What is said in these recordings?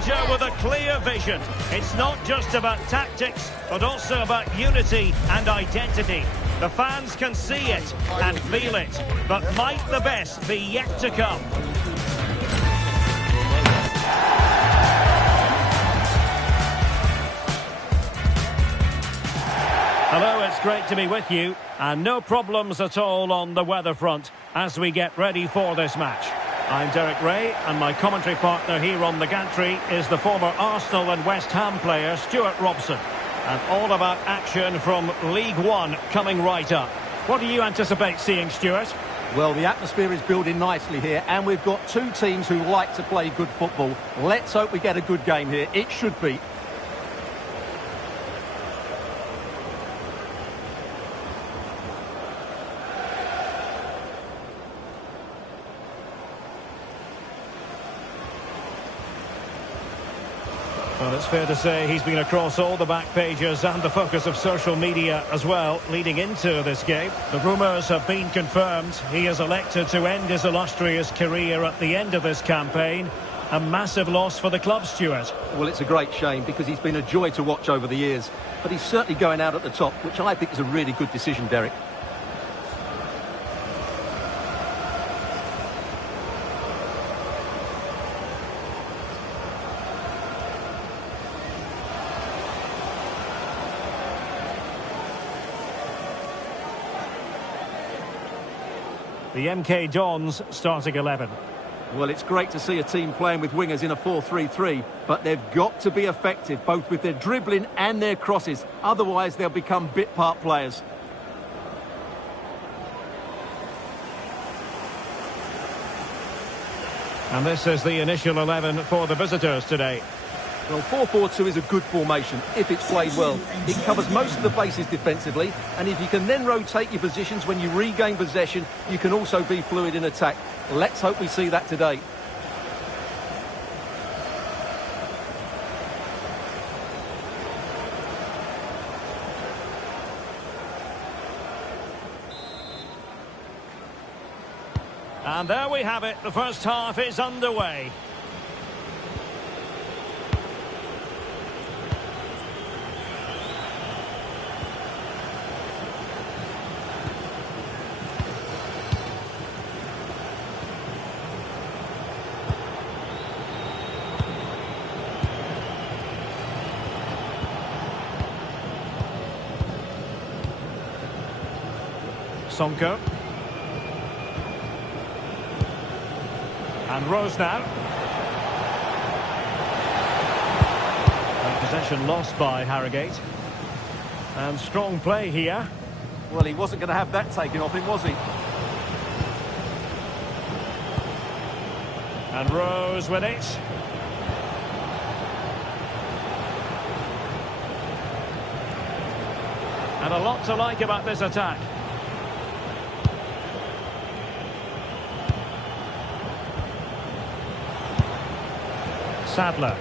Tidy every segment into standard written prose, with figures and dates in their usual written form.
manager with a clear vision. It's not just about tactics, but also about unity and identity. The fans can see it and feel it, but might the best be yet to come? Hello, it's great to be with you, and no problems at all on the weather front as we get ready for this match. I'm Derek Ray, and my commentary partner here on the gantry is the former Arsenal and West Ham player Stuart Robson. And all about action from League One coming right up. What do you anticipate seeing, Stuart? Well, the atmosphere is building nicely here, and we've got two teams who like to play good football. Let's hope we get a good game here. It should be. Well, it's fair to say he's been across all the back pages and the focus of social media as well, leading into this game. The rumours have been confirmed. He has elected to end his illustrious career at the end of this campaign. A massive loss for the club, Stuart. Well, it's a great shame because he's been a joy to watch over the years. But he's certainly going out at the top, which I think is a really good decision, Derek. The MK Dons starting 11. Well, it's great to see a team playing with wingers in a 4-3-3, but they've got to be effective, both with their dribbling and their crosses. Otherwise, they'll become bit-part players. And this is the initial 11 for the visitors today. Well, 4-4-2 is a good formation if it's played well. It covers most of the bases defensively, and if you can then rotate your positions when you regain possession, you can also be fluid in attack. Let's hope we see that today. And there we have it. The first half is underway. Sonko. And Rose now. And possession lost by Harrogate. And strong play here. Well, he wasn't going to have that taken off him, was he? And Rose with it. And a lot to like about this attack. Sadler.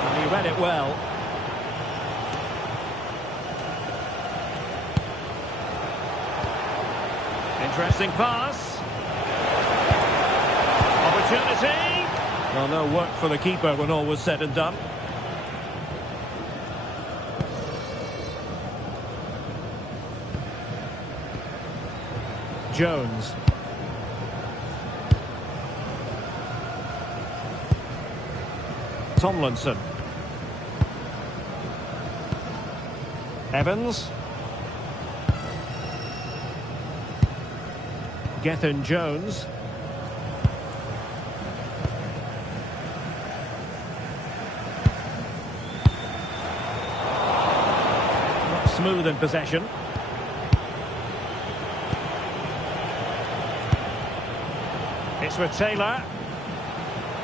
And he read it well. Interesting pass. Opportunity. Well, no work for the keeper when all was said and done. Jones. Tomlinson. Evans. Gethin Jones. Not smooth in possession. It's with Taylor.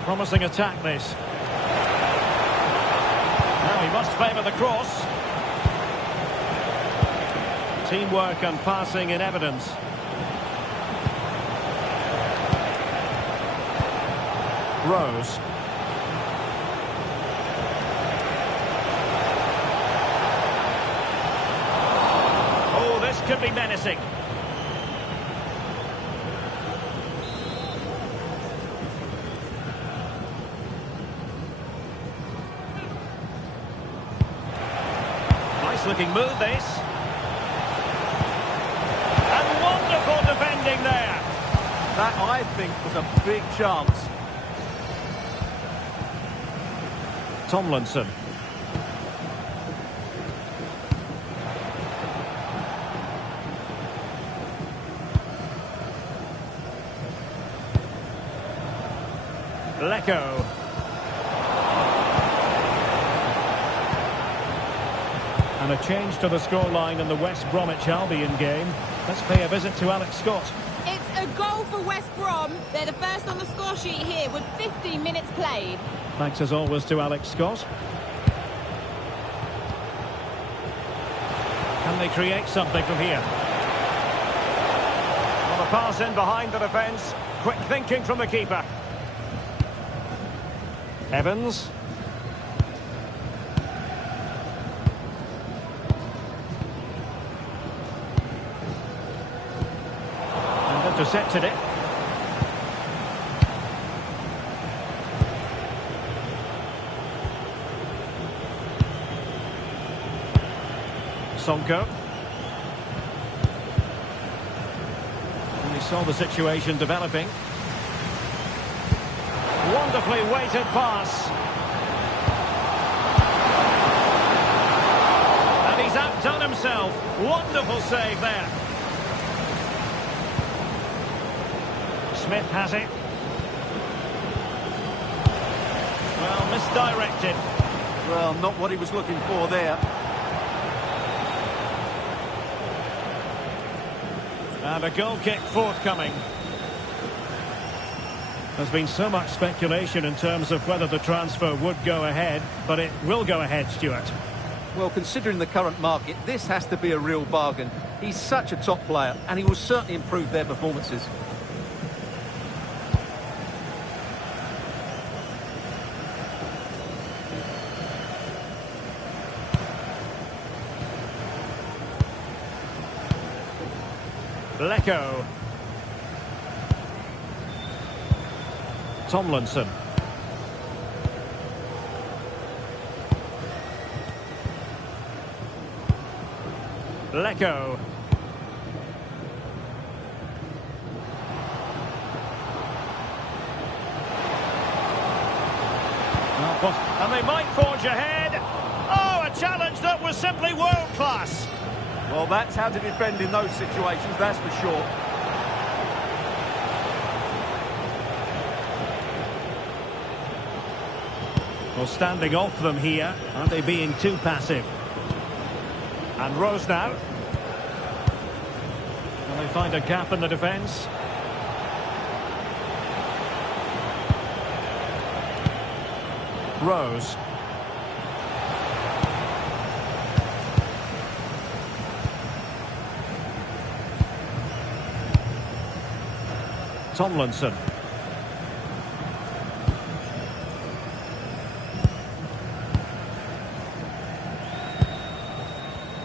Promising attack this. Now he must favour the cross. Teamwork and passing in evidence. Rose. Oh, this could be menacing. Nice looking move, this. And wonderful defending there. That, I think, was a big chance. Tomlinson. Lecco. And a change to the scoreline in the West Bromwich Albion game. Let's pay a visit to Alex Scott. It's a goal for West Brom. They're the first on the score sheet here with 15 minutes played. Thanks as always to Alex Scott. Can they create something from here? Well, a pass in behind the defence. Quick thinking from the keeper. Evans. And intercepted it. Sonko. And we saw the situation developing. Wonderfully weighted pass. And he's outdone himself. Wonderful save there. Smith has it. Well, misdirected. Well, not what he was looking for there. And a goal kick forthcoming. There's been so much speculation in terms of whether the transfer would go ahead, but it will go ahead, Stuart. Well, considering the current market, this has to be a real bargain. He's such a top player, and he will certainly improve their performances. Lecco. Tomlinson. Lecco. And they might forge ahead. Oh, a challenge that was simply world-class. Well, that's how to defend in those situations, that's for sure. Well, standing off them here, aren't they being too passive? And Rose now. Will they find a gap in the defence? Rose. Tomlinson.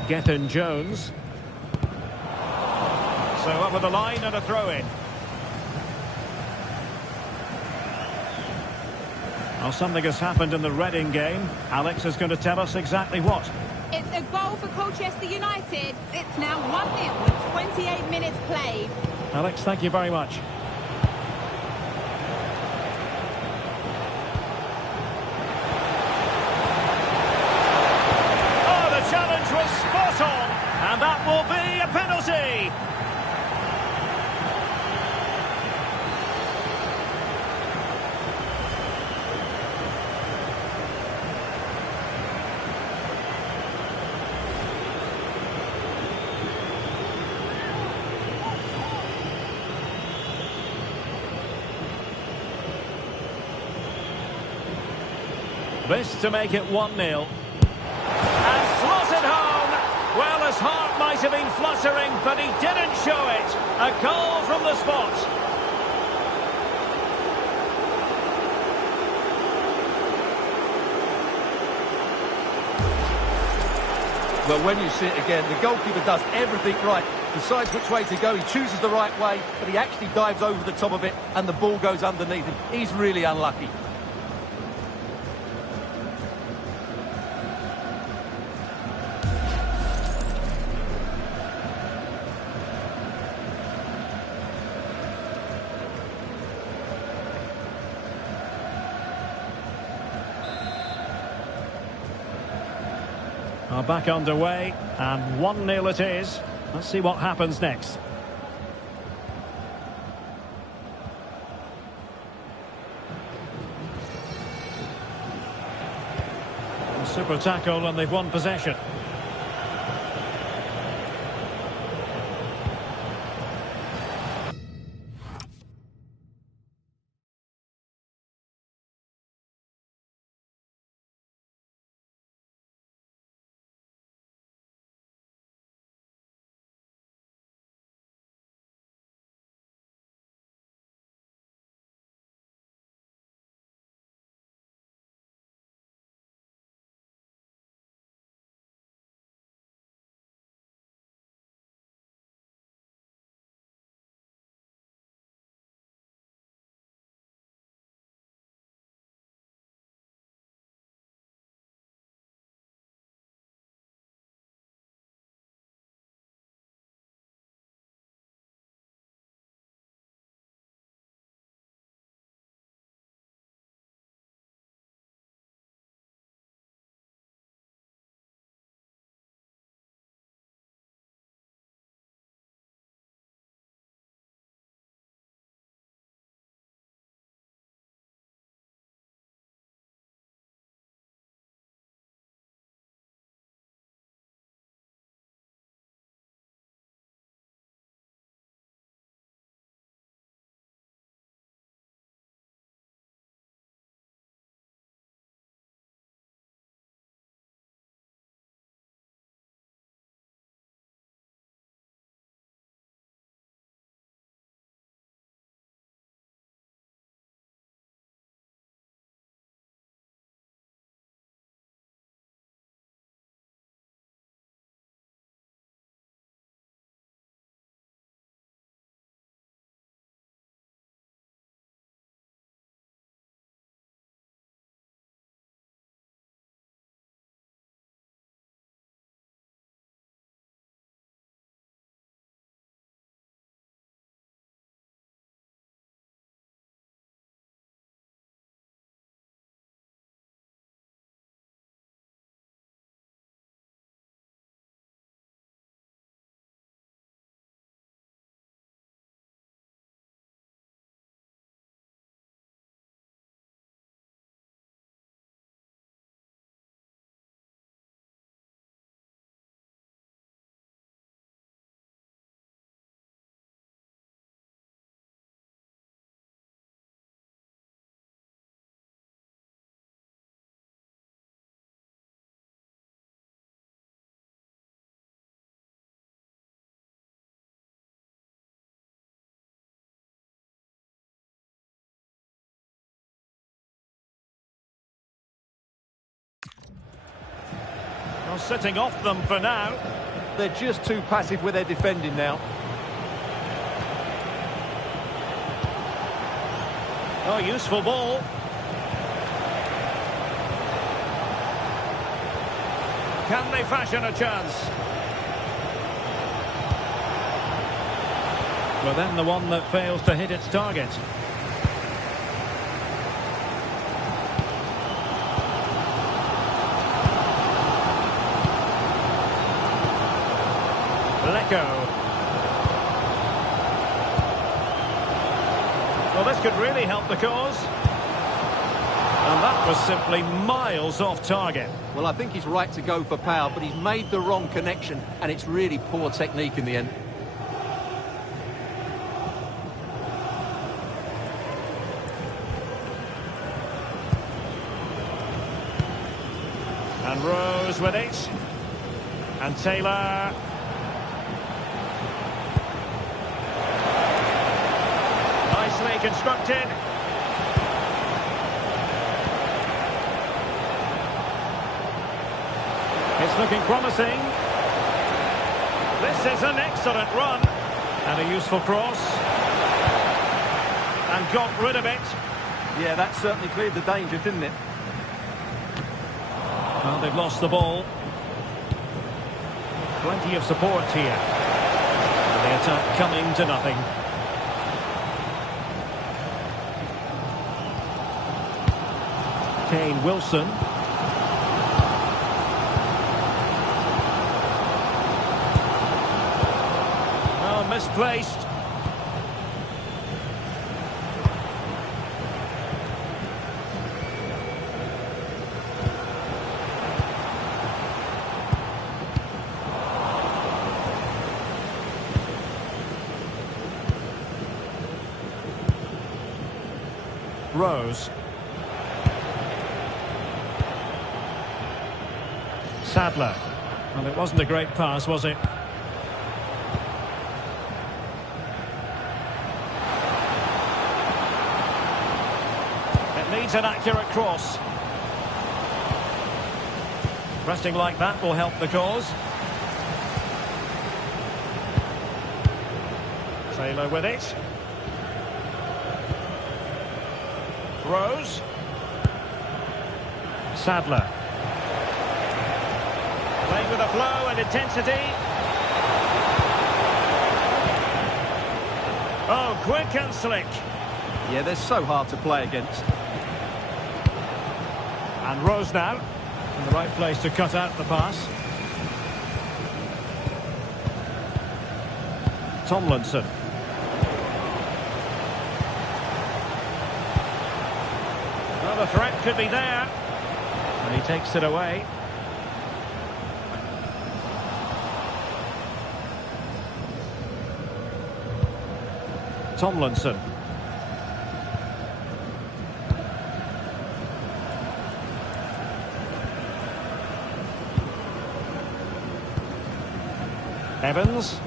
Gethin Jones. So over the line and a throw-in. Well, something has happened in the Reading game. Alex is going to tell us exactly what. It's a goal for Colchester United. It's now 1-0 with 28 minutes played. Alex, thank you very much. And that will be a penalty. This to make it 1-0. And slotted home. Well, his heart might have been fluttering, but he didn't show it. A goal from the spot. Well, when you see it again, the goalkeeper does everything right. Decides which way to go, he chooses the right way, but he actually dives over the top of it, and the ball goes underneath him. He's really unlucky. Are back underway, and 1-0 it is. Let's see what happens next. Super tackle, and they've won possession. Well, sitting off them for now. They're just too passive with their defending now. Oh, useful ball. Can they fashion a chance? Well, then the one that fails to hit its target. Well, this could really help the cause. And that was simply miles off target. Well, I think he's right to go for power, but he's made the wrong connection, and it's really poor technique in the end. And Rose with it. And Taylor. Nicely constructed. It's looking promising. This is an excellent run. And a useful cross. And got rid of it. Yeah, that certainly cleared the danger, didn't it? Well, they've lost the ball. Plenty of support here. And the attack coming to nothing. Kane Wilson. misplaced. Rose. Sadler. Well, it wasn't a great pass, was it? It needs an accurate cross. Resting like that will help the cause. Taylor with it. Rose. Sadler. Playing with a flow and intensity. Oh, quick and slick. Yeah, they're so hard to play against. And Rose now. In the right place to cut out the pass. Tomlinson. Well, the threat could be there. And he takes it away. Tomlinson. Evans.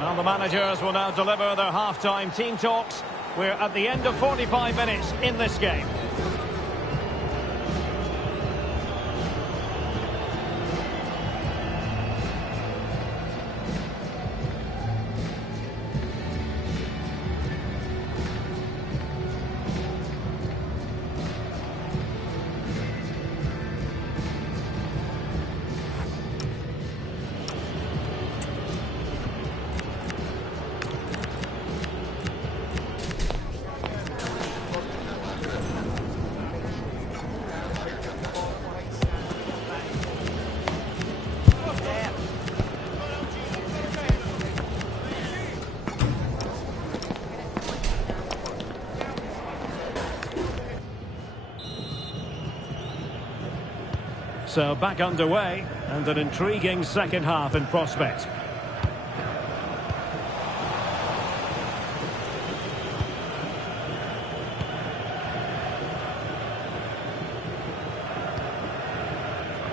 Well, the managers will now deliver their half-time team talks. We're at the end of 45 minutes in this game. So back underway, and an intriguing second half in prospect.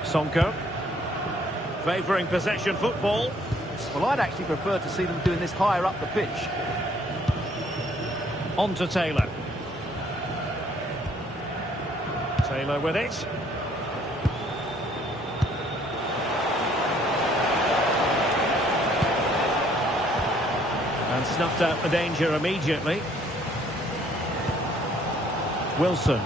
Sonko, favouring possession football. Well, I'd actually prefer to see them doing this higher up the pitch. On to Taylor. Taylor with it. And snuffed out the danger immediately. Wilson.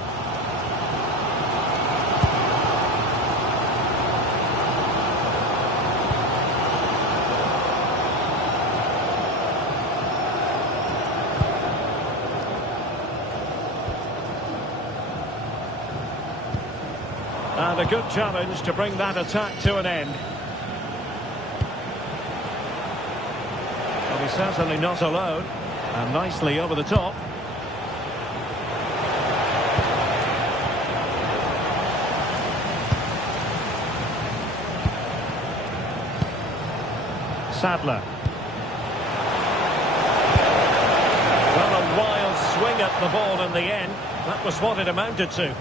And a good challenge to bring that attack to an end. Well, he's certainly not alone. And nicely over the top. Sadler. Well, a wild swing at the ball in the end. That was what it amounted to.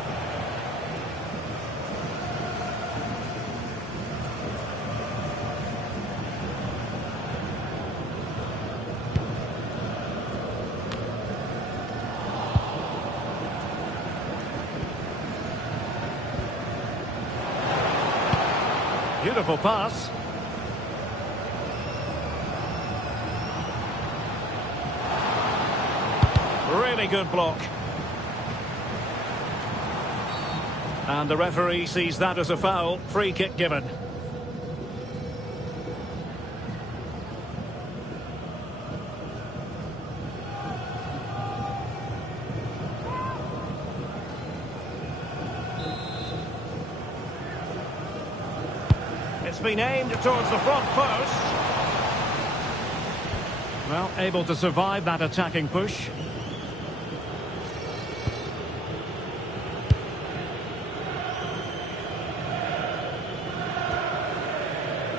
Beautiful pass. Really good block. And the referee sees that as a foul. Free kick given. It's been aimed towards the front post. Well, able to survive that attacking push.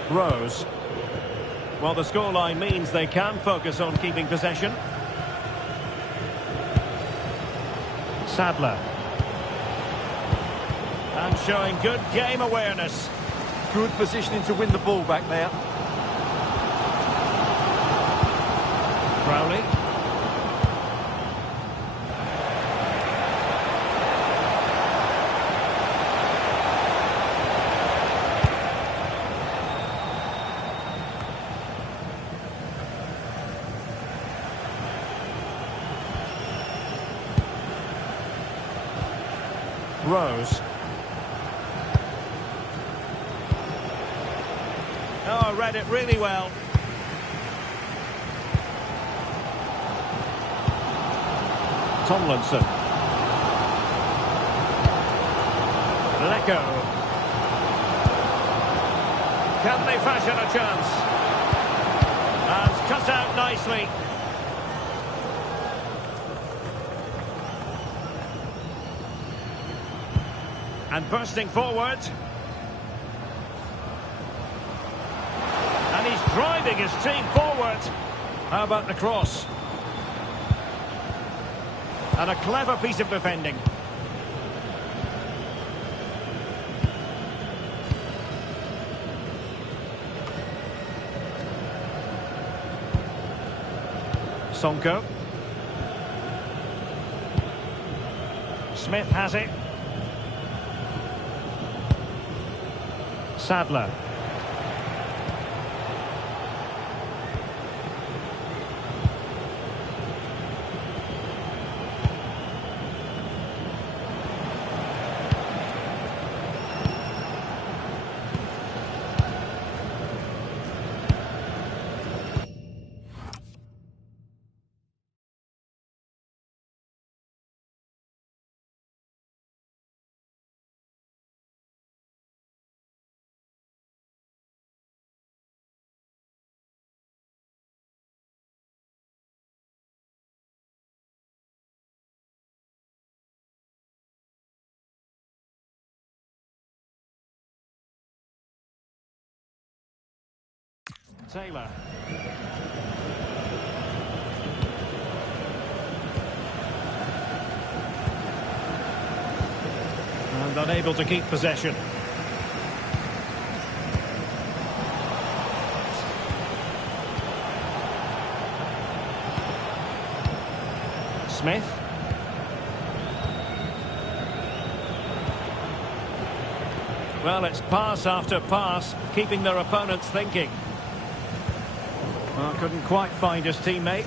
Rose. Well, the scoreline means they can focus on keeping possession. Sadler. And showing good game awareness. Good positioning to win the ball back there. Crowley. Rose. Oh, read it really well. Tomlinson. Lecco. Can they fashion a chance? And cut out nicely. And bursting forward. And he's driving his team forward. How about the cross? And a clever piece of defending. Sonko. Smith has it. Sadler. Taylor. And unable to keep possession. Smith. Well, it's pass after pass, keeping their opponents thinking. Well, couldn't quite find his teammate.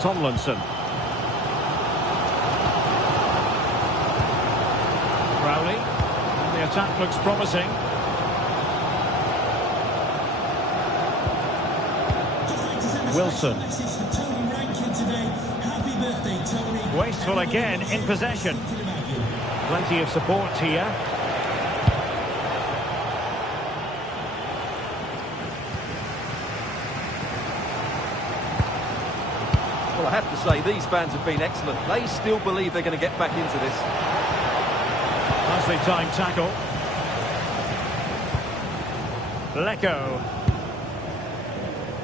Tomlinson. Crowley. And the attack looks promising. Wilson. Wasteful again in possession. Plenty of support here. Well, I have to say, these fans have been excellent. They still believe they're going to get back into this. Nicely timed tackle. Lecco.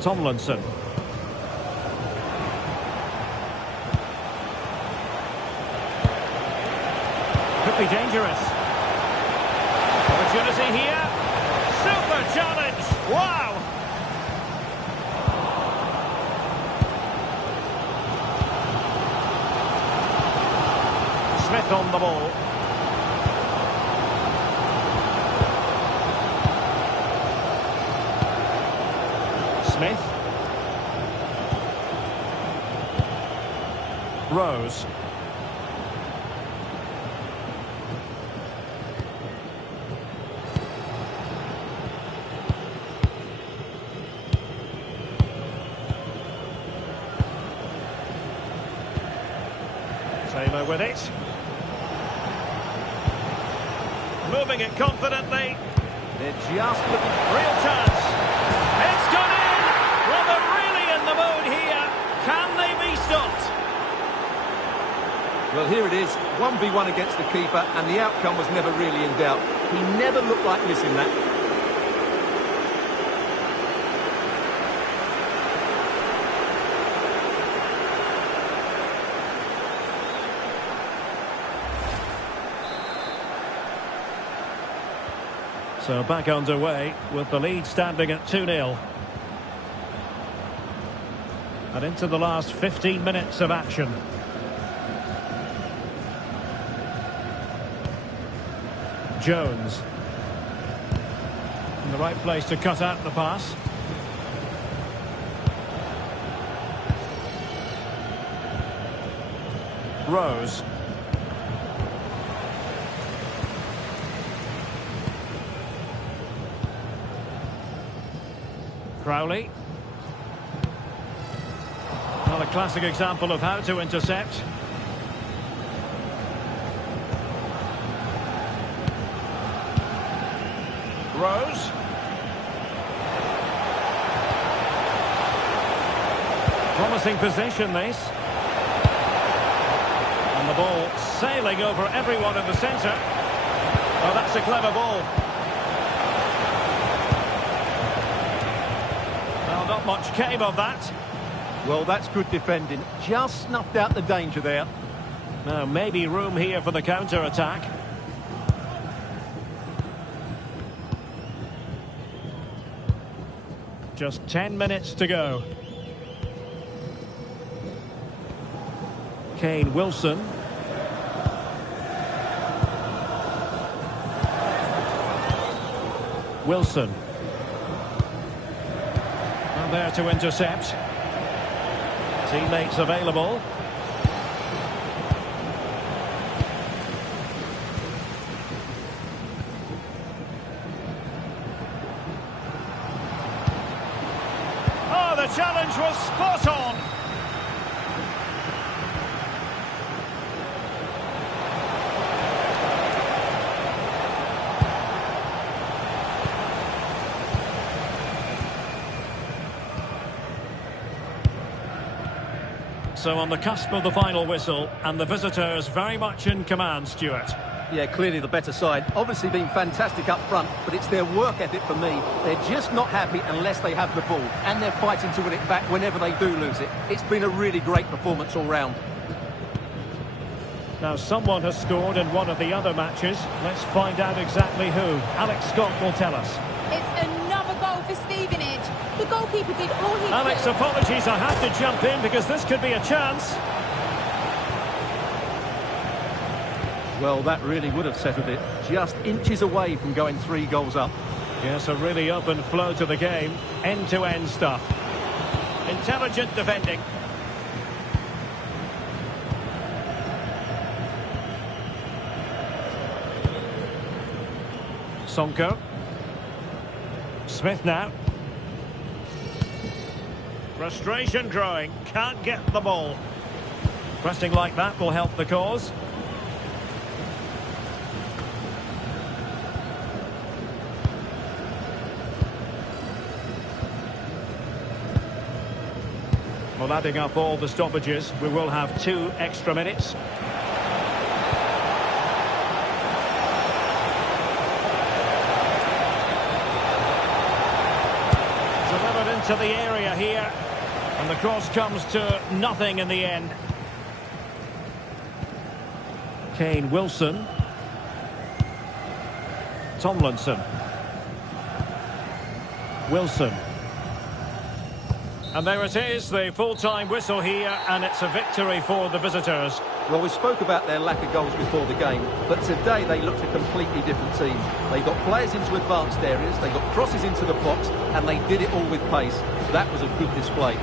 Tomlinson. Could be dangerous. Opportunity here. Super challenge. Wow. Smith on the ball. Smith. Rose. Taylor with it. Moving it confidently. They're just looking. Real chance. It's gone in. Well, they're really in the mood here. Can they be stopped? Well, here it is. 1v1 against the keeper, and the outcome was never really in doubt. He never looked like missing that. So back underway with the lead standing at 2-0. And into the last 15 minutes of action. Jones. In the right place to cut out the pass. Rose. Crowley. Well, a classic example of how to intercept. Rose. Promising possession, this. And the ball sailing over everyone in the centre. Oh, that's a clever ball. Not much came of that. Well, that's good defending. Just snuffed out the danger there. Now, maybe room here for the counter-attack. Just 10 minutes to go. Kane Wilson. Wilson. There to intercept. Teammates available. Oh, the challenge was spot on. So on the cusp of the final whistle, and the visitors very much in command, Stuart. Yeah, clearly the better side. Obviously been fantastic up front, but it's their work ethic for me. They're just not happy unless they have the ball, and they're fighting to win it back whenever they do lose it. It's been a really great performance all round. Now, someone has scored in one of the other matches. Let's find out exactly who. Alex Scott will tell us. It's another goal for Stevenage. The goalkeeper did all he could. Alex, apologies, I have to jump in because this could be a chance. Well, that really would have settled it. Just inches away from going 3 goals up. Yes, a really open flow to the game. End-to-end stuff. Intelligent defending. Sonko. Smith now. Frustration growing. Can't get the ball. Pressing like that will help the cause. Well, adding up all the stoppages, we will have 2 extra minutes. Delivered into the area here. And the cross comes to nothing in the end. Kane Wilson. Tomlinson. Wilson. And there it is, the full-time whistle here, and it's a victory for the visitors. Well, we spoke about their lack of goals before the game, but today they looked a completely different team. They got players into advanced areas, they got crosses into the box, and they did it all with pace. That was a good display.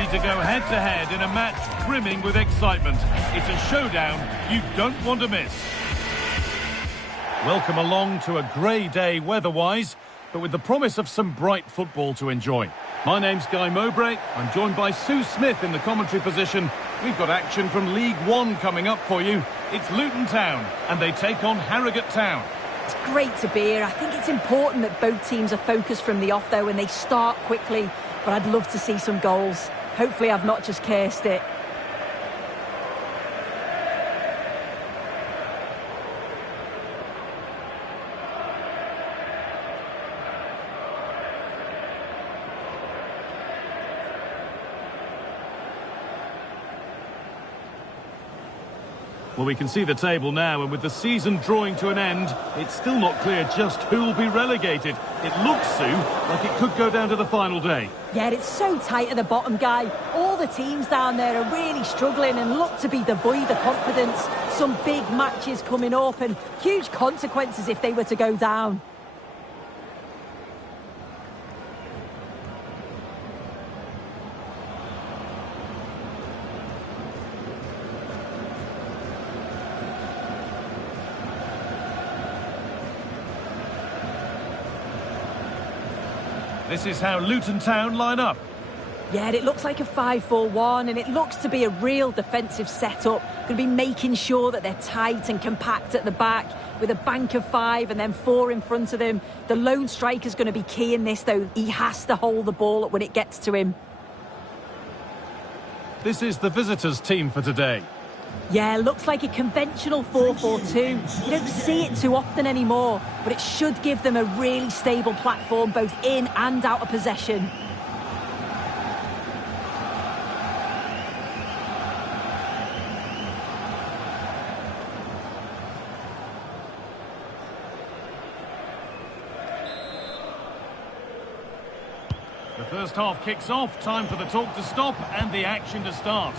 ready to go head-to-head in a match brimming with excitement. It's a showdown you don't want to miss. Welcome along to a grey day weather-wise, but with the promise of some bright football to enjoy. My name's Guy Mowbray. I'm joined by Sue Smith in the commentary position. We've got action from League One coming up for you. It's Luton Town, and they take on Harrogate Town. It's great to be here. I think it's important that both teams are focused from the off, though, and they start quickly. But I'd love to see some goals. Hopefully I've not just cursed it. Well, we can see the table now, and with the season drawing to an end, it's still not clear just who will be relegated. It looks, Sue, like it could go down to the final day. Yeah, it's so tight at the bottom, Guy. All the teams down there are really struggling and look to be devoid of confidence. Some big matches coming up and huge consequences if they were to go down. This is how Luton Town line up. Yeah, it looks like a 5-4-1 and it looks to be a real defensive setup. Going to be making sure that they're tight and compact at the back with a bank of 5 and then 4 in front of them. The lone striker's going to be key in this, though. He has to hold the ball up when it gets to him. This is the visitors' team for today. Yeah, looks like a conventional 4-4-2. You don't see it too often anymore, but it should give them a really stable platform both in and out of possession. The first half kicks off, time for the talk to stop and the action to start.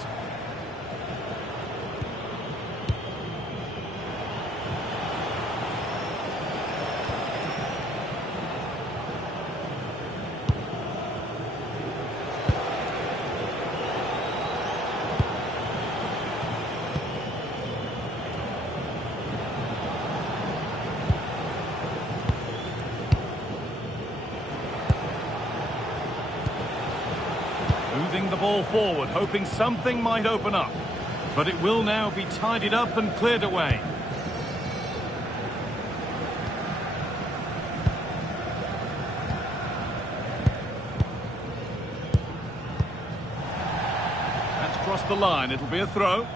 Moving the ball forward, hoping something might open up. But it will now be tidied up and cleared away. That's crossed the line, it'll be a throw.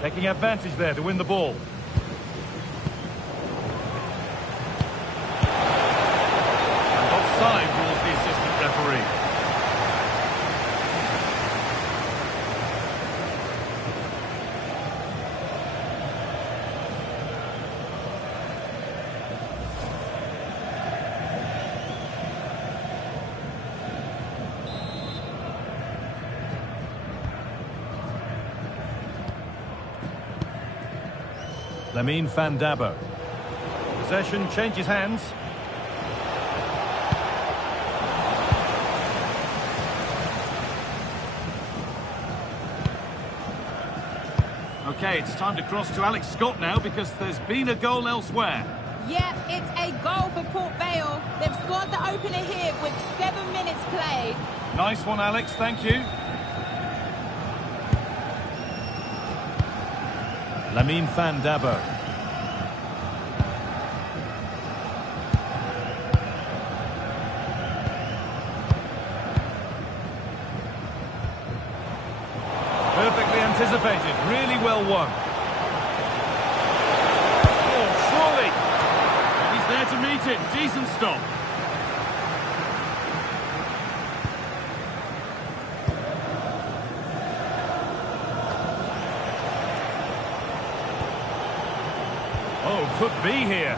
Taking advantage there to win the ball. And offside rules the assistant referee. Lamine Van Dabo. Possession changes hands. Okay, it's time to cross to Alex Scott now because there's been a goal elsewhere. Yep, it's a goal for Port Vale. They've scored the opener here with 7 minutes played. Nice one, Alex, thank you. Lamine Van Dabo. Perfectly anticipated, really well won. Oh, surely! He's there to meet it, decent stop. Oh, could be here.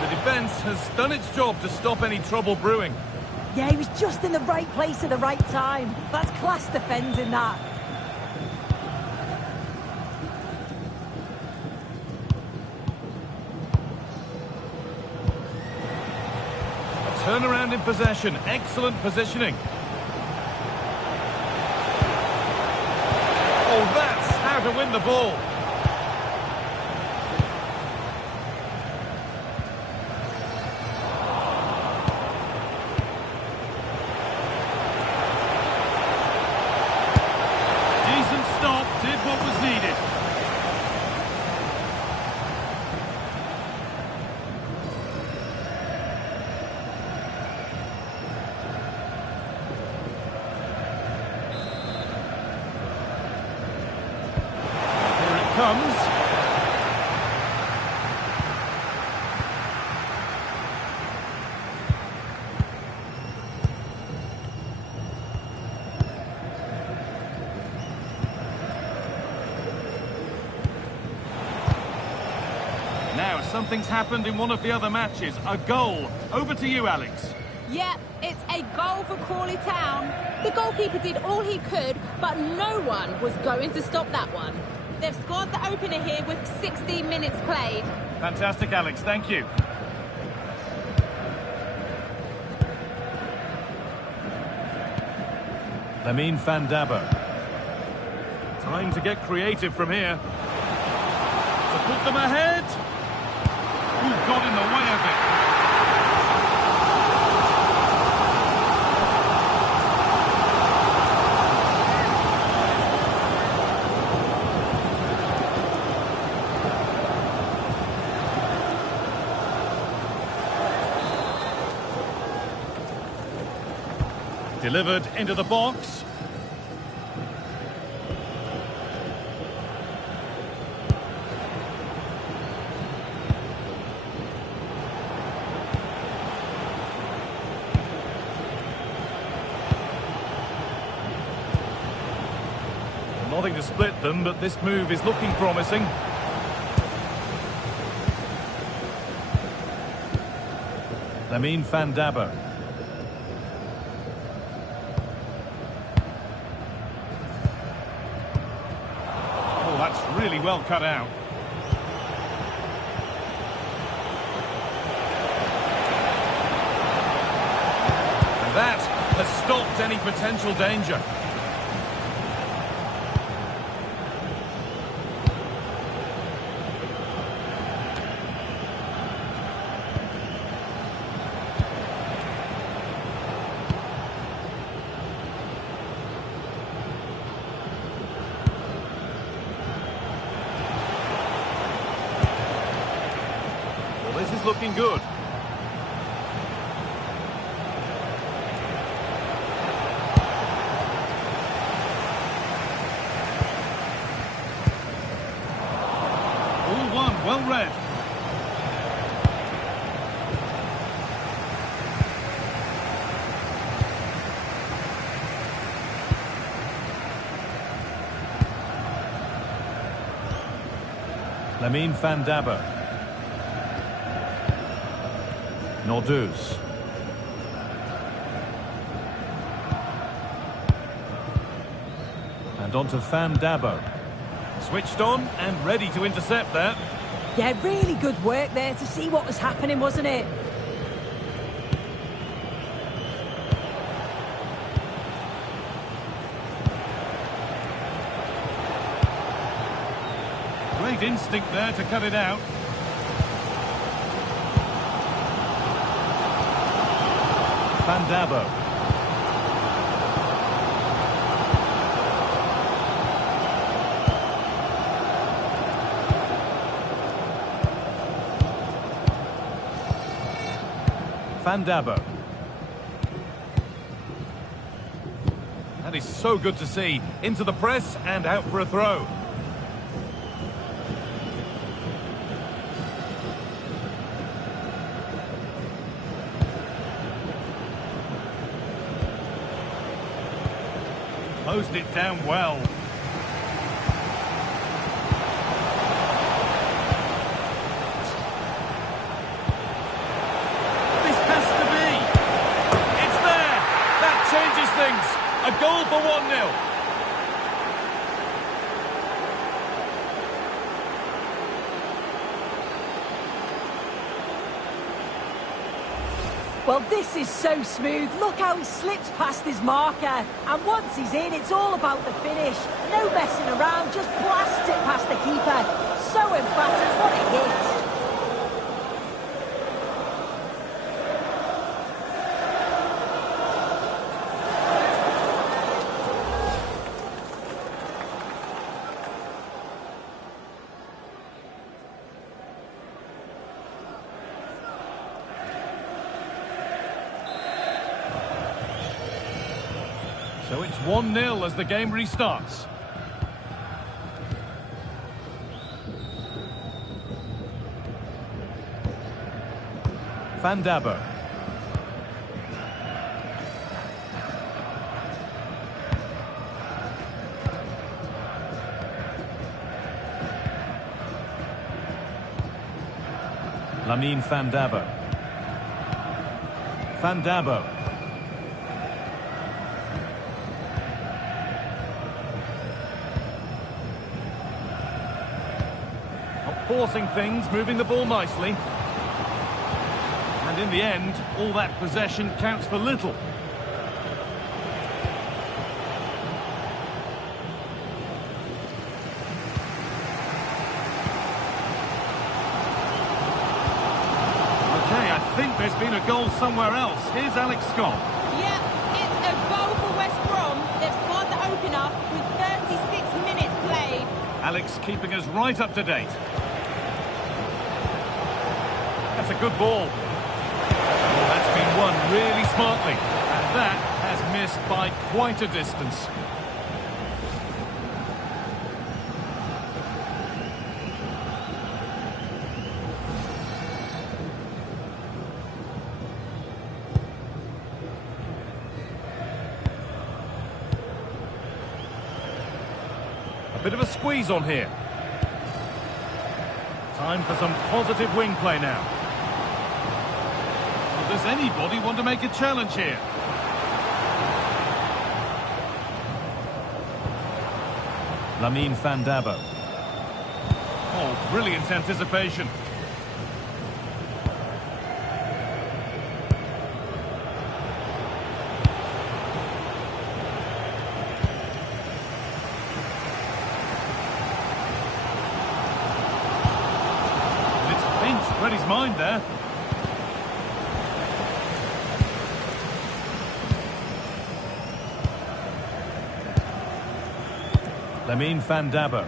The defence has done its job to stop any trouble brewing. Yeah, he was just in the right place at the right time. That's class defending, that. A turnaround in possession. Excellent positioning. Oh, that's how to win the ball. Decent stop, did what was needed. Here it comes. Now, something's happened in one of the other matches. A goal. Over to you, Alex. Yeah, it's a goal for Crawley Town. The goalkeeper did all he could, but no one was going to stop that one. They've scored the opener here with 16 minutes played. Fantastic, Alex. Thank you. Lamine Van Dabber. Time to get creative from here. To put them ahead. Ooh, got in the way of it. Delivered into the box. Nothing to split them, but this move is looking promising. Lamine Van Dabber. Oh, that's really well cut out. And that has stopped any potential danger. This is looking good. All one, well read. Lamine Van Dabber. Nordeus. And on to Van Dabber. Switched on and ready to intercept that. Yeah, really good work there to see what was happening, wasn't it? Great instinct there to cut it out. Van Dabber. Van Dabber. That is so good to see. Into the press and out for a throw. Closed it down well. This has to be. It's there. Still for 1-0. Well, this is so smooth. Look how he slips past his marker. And once he's in, it's all about the finish. No messing around, just blasts it past the keeper. So emphatic, what a hit. So it's 1-0 as the game restarts. Van Dabber. Lamine Van Dabber. Van Dabber. Forcing things, moving the ball nicely. And in the end, all that possession counts for little. Okay, I think there's been a goal somewhere else. Here's Alex Scott. Yeah, it's a goal for West Brom. They've scored the opener with 36 minutes played. Alex keeping us right up to date. That's a good ball. Well, that's been won really smartly. And that has missed by quite a distance. A bit of a squeeze on here. Time for some positive wing play now. Does anybody want to make a challenge here? Lamine Van Dabber. Oh, brilliant anticipation. And it's pinched Freddie's mind there. Lamine Van Dabber.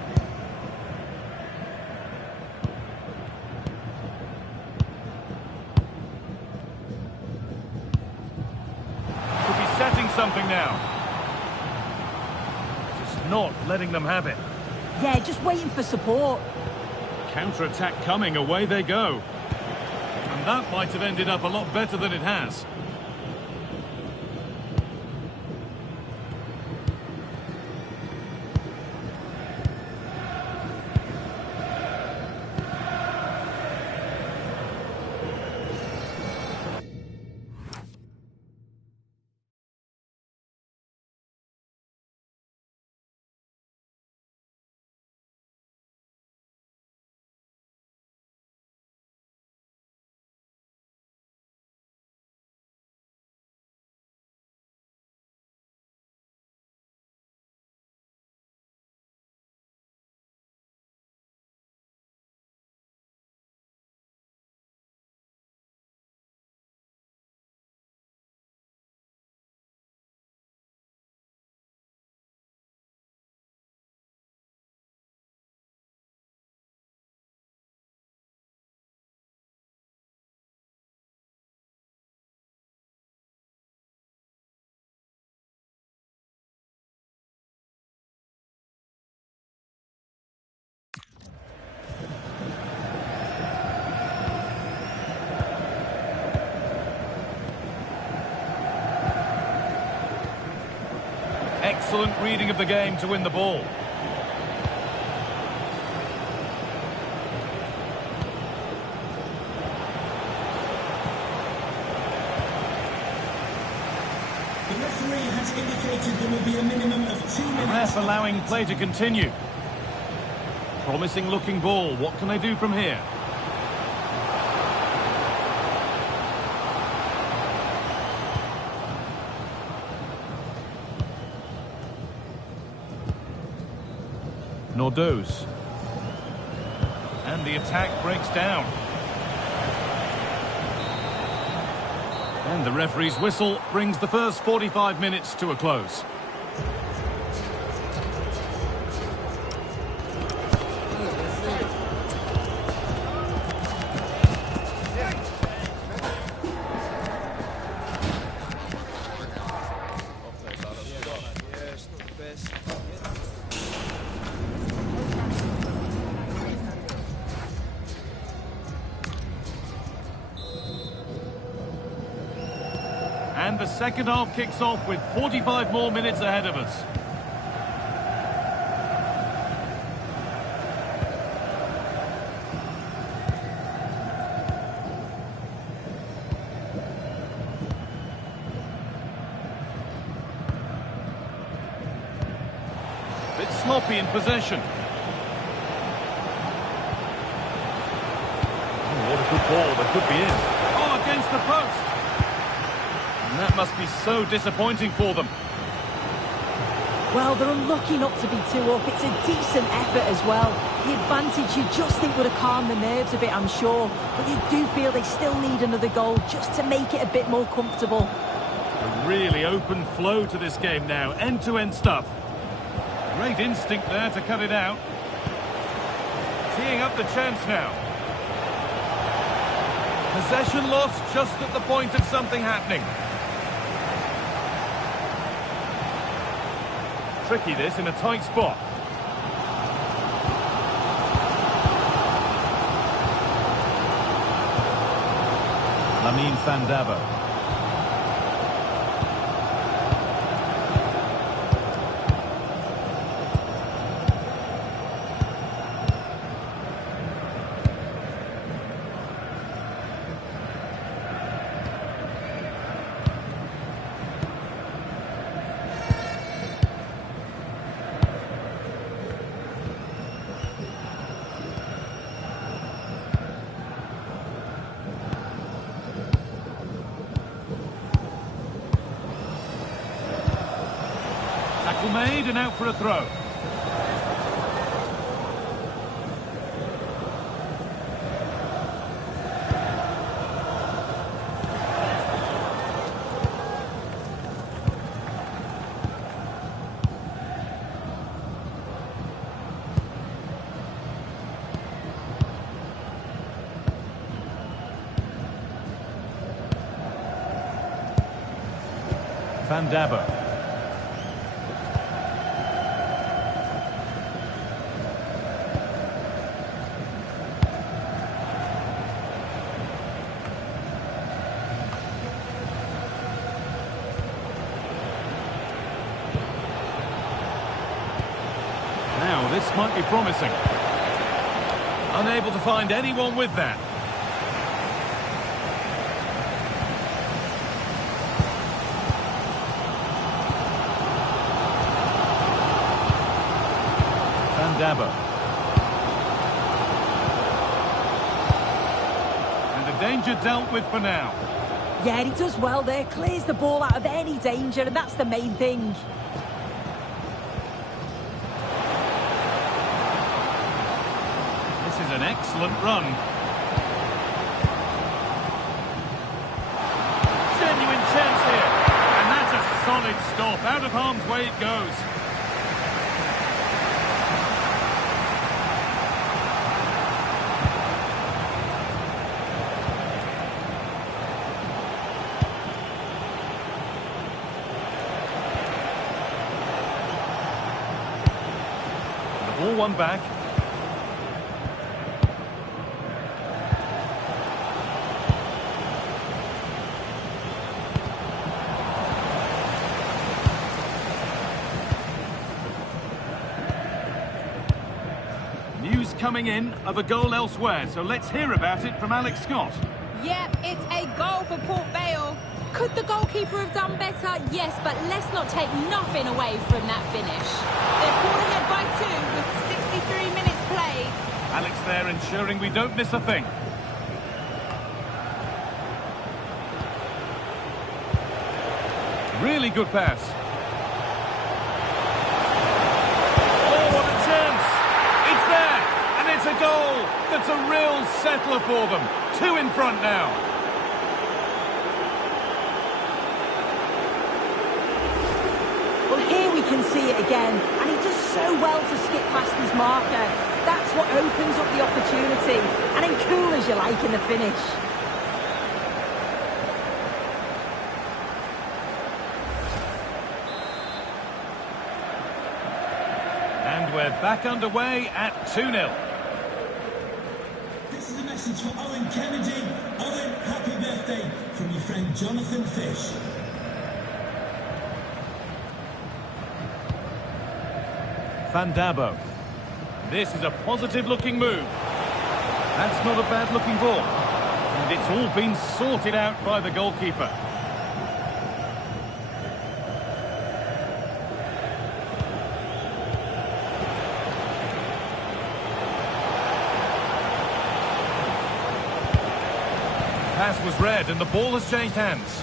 Could be setting something now. Just not letting them have it. Yeah, just waiting for support. Counter-attack coming, away they go. And that might have ended up a lot better than it has. Excellent reading of the game to win the ball. The referee has The ref allowing play to continue. Promising looking ball. What can they do from here? Nordoz. And the attack breaks down. And the referee's whistle brings the first 45 minutes to a close. And the second half kicks off with 45 more minutes ahead of us. Bit sloppy in possession. Oh, what a good ball, that could be in. Oh, against the post. And that must be so disappointing for them. Well, they're unlucky not to be 2 up. It's a decent effort as well. The advantage you just think would have calmed the nerves a bit, I'm sure. But you do feel they still need another goal just to make it a bit more comfortable. A really open flow to this game now. End-to-end stuff. Great instinct there to cut it out. Teeing up the chance now. Possession lost just at the point of something happening. Tricky this in a tight spot. Lamine Fandavo. Tackle made and out for a throw. Fandavo. Now, this might be promising. Unable to find anyone with that. Fandavo. And the danger dealt with for now. Yeah, he does well there. Clears the ball out of any danger, and that's the main thing. This is an excellent run. Genuine chance here. And that's a solid stop. Out of harm's way it goes. The ball won back. News coming in of a goal elsewhere, so let's hear about it from Alex Scott. Yep, it's a goal for Port Vale. Could the goalkeeper have done better? Yes, but let's not take nothing away from that finish. They're pulled ahead by 2 with 63 minutes played. Alex there ensuring we don't miss a thing. Really good pass. Oh, what a chance! It's there, and it's a goal. That's a real settler for them. 2 in front now. Well, here we can see it again, and he does so well to skip past his marker. That's what opens up the opportunity, and then cool as you like in the finish. And we're back underway at 2-0. This is a message for Owen Kennedy. Owen, happy birthday from your friend Jonathan Fish. Van Dabo. This is a positive-looking move. That's not a bad-looking ball. And it's all been sorted out by the goalkeeper. Pass was read and the ball has changed hands.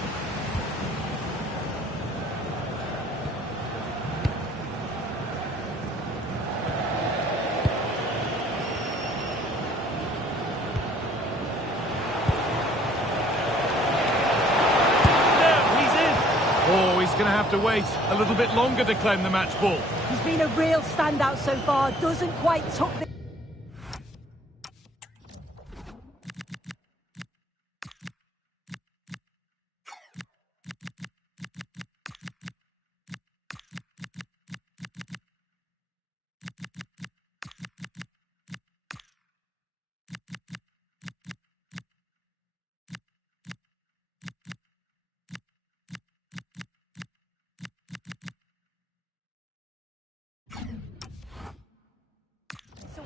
Oh, he's going to have to wait a little bit longer to claim the match ball. He's been a real standout so far, doesn't quite tuck the...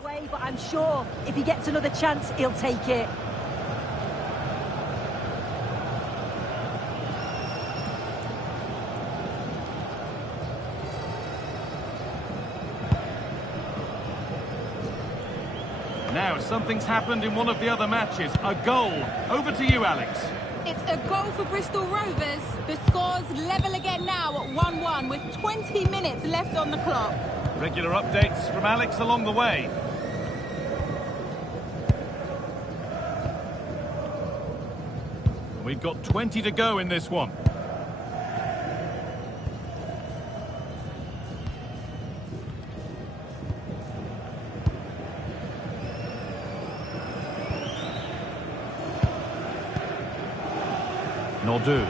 away, but I'm sure if he gets another chance, he'll take it. Now, something's happened in one of the other matches. A goal. Over to you, Alex. It's a goal for Bristol Rovers. The score's level again now at 1-1 with 20 minutes left on the clock. Regular updates from Alex along the way. We've got 20 to go in this one. Norduz.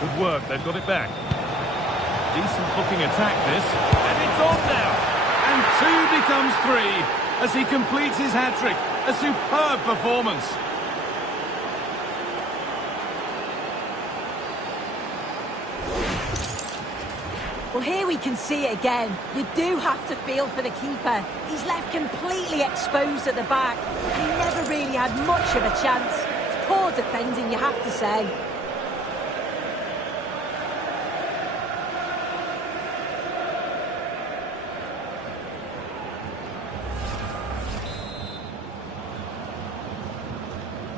Good work, they've got it back. Decent looking attack this, and it's on now. And 2 becomes 3 as he completes his hat-trick. A superb performance. Well, here we can see it again. You do have to feel for the keeper. He's left completely exposed at the back. He never really had much of a chance. It's poor defending, you have to say.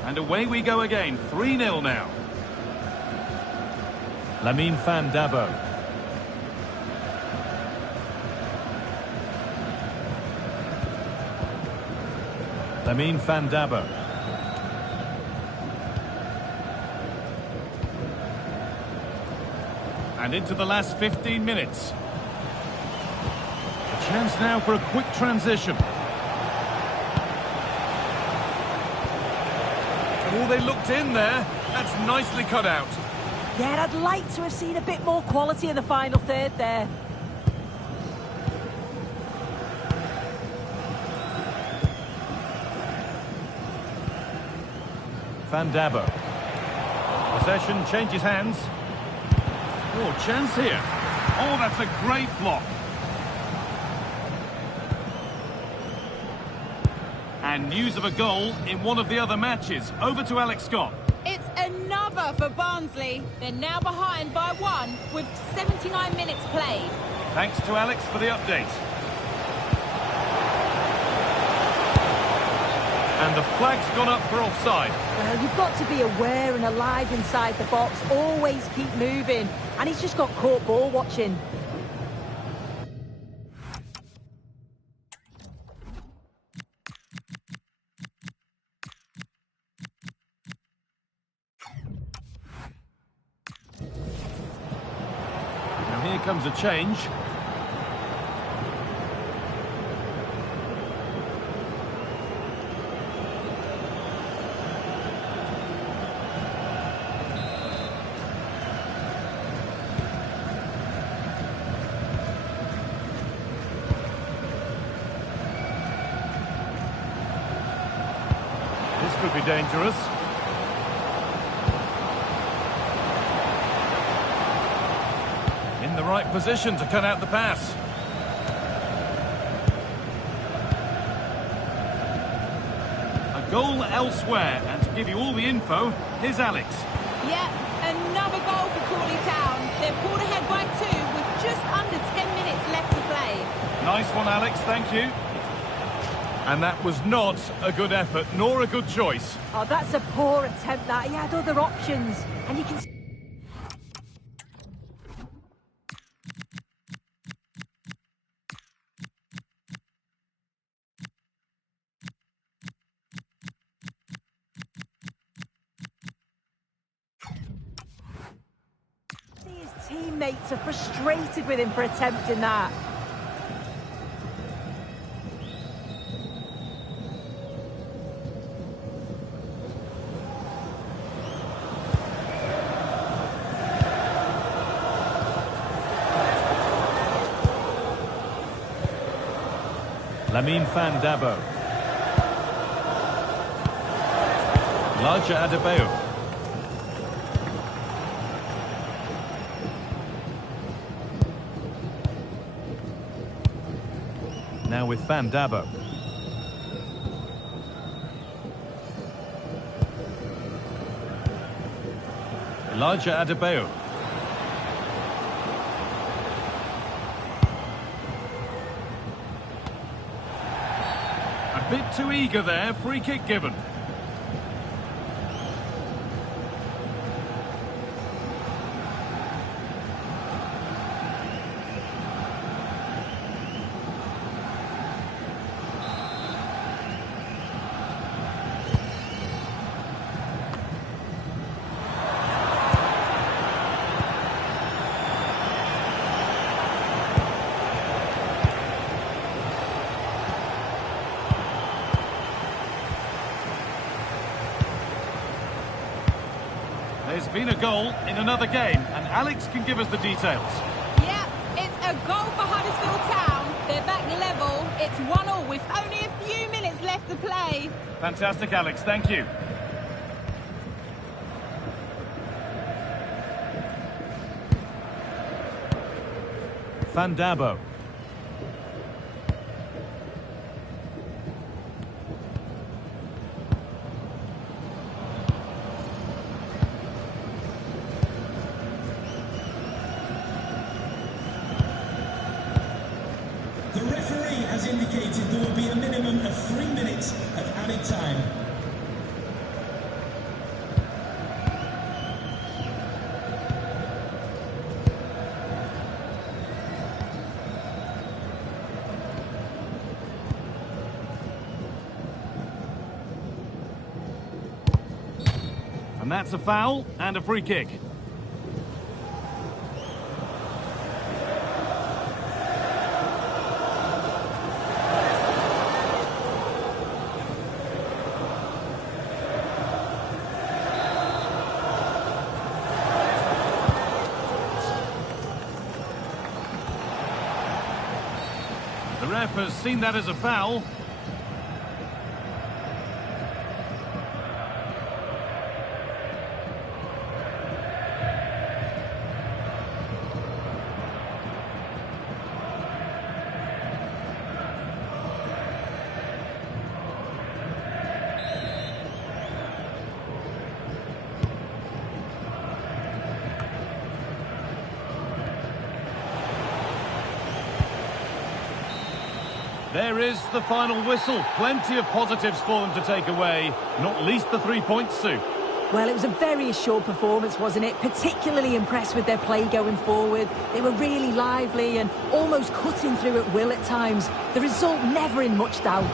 And away we go again, 3-0 now. Lamine Van Dabo. Lamine Van Dabo. And into the last 15 minutes. A chance now for a quick transition. Oh, they looked in there. That's nicely cut out. Yeah, I'd like to have seen a bit more quality in the final third there. Van Dabo. Possession changes hands. Oh, chance here. Oh, that's a great block. And news of a goal in one of the other matches. Over to Alex Scott. It's another for Barnsley. They're now behind by 1 with 79 minutes played. Thanks to Alex for the update. And the flag's gone up for offside. Well, you've got to be aware and alive inside the box. Always keep moving. And he's just got caught ball watching. Now here comes a change. This could be dangerous. In the right position to cut out the pass. A goal elsewhere, and to give you all the info, here's Alex. Yep, another goal for Crawley Town. They're pulled ahead by 2 with just under 10 minutes left to play. Nice one, Alex, thank you. And that was not a good effort, nor a good choice. Oh, that's a poor attempt, that. He had other options. And you can... His teammates are frustrated with him for attempting that. Lamine Van Dabo. Larger Adebayo. Now with Van Dabo. Larger Adebayo. A bit too eager there, free kick given. There's been a goal in another game, and Alex can give us the details. Yeah, it's a goal for Huddersfield Town. They're back level. It's 1-1 with only a few minutes left to play. Fantastic, Alex. Thank you. Van Dabo. The referee has indicated there will be a minimum of 3 minutes of added time. And that's a foul and a free kick. The ref has seen that as a foul. There is the final whistle. Plenty of positives for them to take away, not least the 3 points, Sue. Well, it was a very assured performance, wasn't it? Particularly impressed with their play going forward. They were really lively and almost cutting through at will at times. The result never in much doubt.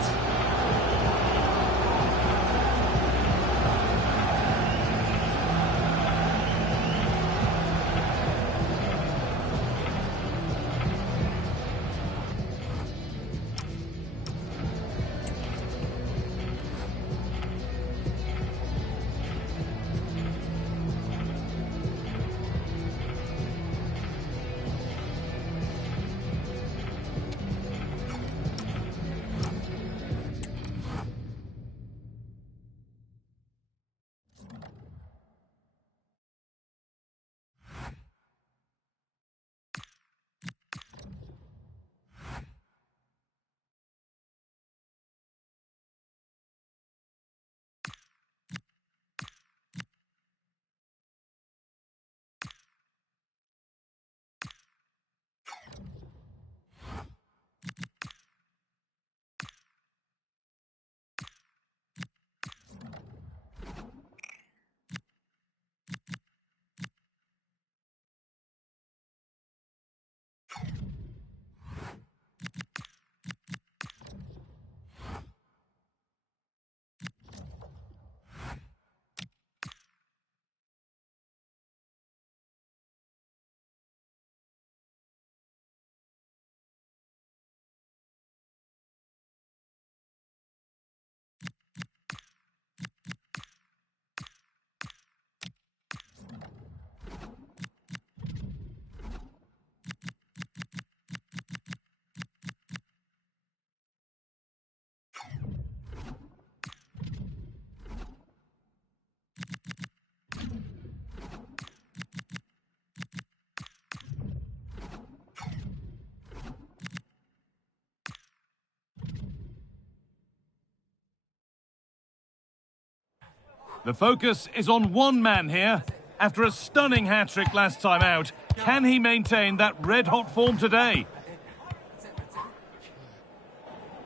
The focus is on one man here. After a stunning hat-trick last time out, can he maintain that red-hot form today?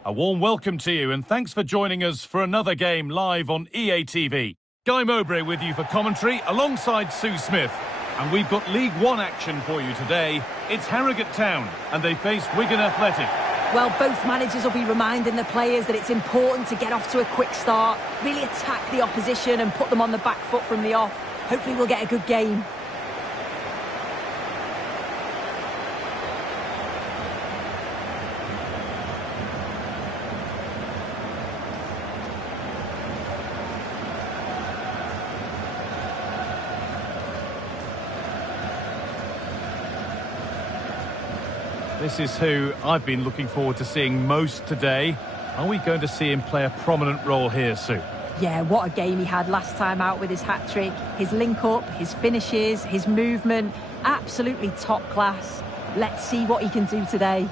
A warm welcome to you and thanks for joining us for another game live on EA TV. Guy Mowbray with you for commentary alongside Sue Smith. And we've got League One action for you today. It's Harrogate Town and they face Wigan Athletic. Well, both managers will be reminding the players that it's important to get off to a quick start, really attack the opposition and put them on the back foot from the off. Hopefully we'll get a good game. This is who I've been looking forward to seeing most today. Are we going to see him play a prominent role here, Sue? Yeah, what a game he had last time out with his hat-trick. His link-up, his finishes, his movement, absolutely top class. Let's see what he can do today.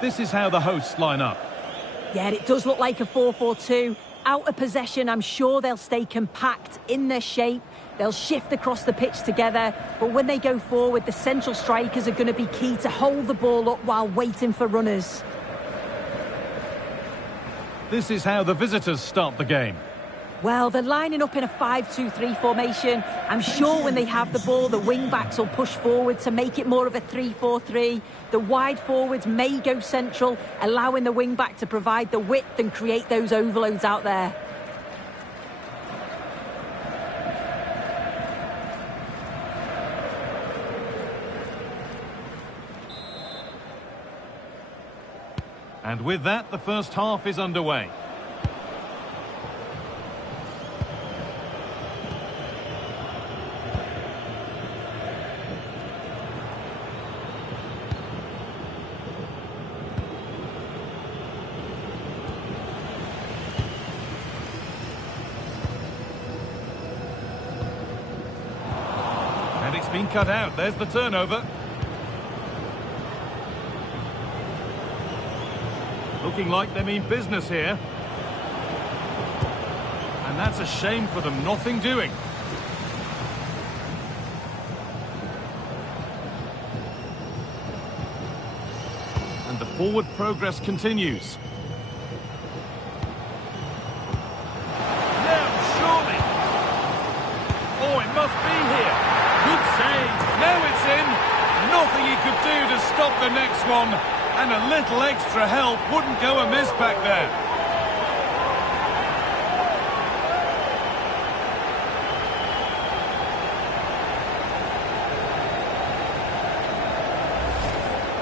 This is how the hosts line up. Yeah, it does look like a 4-4-2. Out of possession, I'm sure they'll stay compact in their shape. They'll shift across the pitch together. But when they go forward, the central strikers are going to be key to hold the ball up while waiting for runners. This is how the visitors start the game. Well, they're lining up in a 5-2-3 formation. I'm sure when they have the ball, the wing-backs will push forward to make it more of a 3-4-3. The wide forwards may go central, allowing the wing-back to provide the width and create those overloads out there. And with that, the first half is underway. been cut out. There's the turnover. Looking like they mean business here. And that's a shame for them. Nothing doing. And the forward progress continues. Now, surely. Oh, it must be here. Good save. Now it's in. Nothing he could do to stop the next one. And a little extra help wouldn't go amiss back there.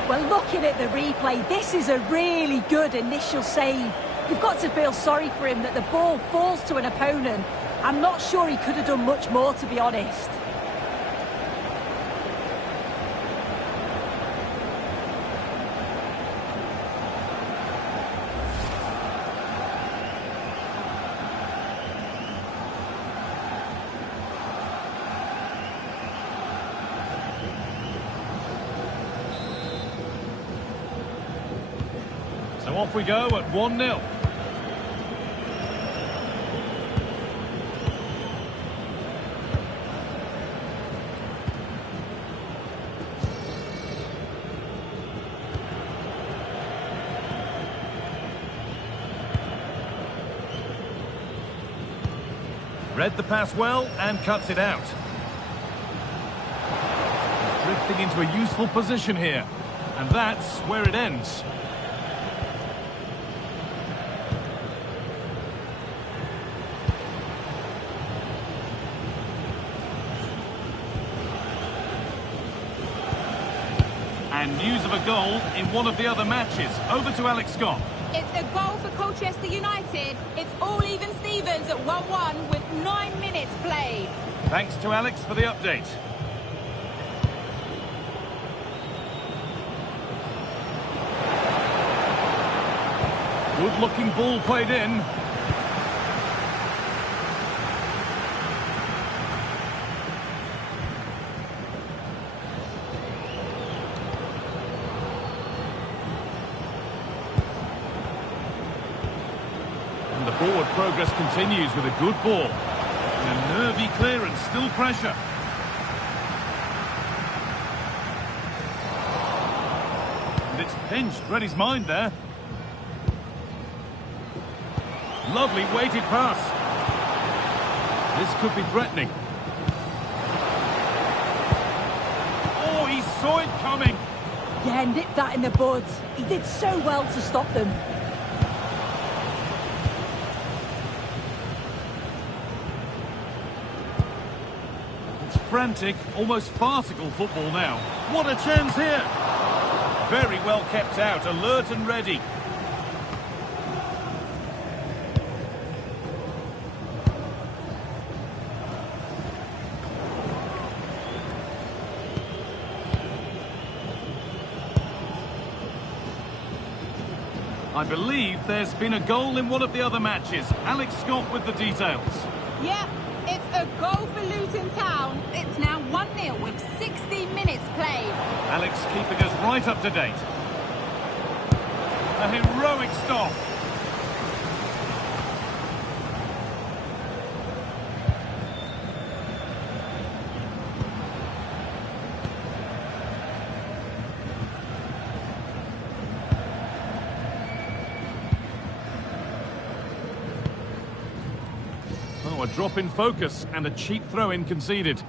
Well, looking at the replay, this is a really good initial save. You've got to feel sorry for him that the ball falls to an opponent. I'm not sure he could have done much more, to be honest. So off we go at 1-0. Read the pass well and cuts it out. Drifting into a useful position here. And that's where it ends. And news of a goal in one of the other matches. Over to Alex Scott. It's a goal for Colchester United. It's all even Stevens at 1-1 with 9 minutes played. Thanks to Alex for the update. Good-looking ball played in. And the forward progress continues with a good ball. And a nervy clearance, still pressure. And it's pinched, read his mind there. Lovely weighted pass. This could be threatening. Oh, he saw it coming. Yeah, nipped that in the bud. He did so well to stop them. It's frantic, almost farcical football now. What a chance here. Very well kept out, alert and ready. I believe there's been a goal in one of the other matches. Alex Scott with the details. Yep, it's a goal for Luton Town. It's now 1-0 with 60 minutes played. Alex keeping us right up to date. A heroic stop. Oh, a drop in focus and a cheap throw-in conceded.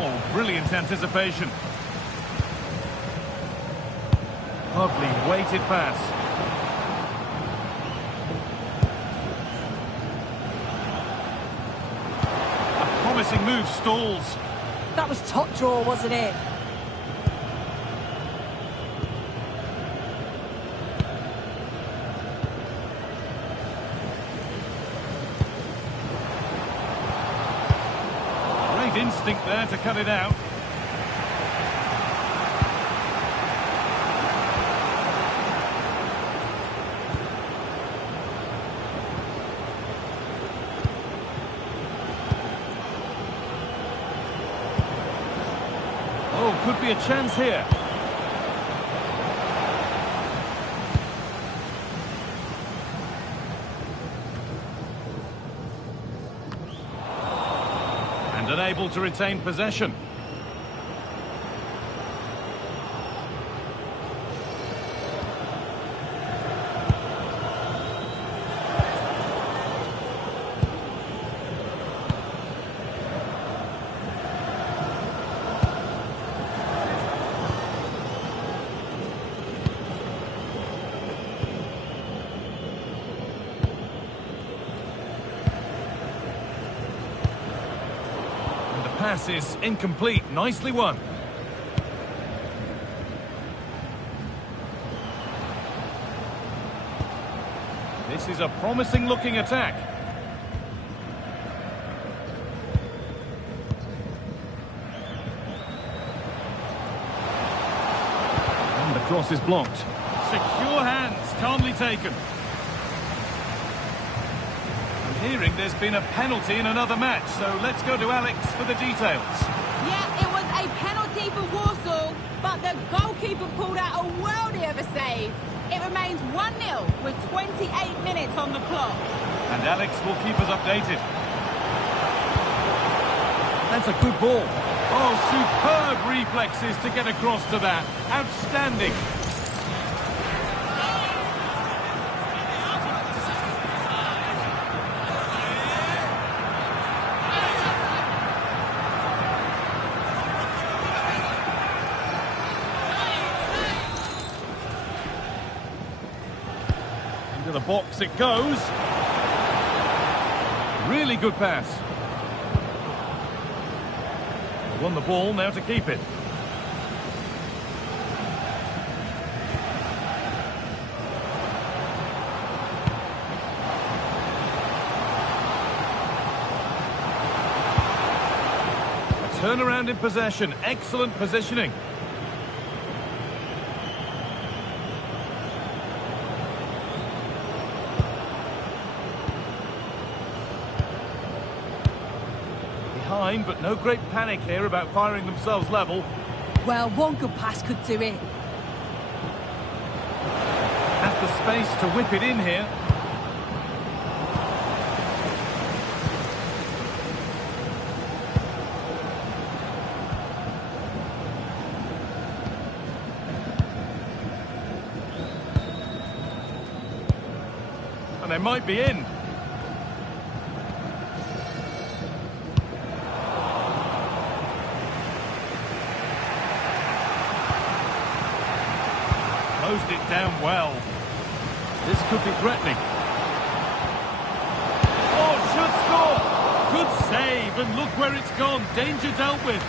Oh, brilliant anticipation. Lovely weighted pass. Promising move stalls. That was top draw, wasn't it? Great instinct there to cut it out. Oh, could be a chance here. And unable to retain possession. Pass is incomplete. Nicely won. This is a promising looking attack. And the cross is blocked. Secure hands, calmly taken. Hearing there's been a penalty in another match, so let's go to Alex for the details. Yeah, it was a penalty for Warsaw, but the goalkeeper pulled out a worldie of a save. It remains 1-0 with 28 minutes on the clock. And Alex will keep us updated. That's a good ball. Oh, superb reflexes to get across to that. Outstanding. To the box it goes. Really good pass. Won the ball, now to keep it. A turnaround in possession, excellent positioning. But no great panic here about firing themselves level. Well, one good pass could do it. Has the space to whip it in here. And they might be in. Closed it down well. This could be threatening. Oh, should score! Good save, and look where it's gone. Danger dealt with.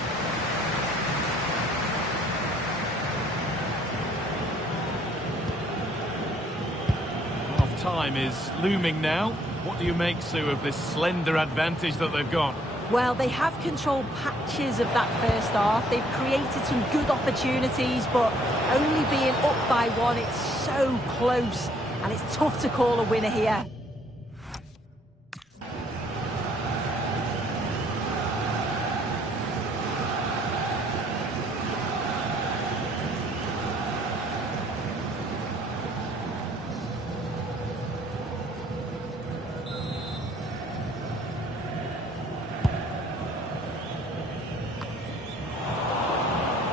Half-time is looming now. What do you make, Sue, of this slender advantage that they've got? Well, they have controlled patches of that first half. They've created some good opportunities, but only being up by one, it's so close, and it's tough to call a winner here.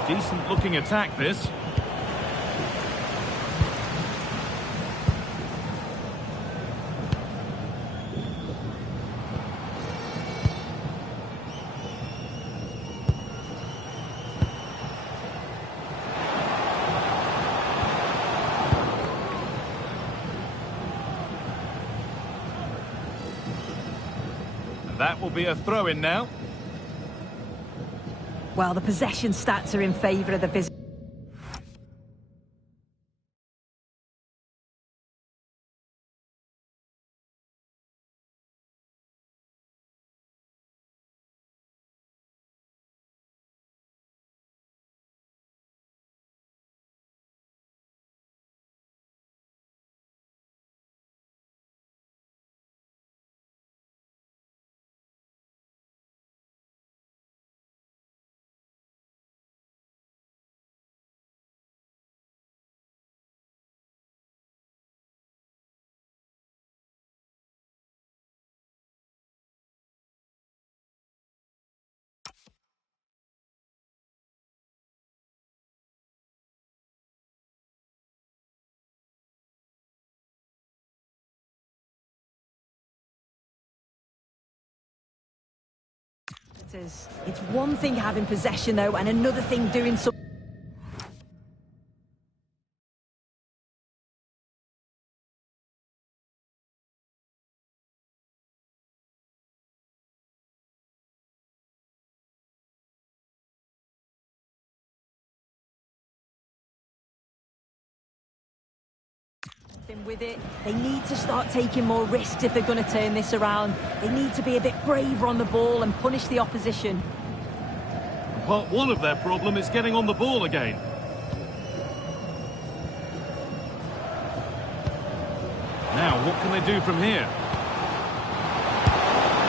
Decent looking attack, this. That will be a throw-in now. Well, the possession stats are in favour of the visitors. reflexes. It's one thing having possession, though, and another thing doing something with it. They need to start taking more risks if they're going to turn this around. They need to be a bit braver on the ball and punish the opposition. Part one of their problem is getting on the ball again. Now, what can they do from here?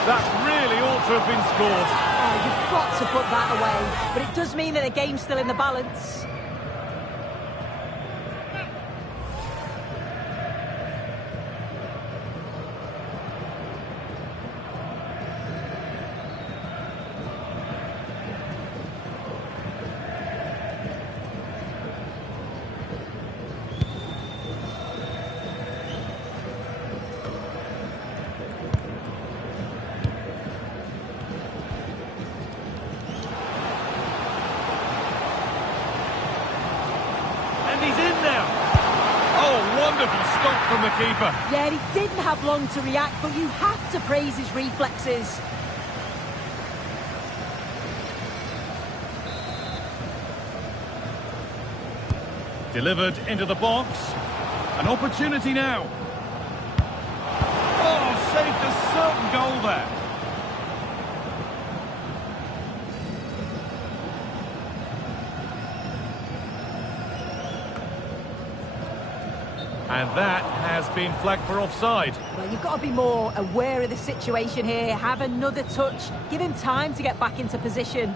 That really ought to have been scored. Oh, you've got to put that away. But it does mean that the game's still in the balance. Wonderful stop from the keeper. Yeah, he didn't have long to react, but you have to praise his reflexes. Delivered into the box. An opportunity now. Oh, saved a certain goal there. And that has been flagged for offside. Well, you've got to be more aware of the situation here. Have another touch. Give him time to get back into position.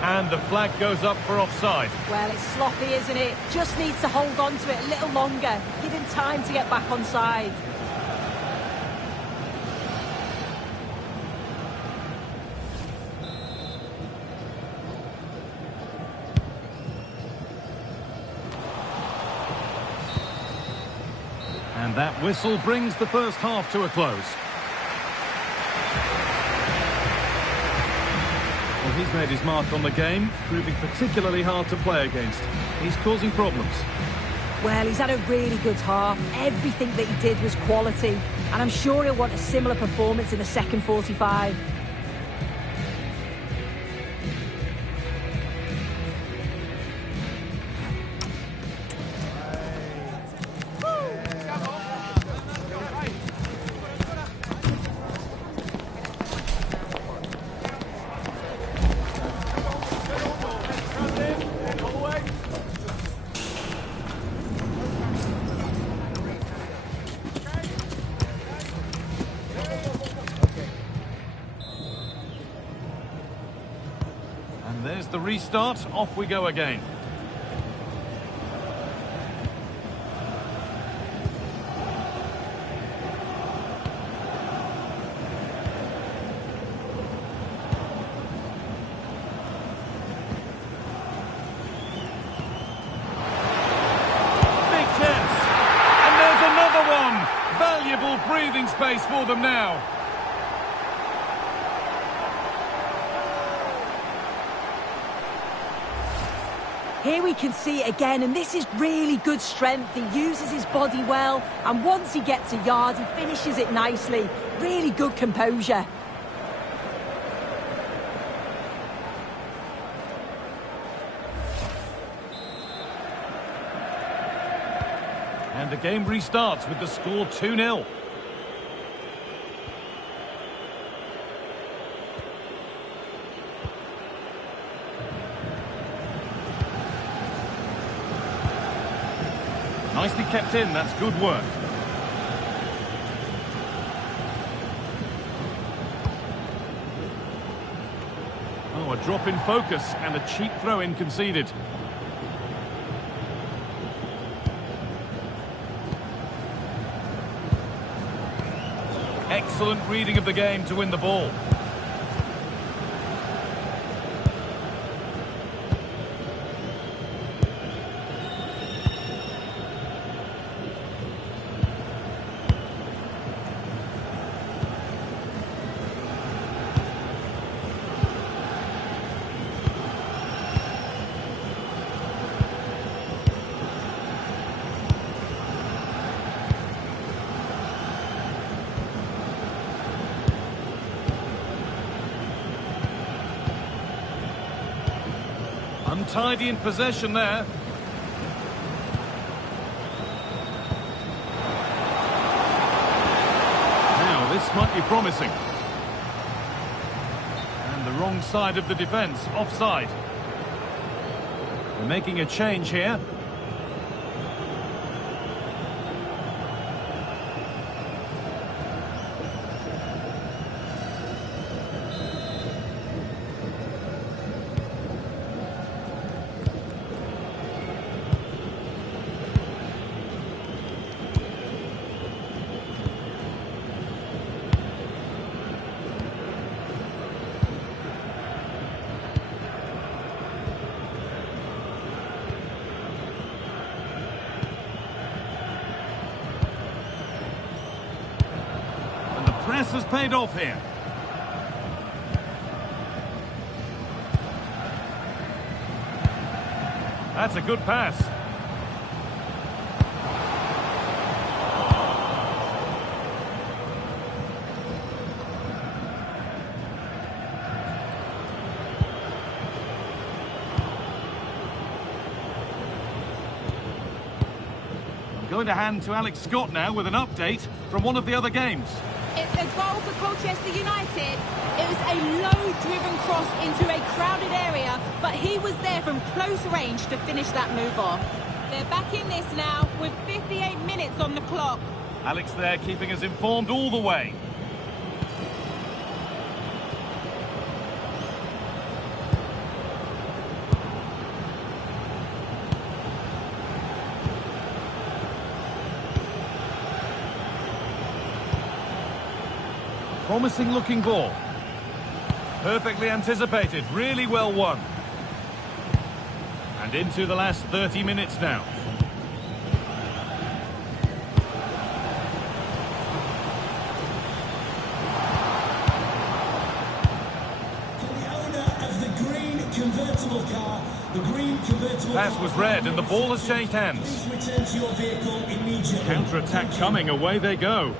And the flag goes up for offside. Well, it's sloppy, isn't it? Just needs to hold on to it a little longer. Give him time to get back onside. And that whistle brings the first half to a close. Well, he's made his mark on the game, proving particularly hard to play against. He's causing problems. Well, he's had a really good half. Everything that he did was quality. And I'm sure he'll want a similar performance in the second 45. And there's the restart. Off we go again. Big chance. And there's another one. Valuable breathing space for them now. Here we can see it again, and this is really good strength. He uses his body well, and once he gets a yard, he finishes it nicely. Really good composure. And the game restarts with the score 2-0. Nicely kept in, that's good work. Oh, a drop in focus and a cheap throw-in conceded. Excellent reading of the game to win the ball. Untidy in possession there. Now, this might be promising. And the wrong side of the defence, offside. They're making a change here. Press has paid off here. That's a good pass. I'm going to hand to Alex Scott now with an update from one of the other games. It's a goal for Colchester United. It was a low-driven cross into a crowded area, but he was there from close range to finish that move off. They're back in this now with 58 minutes on the clock. Alex there keeping us informed all the way. Promising looking ball. Perfectly anticipated, really well won. And into the last 30 minutes now. For the owner of the green convertible car, the green convertible Pass was red and the ball has changed hands. Please return to your vehicle immediately. Counter-attack coming, away they go.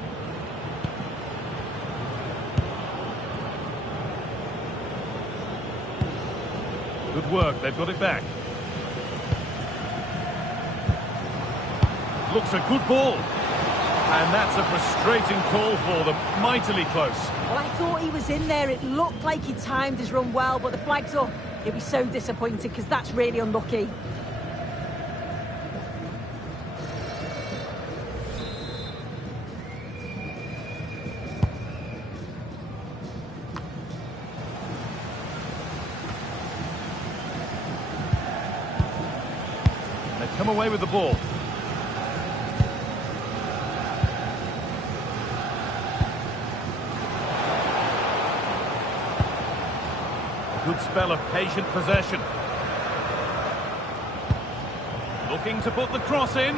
Good work, they've got it back. Looks a good ball. And that's a frustrating call for them. Mightily close. Well, I thought he was in there. It looked like he timed his run well, but the flag's up. He'll be so disappointed because that's really unlucky. Come away with the ball. A good spell of patient possession. Looking to put the cross in.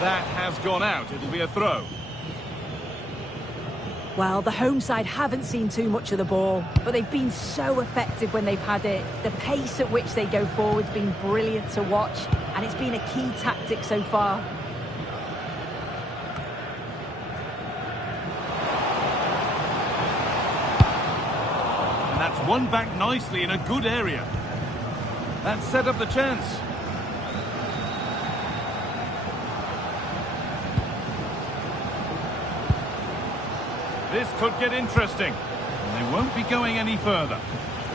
That has gone out. It'll be a throw. Well, the home side haven't seen too much of the ball, but they've been so effective when they've had it. The pace at which they go forward's been brilliant to watch, and it's been a key tactic so far. And that's won back nicely in a good area. That set up the chance. This could get interesting. And they won't be going any further.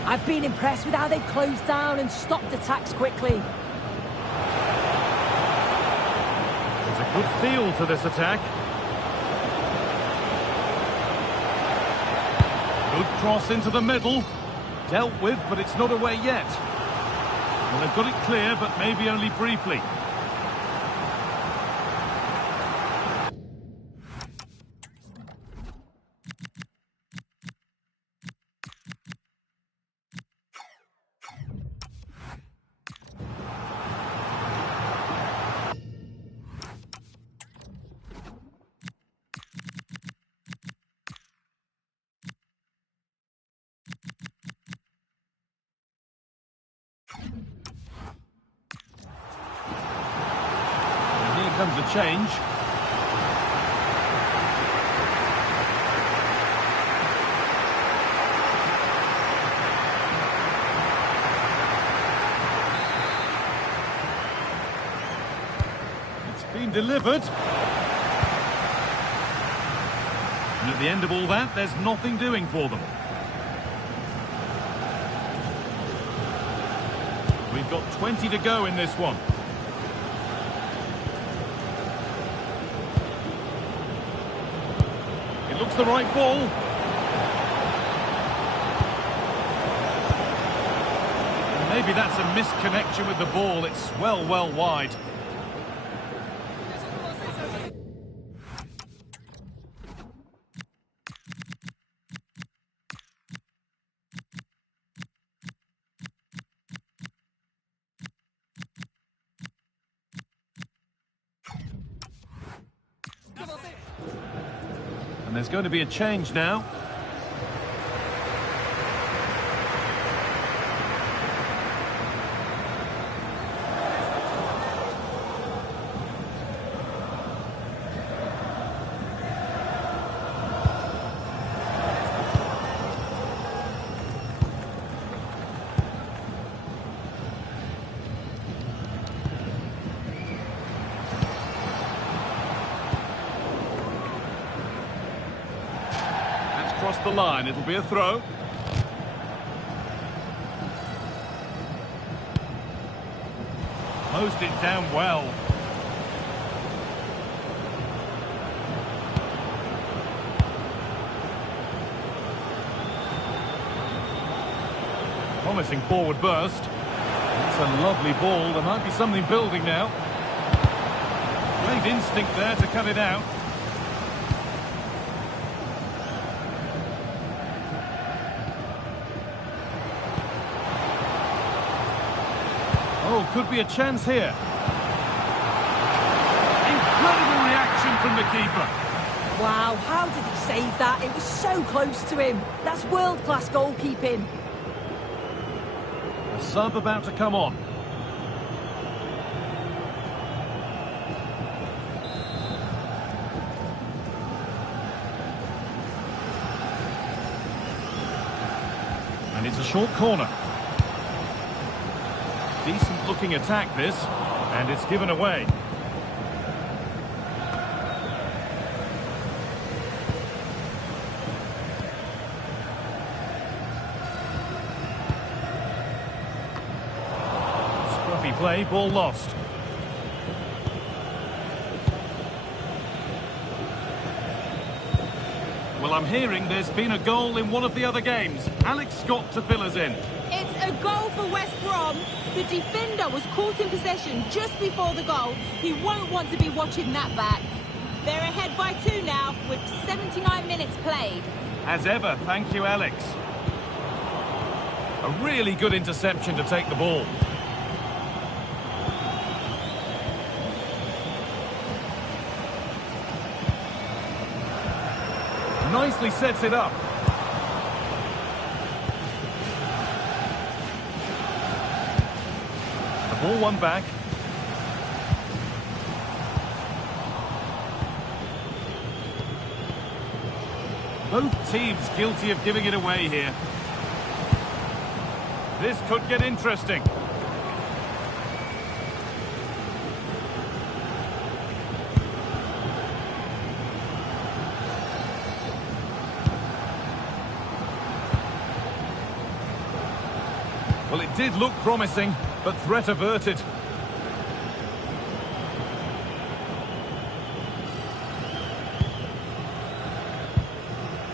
I've been impressed with how they've closed down and stopped attacks quickly. There's a good feel to this attack. Good cross into the middle. Dealt with, but it's not away yet. Well, they've got it clear, but maybe only briefly. Comes a change. It's been delivered. And at the end of all that, there's nothing doing for them. We've got 20 to go in this one. Looks the right ball. And maybe that's a misconnection with the ball. It's well wide. And there's going to be a change now. Across the line, it'll be a throw. Closed it down well. Promising forward burst. It's a lovely ball. There might be something building now. Great instinct there to cut it out. Oh, could be a chance here. Incredible reaction from the keeper. Wow, how did he save that? It was so close to him. That's world-class goalkeeping. A sub about to come on. And it's a short corner. Decent looking attack this, and it's given away. Scruffy play, ball lost. Well, I'm hearing there's been a goal in one of the other games. Alex Scott to fill us in. It's a goal for West Brom. The defender was caught in possession just before the goal. He won't want to be watching that back. They're ahead by 2 now with 79 minutes played. As ever, thank you, Alex. A really good interception to take the ball. Nicely sets it up. The ball won back. Both teams guilty of giving it away here. This could get interesting. Well, it did look promising, but threat averted.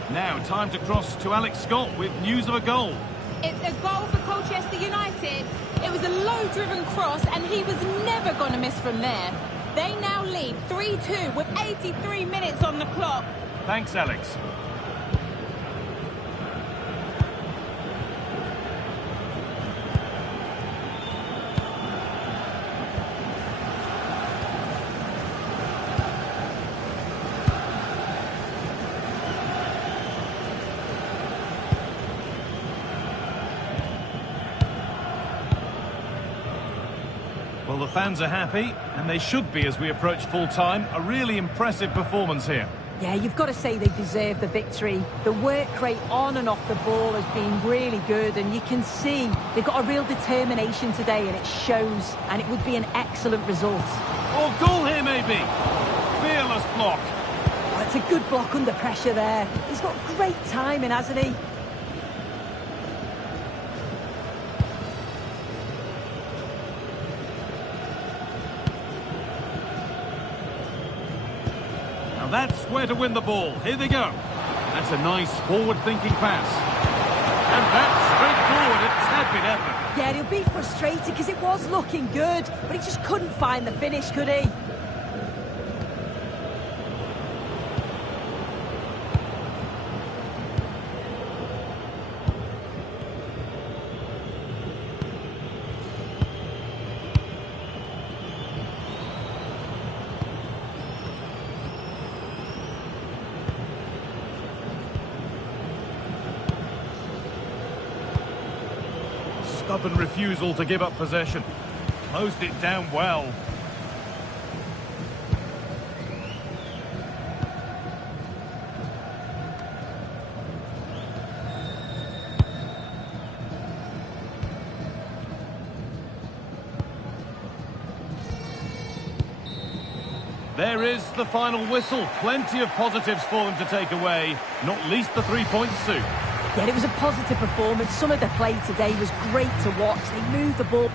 Now, time to cross to Alex Scott with news of a goal. It's a goal for Colchester United. It was a low-driven cross, and he was never going to miss from there. They now lead 3-2 with 83 minutes on the clock. Thanks, Alex. Well, the fans are happy, and they should be as we approach full-time. A really impressive performance here. Yeah, you've got to say they deserve the victory. The work rate on and off the ball has been really good, and you can see they've got a real determination today, and it shows, and it would be an excellent result. Oh, goal here maybe. Fearless block. Oh, it's a good block under pressure there. He's got great timing, hasn't he? That's where to win the ball. Here they go. That's a nice forward-thinking pass. And that's straightforward. It's had been effort. Yeah, he'll be frustrated because it was looking good, but he just couldn't find the finish, could he? Stubborn refusal to give up possession. Closed it down well. There is the final whistle. Plenty of positives for them to take away, not least the 3 points, Sue. Yeah, it was a positive performance. Some of the play today was great to watch. They moved the ball.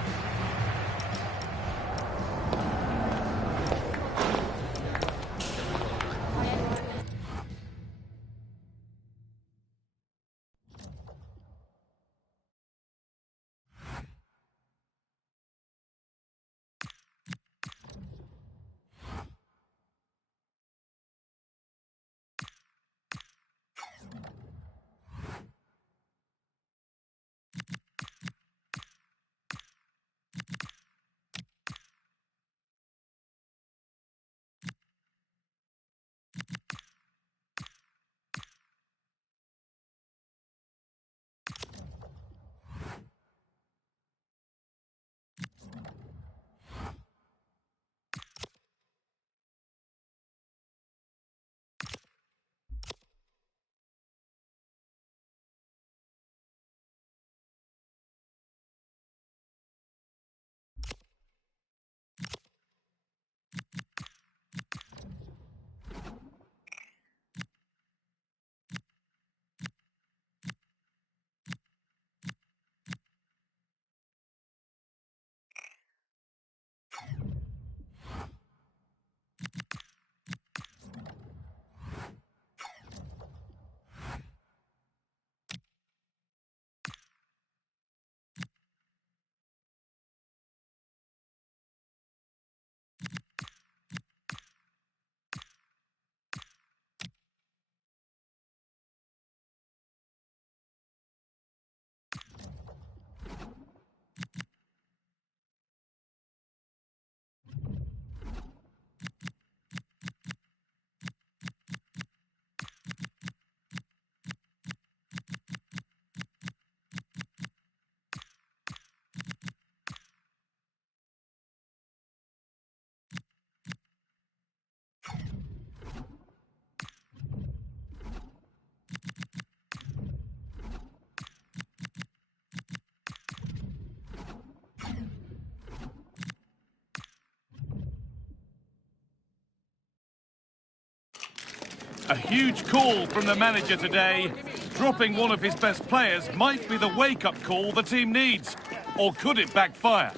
A huge call from the manager today. Dropping one of his best players might be the wake-up call the team needs. or could it backfire?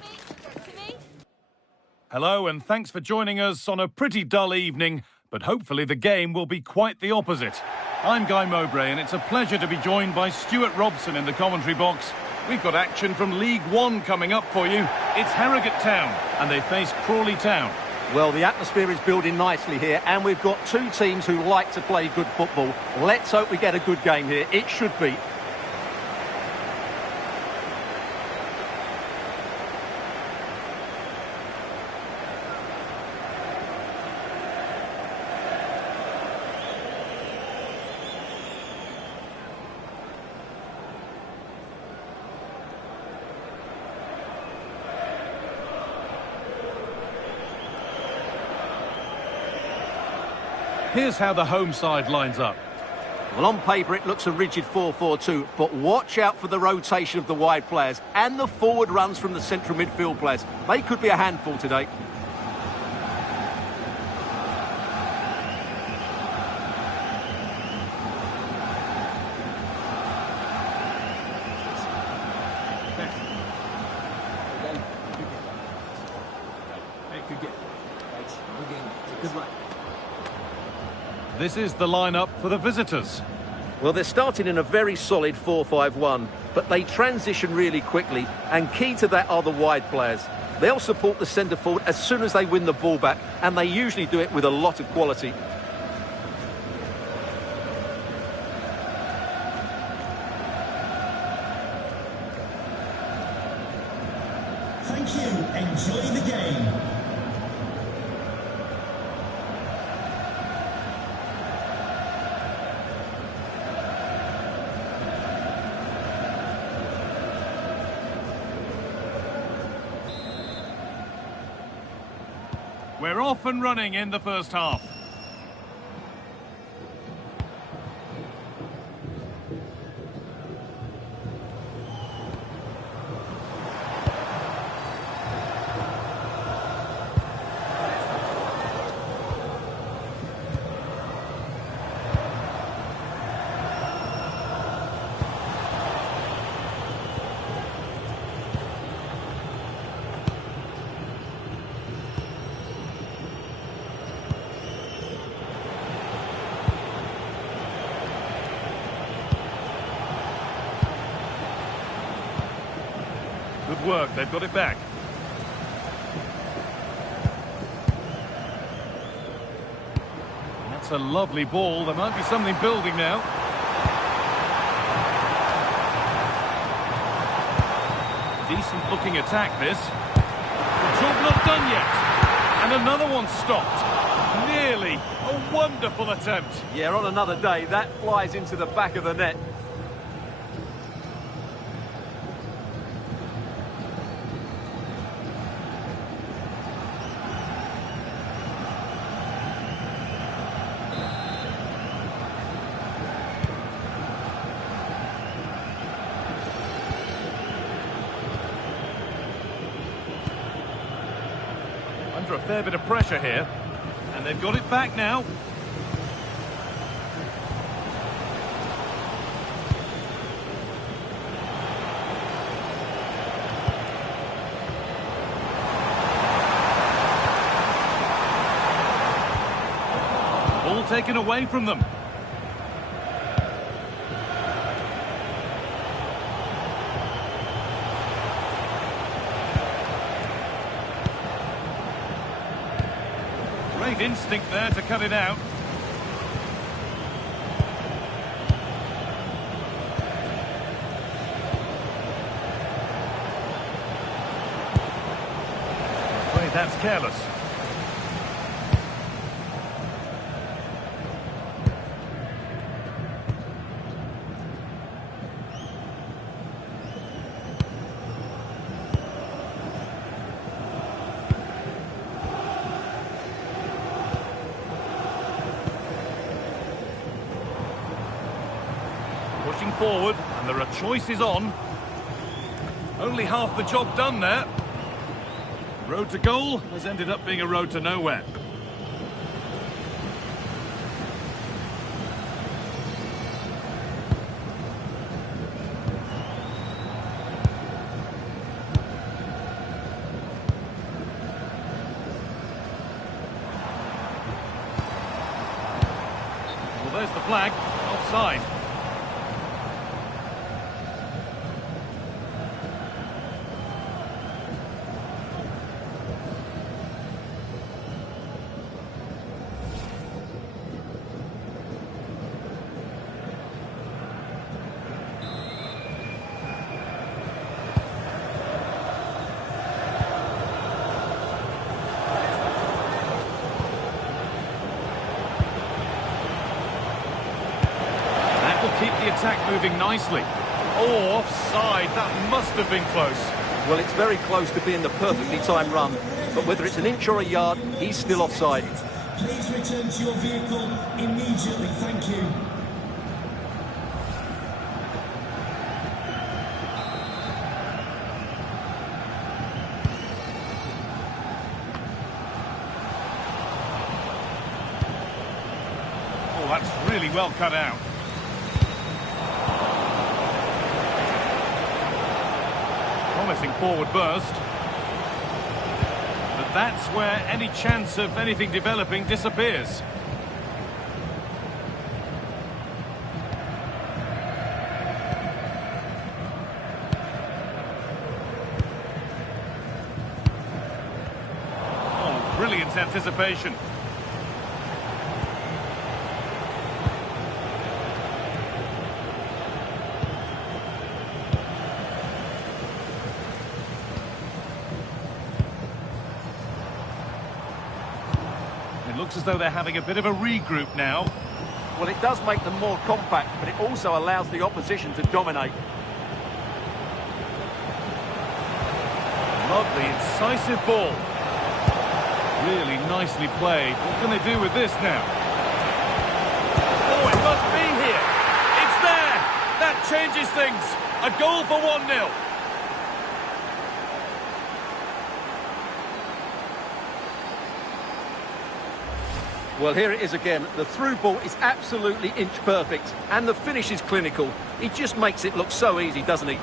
Hello, and thanks for joining us on a pretty dull evening, but hopefully the game will be quite the opposite. I'm Guy Mowbray, and it's a pleasure to be joined by Stuart Robson in the commentary box. We've got action from League One coming up for you. It's Harrogate Town, and they face Crawley Town. Well, the atmosphere is building nicely here, and we've got two teams who like to play good football. Let's hope we get a good game here. It should be. Here's how the home side lines up. Well, on paper, it looks a rigid 4-4-2, but watch out for the rotation of the wide players and the forward runs from the central midfield players. They could be a handful today. This is the lineup for the visitors. Well, they're starting in a very solid 4-5-1, but they transition really quickly, and key to that are the wide players. They'll support the centre forward as soon as they win the ball back, and they usually do it with a lot of quality. Thank you. Enjoy the game. We're off and running in the first half. Good work, they've got it back. That's a lovely ball, there might be something building now. Decent looking attack this. The job not done yet. And another one stopped. Nearly. A wonderful attempt. Yeah, on another day, that flies into the back of the net. Under a fair bit of pressure here. And they've got it back now. Ball taken away from them. Great instinct there to cut it out. I'm afraid that's careless. Pushing forward, and there are choices on. Only half the job done there. Road to goal has ended up being a road to nowhere. there's the flag. Offside. Keep the attack moving nicely. Oh, offside. That must have been close. Well, it's very close to being the perfectly timed run, but whether it's an inch or a yard, he's still offside. Please return to your vehicle immediately. Thank you. Oh, that's really well cut out. Promising forward burst. But that's where any chance of anything developing disappears. Oh, brilliant anticipation. It looks as though they're having a bit of a regroup now. Well, it does make them more compact, but it also allows the opposition to dominate. Lovely, incisive ball. Really nicely played. What can they do with this now? Oh, it must be here. It's there. That changes things. A goal for 1-0. Well, here it is again. The through ball is absolutely inch perfect, and the finish is clinical. He just makes it look so easy, doesn't he?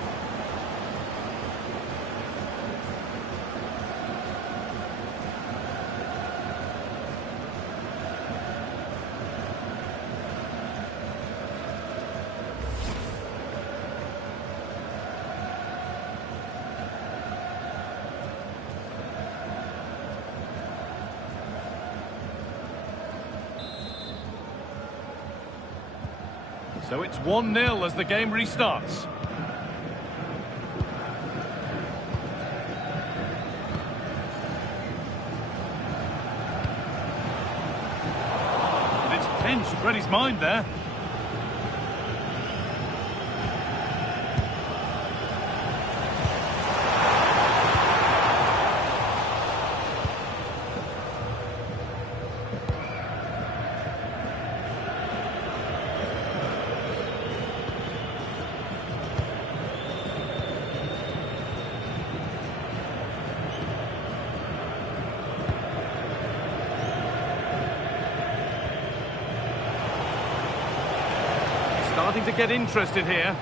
So it's 1-0 as the game restarts. And it's pinched, read his mind there. Starting to get interested here.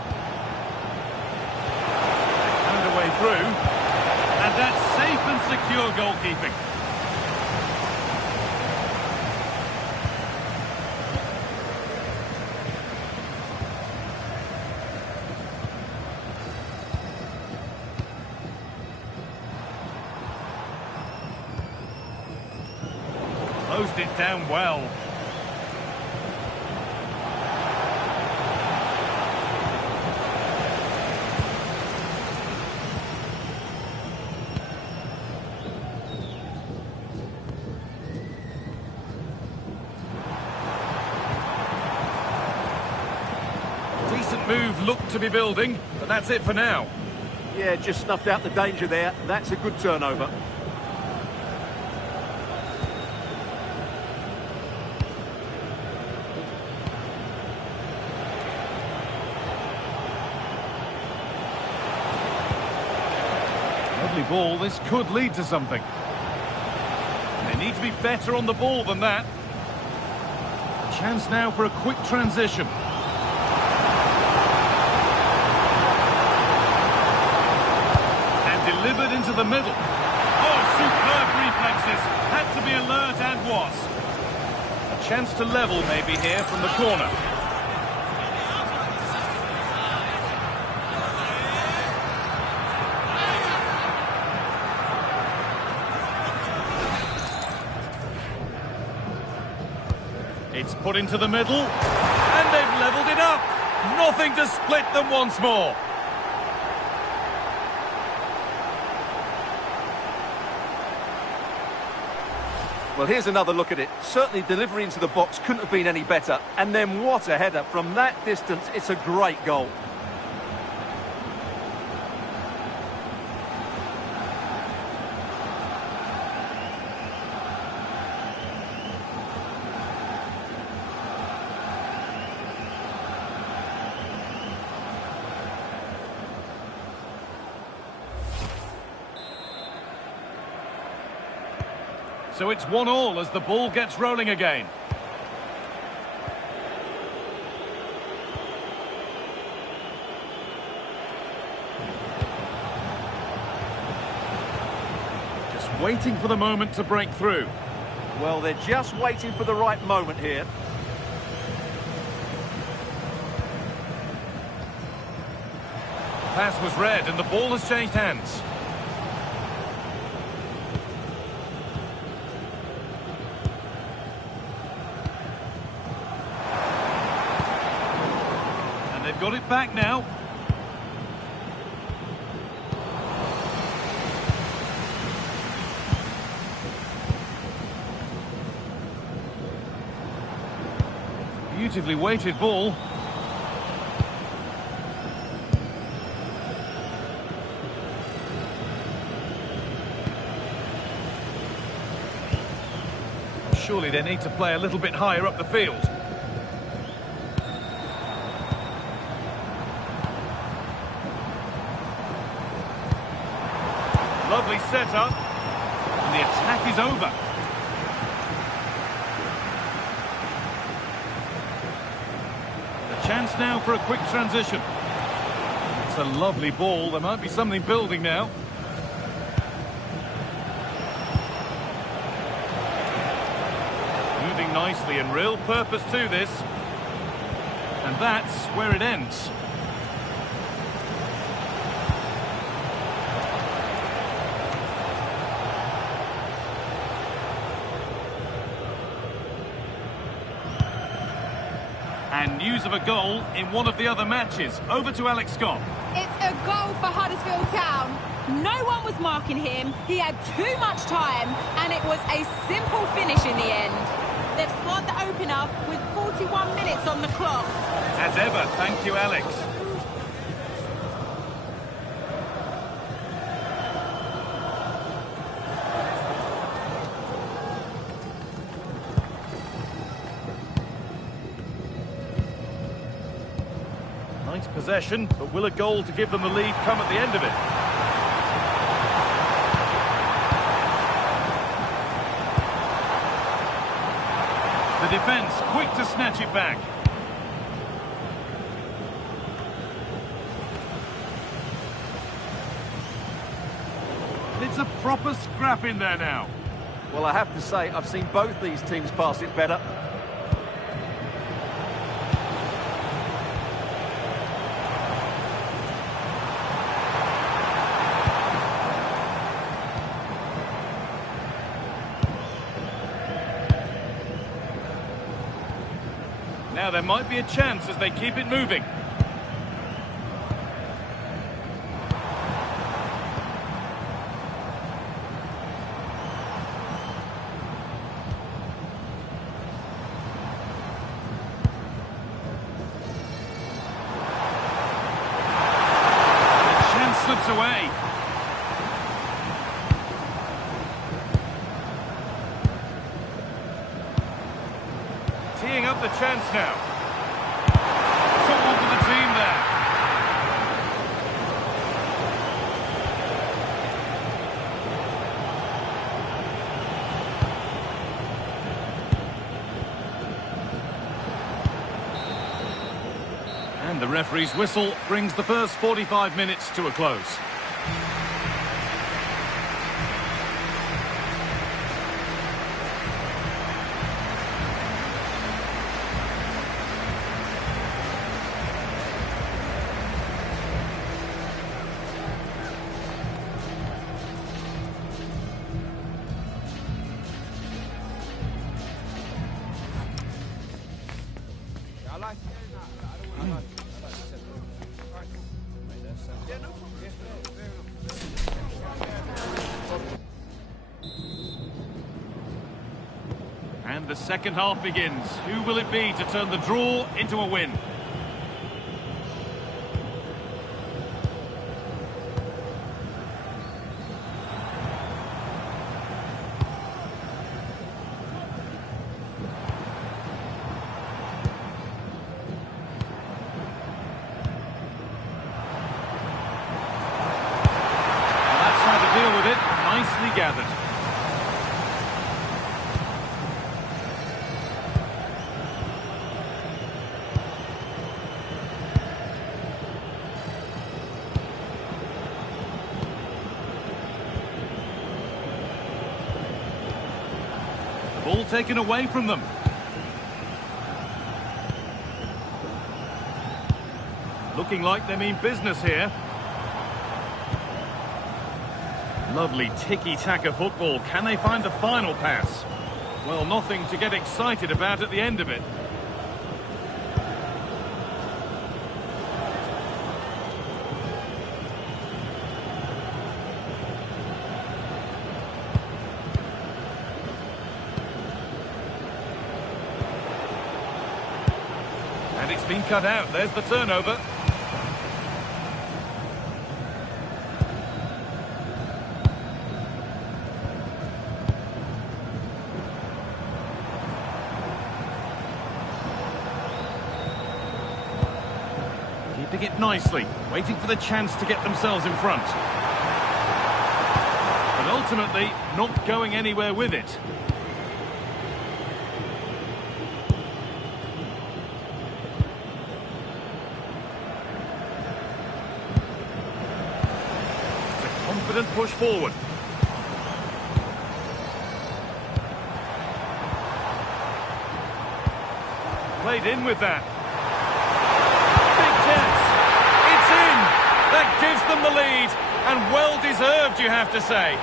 Found a way through. And that's safe and secure goalkeeping. Closed it down well. Decent move looked to be building, but that's it for now. Yeah, just snuffed out the danger there. That's a good turnover. Lovely ball, this could lead to something. They need to be better on the ball than that. A chance now for a quick transition. And delivered into the middle. Oh, superb reflexes. Had to be alert and was. A chance to level maybe here from the corner. It's put into the middle, and they've levelled it up. Nothing to split them once more. Well, here's another look at it. Certainly delivery into the box couldn't have been any better. And then what a header. From that distance, it's a great goal. So it's 1-1 as the ball gets rolling again. Just waiting for the moment to break through. Well, they're just waiting for the right moment here. Pass was read and the ball has changed hands. Got it back now. Beautifully weighted ball. Surely they need to play a little bit higher up the field. Lovely set-up, and the attack is over. The chance now for a quick transition. It's a lovely ball, there might be something building now. Moving nicely and real purpose to this. And that's where it ends. And news of a goal in one of the other matches. Over to Alex Scott. It's a goal for Huddersfield Town. No one was marking him. He had too much time, and it was a simple finish in the end. They've scored the opener with 41 minutes on the clock. As ever, thank you, Alex. Nice possession, but will a goal to give them the lead come at the end of it? The defence quick to snatch it back. It's a proper scrap in there now. Well, I have to say, I've seen both these teams pass it better. Now there might be a chance as they keep it moving. The chance slips away. Teeing up the chance now. Trouble for the team there. And the referee's whistle brings the first 45 minutes to a close. And the second half begins. Who will it be to turn the draw into a win? That's how to deal with it. Nicely gathered. Ball taken away from them. Looking like they mean business here. Lovely tiki-taka football. Can they find the final pass? Well, nothing to get excited about at the end of it. And it's been cut out. There's the turnover. Keeping it nicely, waiting for the chance to get themselves in front. But ultimately, not going anywhere with it. Confident push forward. Played in with that. Big chance. It's in. That gives them the lead. And well deserved, you have to say.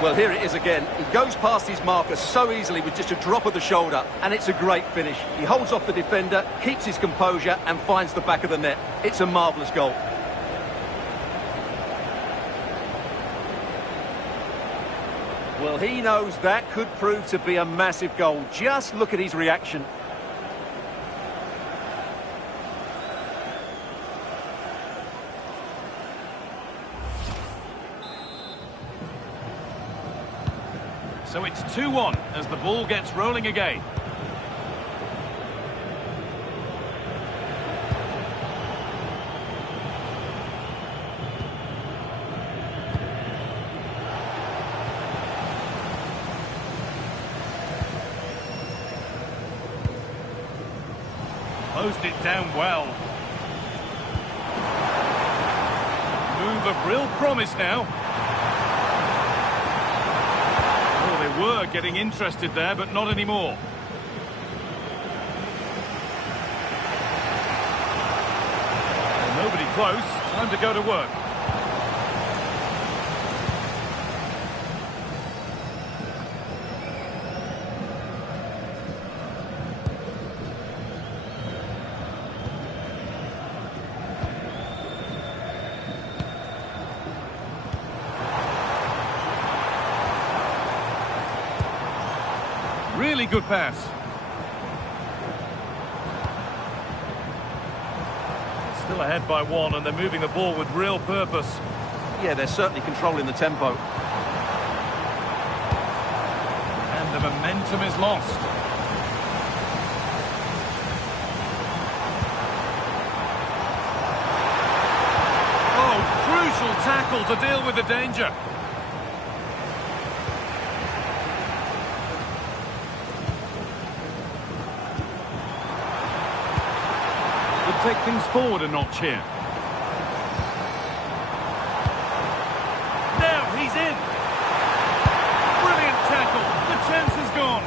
Well, here it is again. He goes past his marker so easily with just a drop of the shoulder, and it's a great finish. He holds off the defender, keeps his composure, and finds the back of the net. It's a marvellous goal. Well, he knows that could prove to be a massive goal. Just look at his reaction. So it's 2-1 as the ball gets rolling again. Closed it down well. Move of real promise now. Were getting interested there, but not anymore. Well, nobody close. Time to go to work. Really good pass. Still ahead by one, and they're moving the ball with real purpose. Yeah, they're certainly controlling the tempo. And the momentum is lost. Oh, crucial tackle to deal with the danger. Take things forward a notch here. Now he's in. Brilliant tackle. The chance is gone.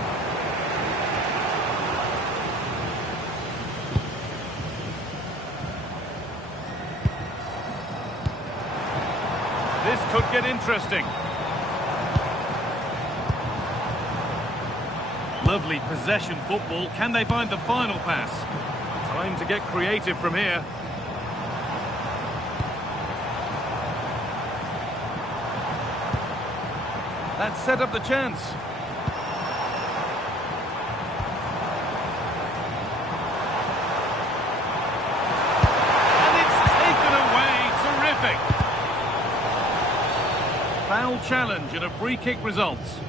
could get interesting. Lovely possession football. Can they find the final pass? Time to get creative from here. That set up the chance. And it's taken away. Terrific. Foul challenge and a free kick results.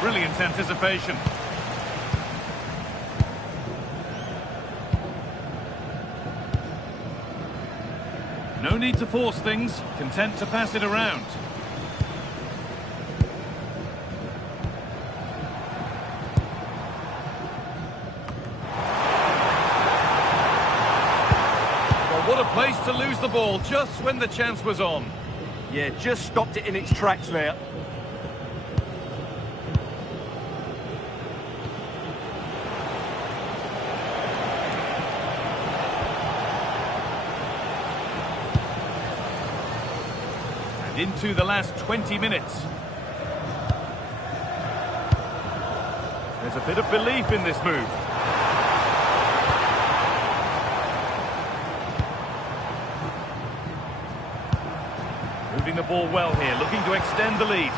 Brilliant anticipation. No need to force things, content to pass it around. Well, what a place to lose the ball just when the chance was on. Yeah, just stopped it in its tracks there. Into the last 20 minutes. There's a bit of belief in this move. Moving the ball well here, looking to extend the lead.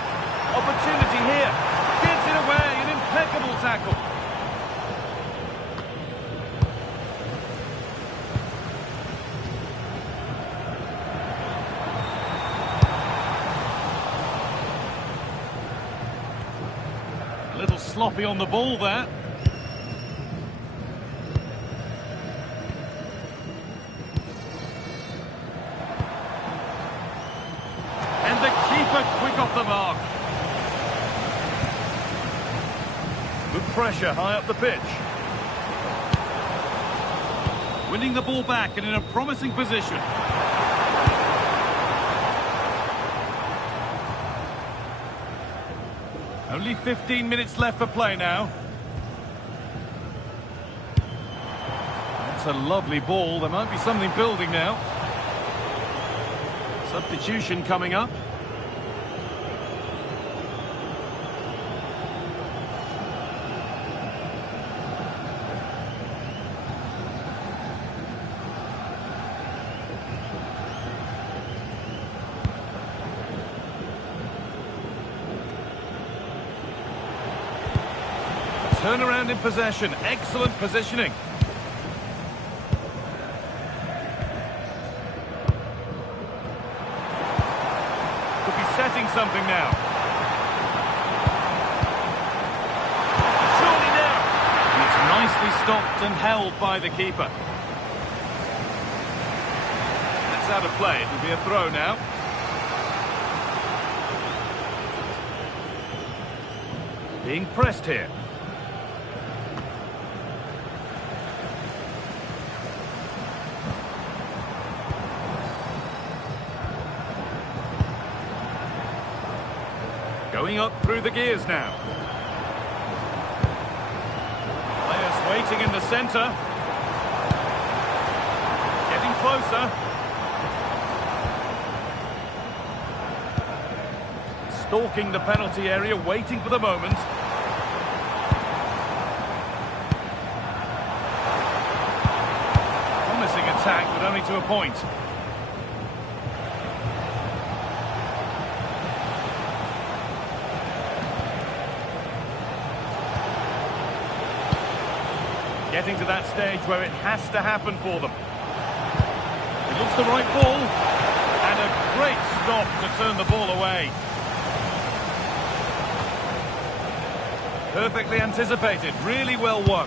Opportunity here. Gets it away, an impeccable tackle. Sloppy on the ball there. And the keeper quick off the mark. Good pressure high up the pitch. Winning the ball back and in a promising position. Only 15 minutes left for play now. That's a lovely ball. There might be something building now. Substitution coming up. Turnaround in possession. Excellent positioning. Could be setting something now. Surely now. It's nicely stopped and held by the keeper. That's out of play. It'll be a throw now. Being pressed here. Going up through the gears now. Players waiting in the centre. Getting closer. Stalking the penalty area, waiting for the moment. Promising attack, but only to a point. Getting to that stage where it has to happen for them. It looks the right ball. And a Great stop to turn the ball away. Perfectly anticipated, really well won.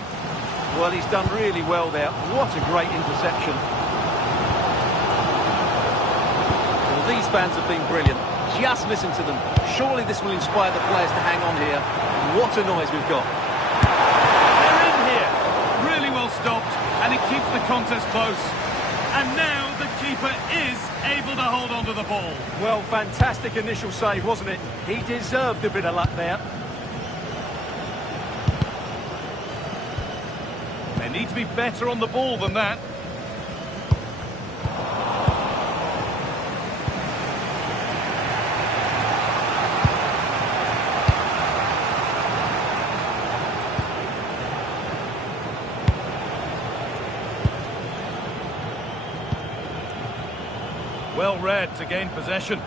Well, he's done really well there. What a great interception. Well, these fans have been brilliant. Just listen to them. Surely this will inspire the players to hang on here. What a noise we've got. They're in here. Really well stopped, and it keeps the contest close. And now the keeper is able to hold on to the ball. Well, fantastic initial save, wasn't it? He deserved a bit of luck there. They need to be better on the ball than that. Well read to gain possession. In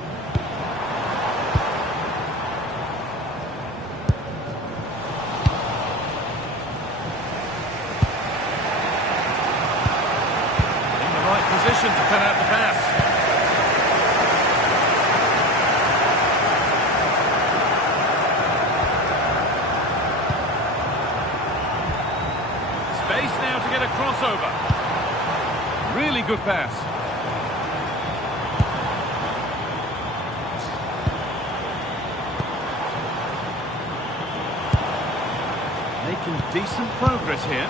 the right position to cut out the pass. Space now to get a crossover. Really good pass. Making decent progress here.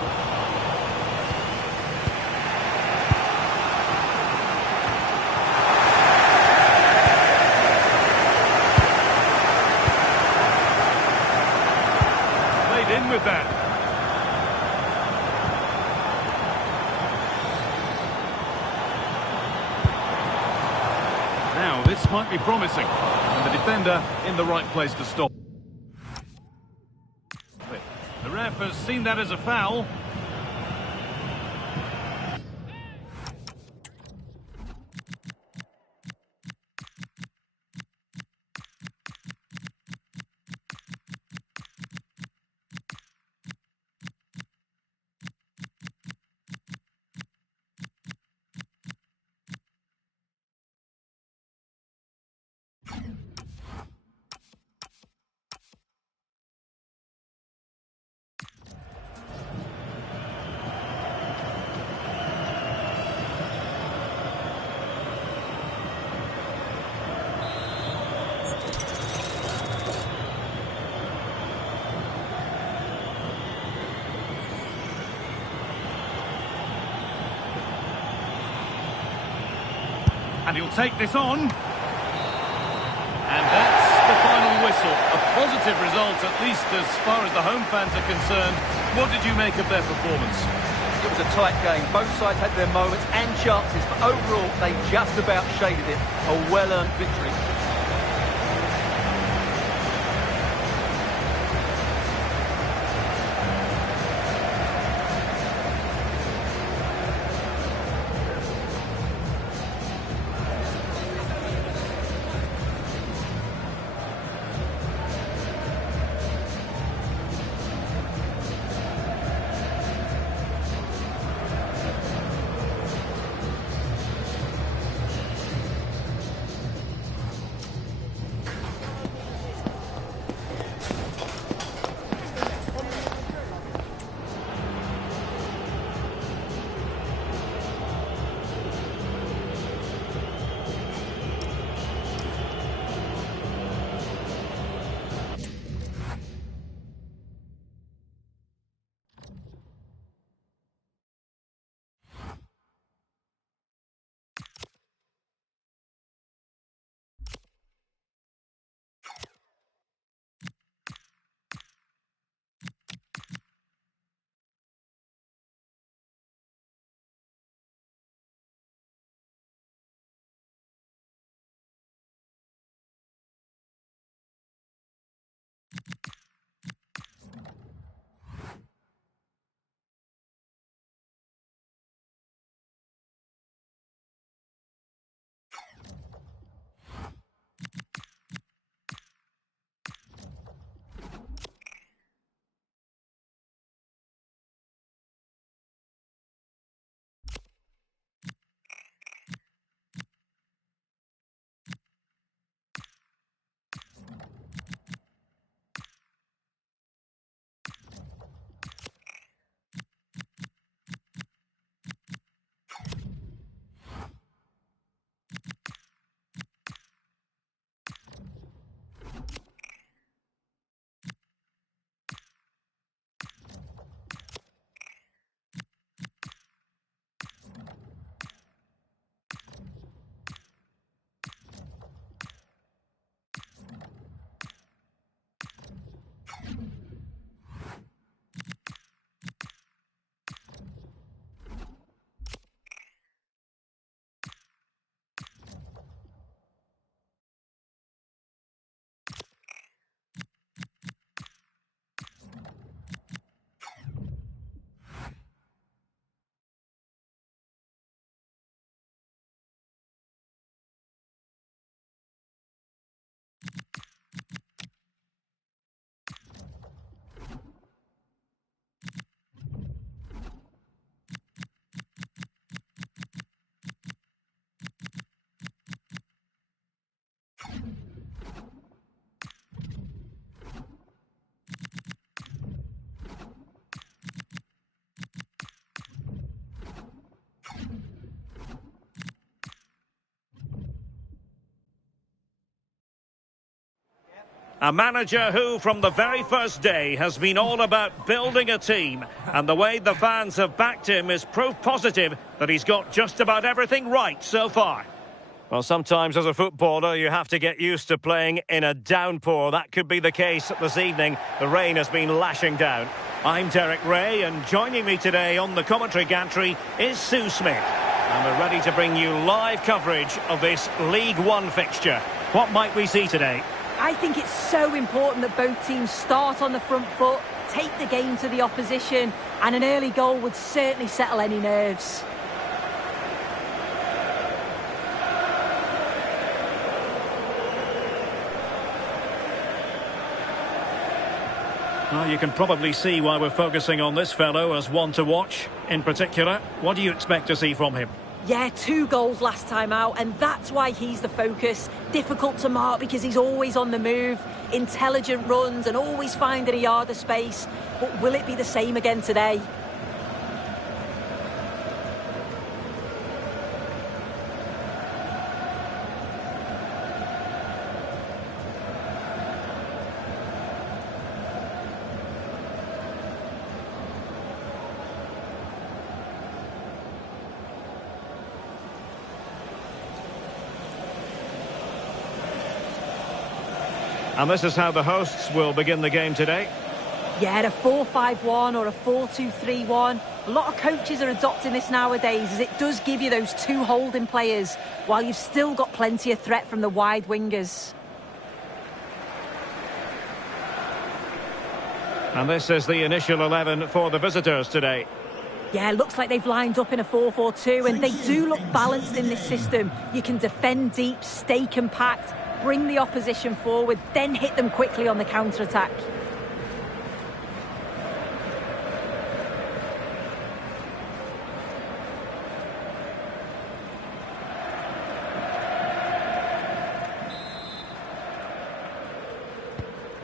Played in with that. Now this might be promising. And the defender in the right place to stop. The ref has seen that as a foul. And he'll take this on. And that's the final whistle. A positive result, at least as far as the home fans are concerned. What did you make of their performance? It was a tight game. Both sides had their moments and chances, but overall, they just about shaded it. A well-earned victory. A manager who, from the very first day, has been all about building a team. And the way the fans have backed him is proof positive that he's got just about everything right so far. Well, sometimes as a footballer, you have to get used to playing in a downpour. That could be the case this evening. The rain has been lashing down. I'm Derek Ray, and joining me today on the commentary gantry is Sue Smith. And we're ready to bring you live coverage of this League One fixture. What might we see today? I think it's so important that both teams start on the front foot, take the game to the opposition, and an early goal would certainly settle any nerves. Well, you can probably see why we're focusing on this fellow as one to watch. In particular, what do you expect to see from him? Yeah, 2 goals last time out, and that's why he's the focus. Difficult to mark because he's always on the move, intelligent runs and always finding a yard of space. But will it be the same again today? And this is how the hosts will begin the game today. Yeah, a 4-5-1 or a 4-2-3-1. A lot of coaches are adopting this nowadays as it does give you those 2 holding players while you've still got plenty of threat from the wide wingers. And this is the initial 11 for the visitors today. Yeah, looks like they've lined up in a 4-4-2 and they do look balanced in this system. You can defend deep, stay compact, bring the opposition forward, then hit them quickly on the counter-attack.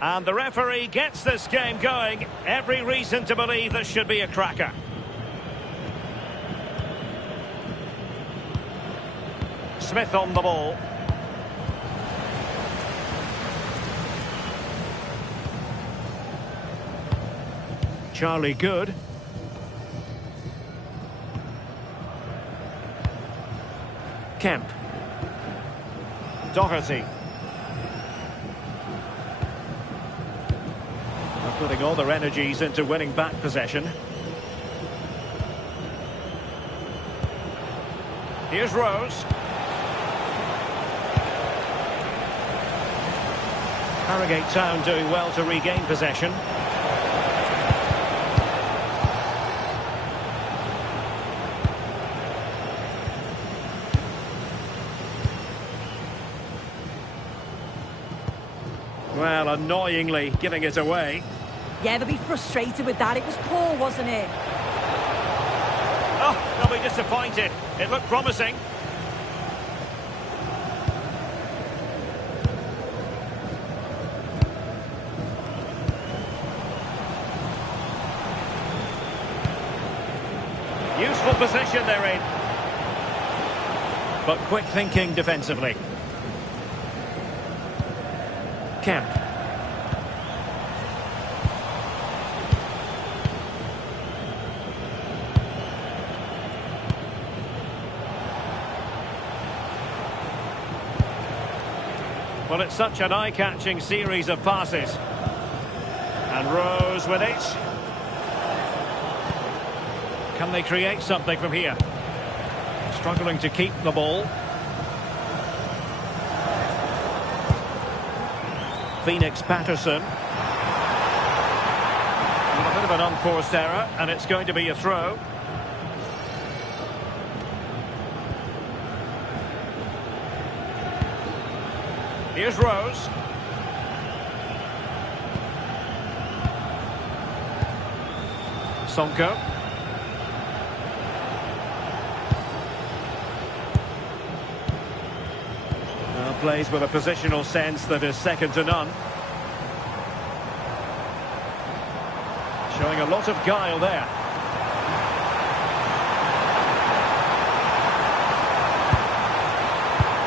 And the referee gets this game going. Every reason to believe this should be a cracker. Smith on the ball. Charlie Good. Kemp. Doherty. They're putting all their energies into winning back possession. Here's Rose. Harrogate Town doing well to regain possession. Well, annoyingly giving it away. Yeah, they'll be frustrated with that. It was poor, wasn't it? Oh, they'll be disappointed. It looked promising. Useful position they're in. But quick thinking defensively. Kemp. Well, it's such an eye-catching series of passes. And Rose with it. Can they create something from here? Struggling to keep the ball. Phoenix Patterson. A bit of an unforced error, and it's going to be a throw. Here's Rose. Sonko. Well, plays with a positional sense that is second to none. Showing a lot of guile there.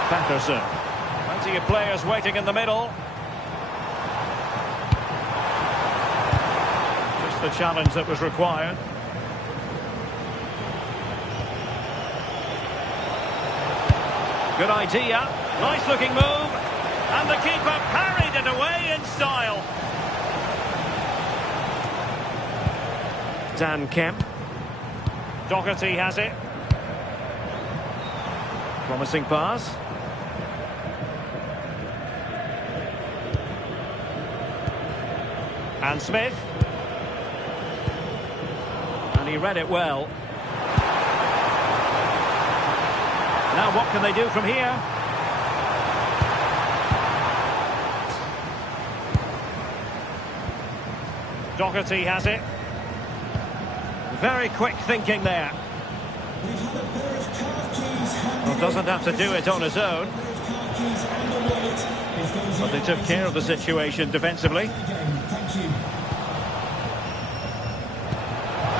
Patterson. Plenty of players waiting in the middle. the challenge that was required. Good idea. Nice looking move. And the keeper parried it away in style. Dan Kemp. Doherty has it. Promising pass. And Smith. And he read it well. Now what can they do from here? Doherty has it. Very quick thinking there. Well, doesn't have to do it on his own. But they took care of the situation defensively.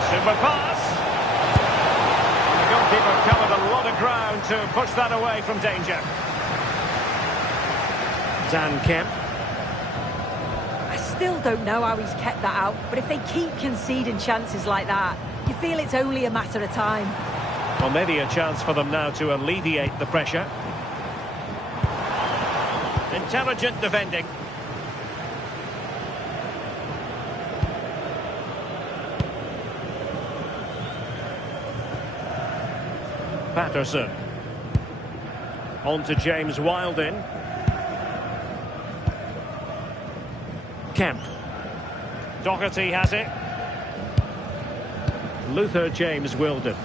Super pass. And the goalkeeper covered a lot of ground to push that away from danger. Dan Kemp. I still don't know how he's kept that out, but if they keep conceding chances like that, you feel it's only a matter of time. Well, maybe a chance for them now to alleviate the pressure. Intelligent defending. Patterson. On to James Wildin. Kemp. Doherty has it. Luther James Wilden.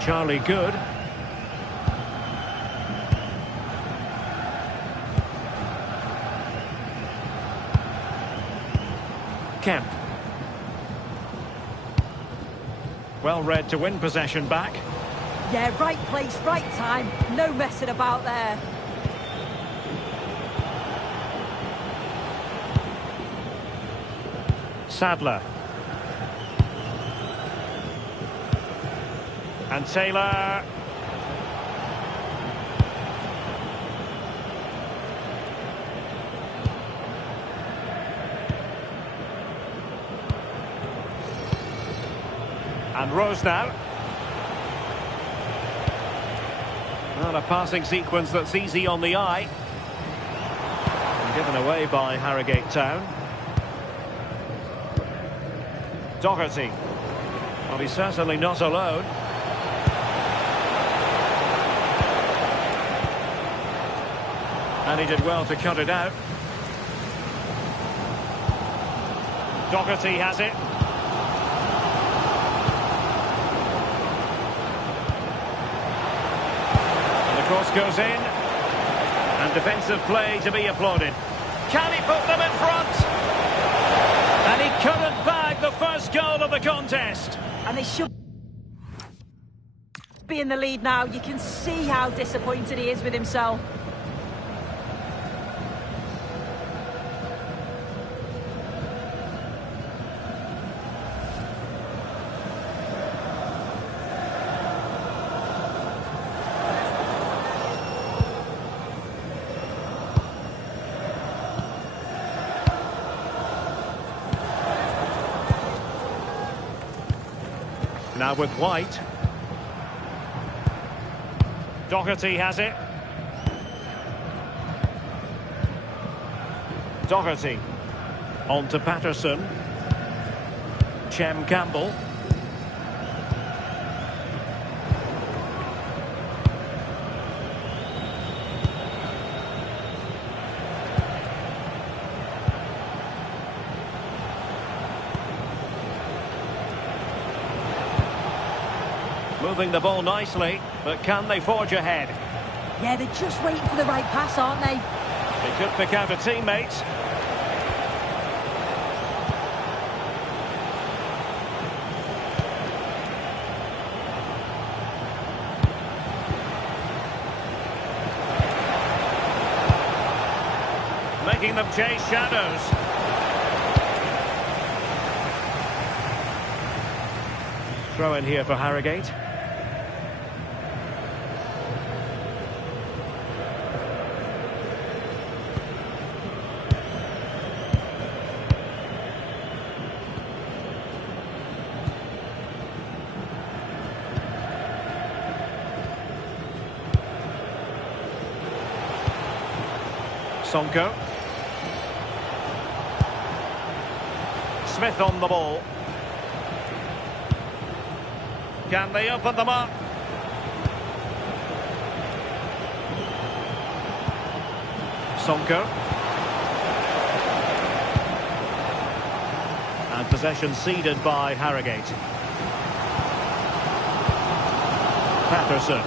Charlie Good. Kemp. Well read to win possession back. Yeah, right place, right time. No messing about there. Sadler. And Taylor. And Rose now. Well, a passing sequence that's easy on the eye. And given away by Harrogate Town. Doherty. Well, he's certainly not alone. And he did well to cut it out. Doherty has it. And the cross goes in. And defensive play to be applauded. Can he put them in front? And he couldn't bag the first goal of the contest. And they should be in the lead now. You can see how disappointed he is with himself. Now with White. Doherty has it. Doherty. On to Patterson. Chem Campbell. Moving the ball nicely, but can they forge ahead? Yeah, they're just waiting for the right pass, aren't they? They could pick out a teammate. Making them chase shadows. Throw in here for Harrogate. Sonko. Smith on the ball. Can they open them up? Sonko. And possession ceded by Harrogate. Patterson.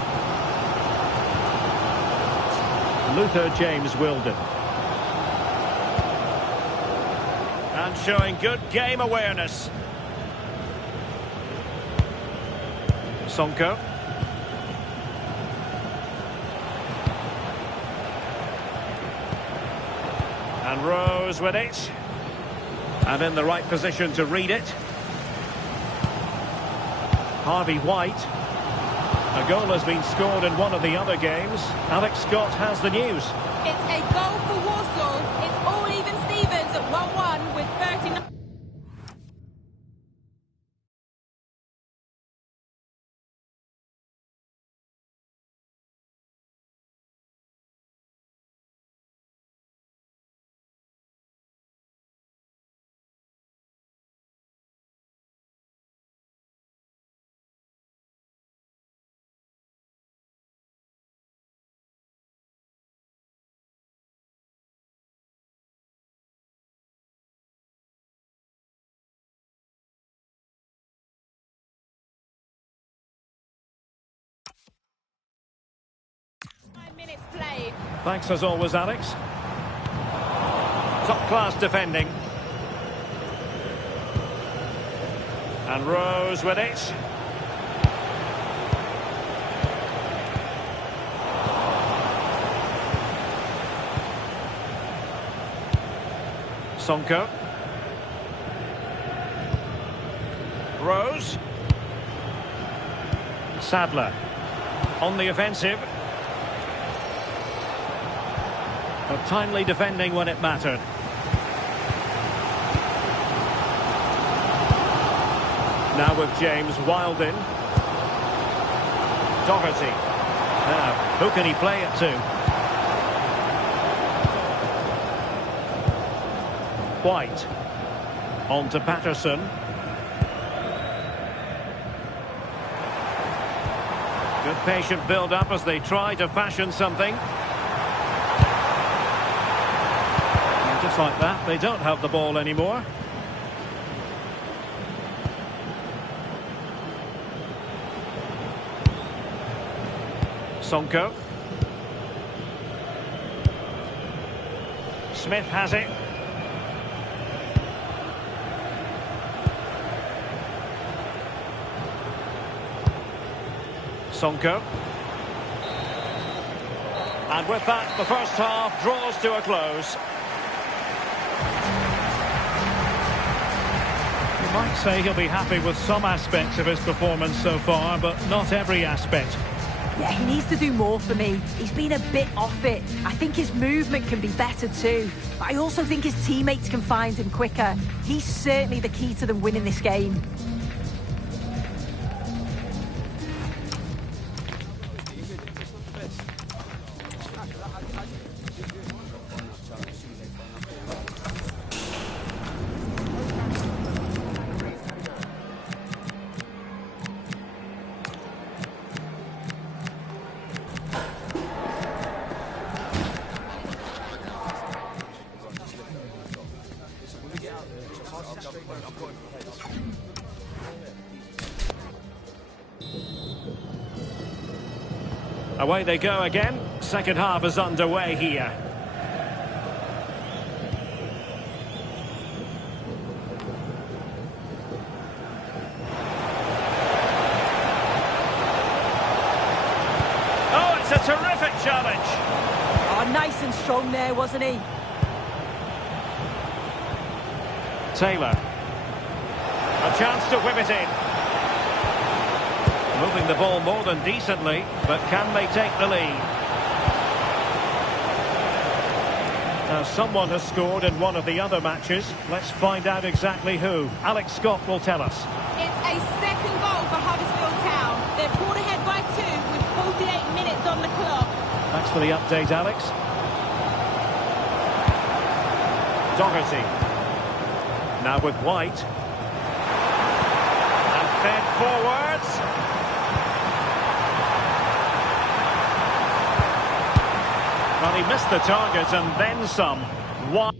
Luther James Wilden. And showing good game awareness. Sonko. And Rose with it. And in the right position to read it. Harvey White. A goal has been scored in one of the other games. Alex Scott has the news. It's a goal for Walsall. It's all even Stevens at 1-1 with 39. Minutes played. Thanks as always, Alex. Top-class defending. And Rose with it. Sonko. Rose. Sadler. On the offensive. But timely defending when it mattered. Now with James Wilden. Doherty. Now, who can he play it to? White. On to Patterson. Good patient build-up as they try to fashion something. Just like that, they don't have the ball anymore. Sonko. Smith has it. Sonko. And with that, the first half draws to a close. You might say he'll be happy with some aspects of his performance so far, but not every aspect. Yeah, he needs to do more for me. He's been a bit off it. I think his movement can be better too. But I also think his teammates can find him quicker. He's certainly the key to them winning this game. Away they go again. Second half is underway here. Oh, it's a terrific challenge. Oh, nice and strong there, wasn't he? Taylor. A chance to whip it in. Moving the ball more than decently, but can they take the lead? Now, someone has scored in one of the other matches. Let's find out exactly who. Alex Scott will tell us. It's a second goal for Huddersfield Town. They're pulled ahead by 2 with 48 minutes on the clock. Thanks for the update, Alex. Doherty. Now with White. And fed forwards. Well, he missed the target and then some. One.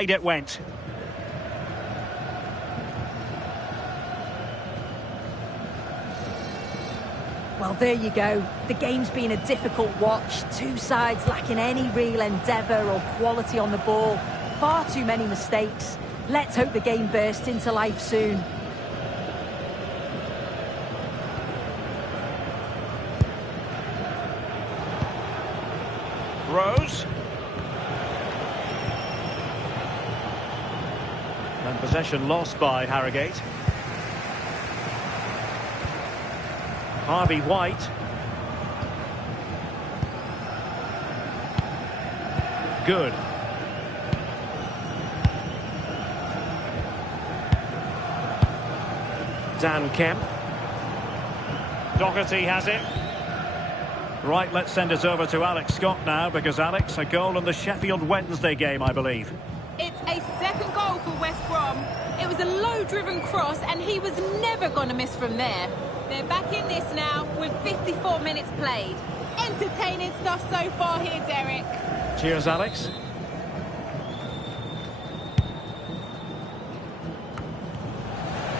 It went. Well, there you go. The game's been a difficult watch. Two sides lacking any real endeavour or quality on the ball. Far too many mistakes. Let's hope the game bursts into life soon. Rose. And possession lost by Harrogate. Harvey White. Good. Dan Kemp. Doherty has it. Right, let's send it over to Alex Scott now, because Alex, a goal in the Sheffield Wednesday game, I believe. It's a second goal for West Brom. It was a low-driven cross, and he was never going to miss from there. They're back in this now with 54 minutes played. Entertaining stuff so far here, Derek. Cheers, Alex.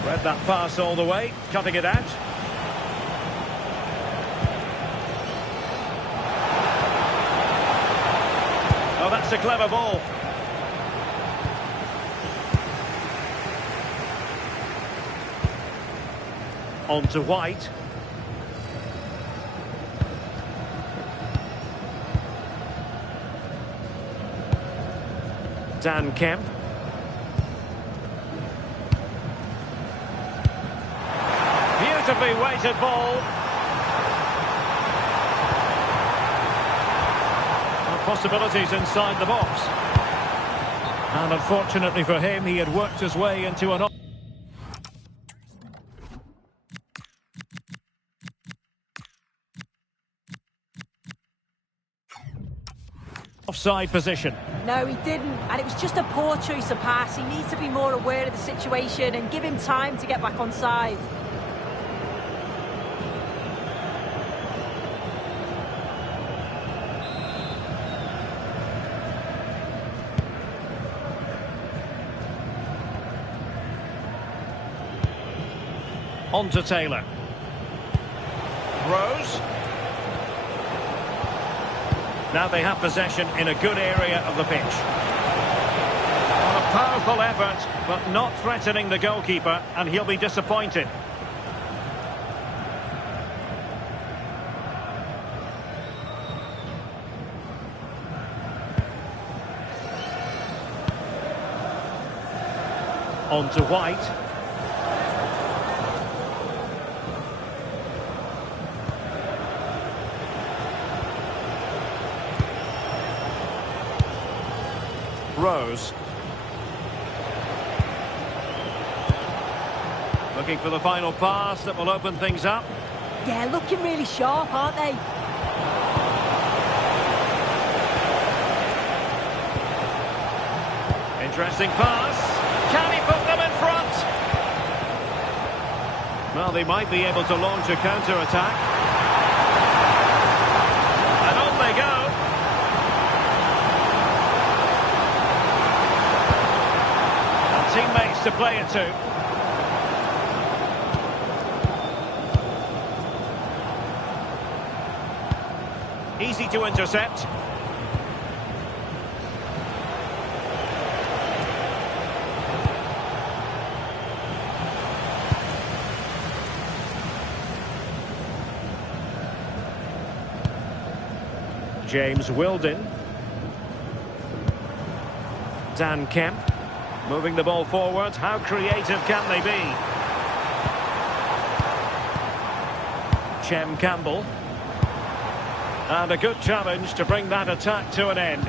Read that pass all the way, cutting it out. Oh, that's a clever ball. On to White. Dan Kemp. Beautifully weighted ball. Well, possibilities inside the box. And unfortunately for him, he had worked his way into an offside position. No, he didn't, and it was just a poor choice of pass. He needs to be more aware of the situation and give him time to get back on side. On to Taylor. Rose. Now they have possession in a good area of the pitch. Well, a powerful effort, but not threatening the goalkeeper, and he'll be disappointed. On to White. Rose. Looking for the final pass that will open things up. Yeah, looking really sharp, aren't they? Interesting pass. Can he put them in front? Well, they might be able to launch a counter-attack. And on they go. Teammates to play it to. Easy to intercept. James Wilden. Dan Kemp. Moving the ball forward. How creative can they be? Chem Campbell. And a good challenge to bring that attack to an end.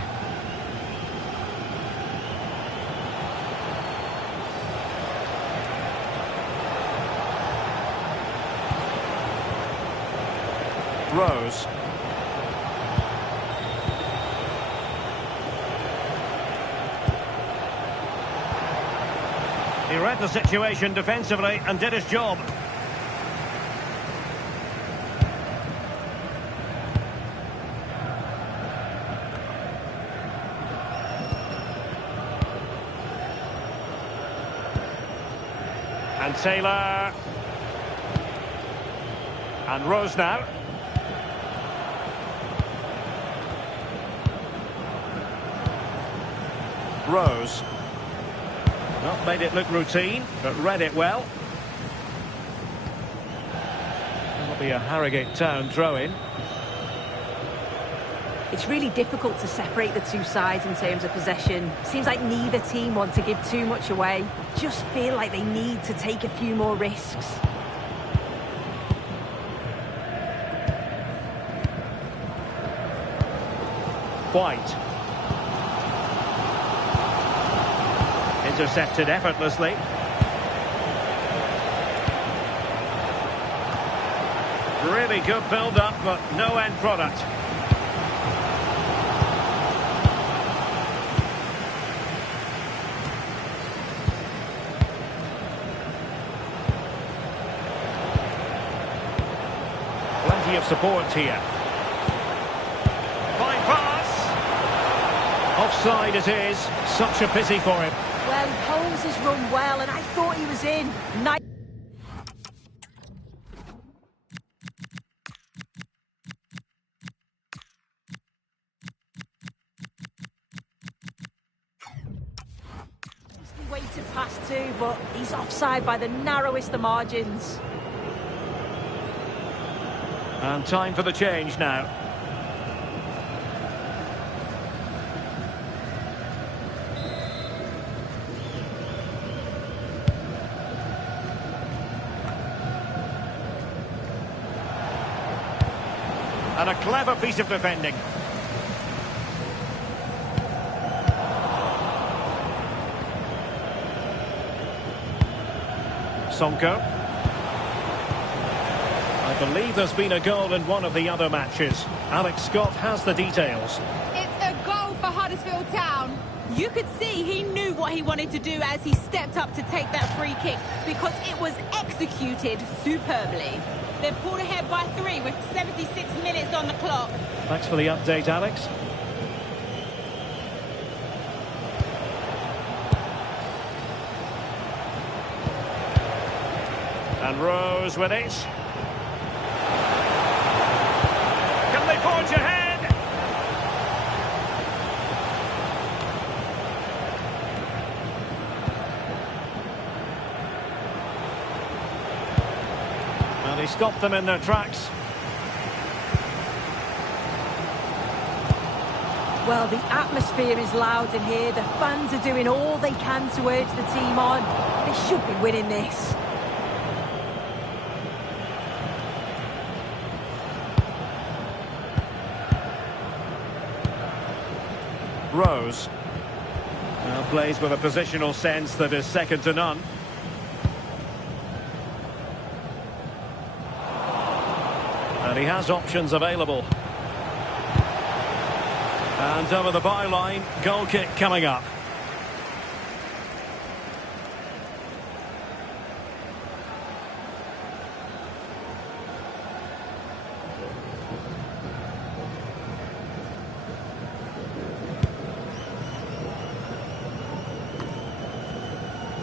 Rose. He read the situation defensively and did his job. And Taylor. And Rose now. Rose. Not made it look routine, but read it well. That'll be a Harrogate Town throw-in. It's really difficult to separate the two sides in terms of possession. Seems like neither team want to give too much away. Just feel like they need to take a few more risks. White. Intercepted effortlessly. Really good build-up, but no end product. Plenty of support here. Fine pass. Offside it is. Such a pity for him. Well, Holmes has run well, and I thought he was in. Nice. Way to pass to, but he's offside by the narrowest of margins. And time for the change now. And a clever piece of defending. Sonko. I believe there's been a goal in one of the other matches. Alex Scott has the details. It's a goal for Huddersfield Town. You could see he knew what he wanted to do as he stepped up to take that free kick because it was executed superbly. They've pulled ahead by 3 with 76 minutes on the clock. Thanks for the update, Alex. And Rose with it. Can they forge ahead? And he stopped them in their tracks. Well, the atmosphere is loud in here. The fans are doing all they can to urge the team on. They should be winning this. Rose. Now plays with a positional sense that is second to none. And he has options available. And over the byline, goal kick coming up.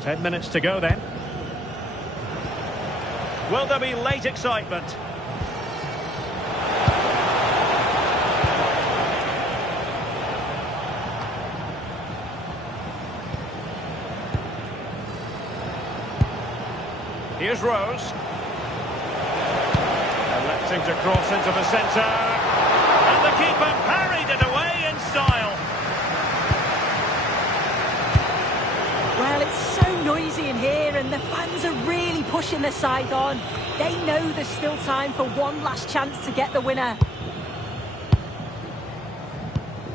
Ten minutes to go then. Will there be late excitement? Here's Rose. Electing to cross into the centre. And the keeper parried it away in style. Well, it's so noisy in here and the fans are really pushing their side on. They know there's still time for one last chance to get the winner.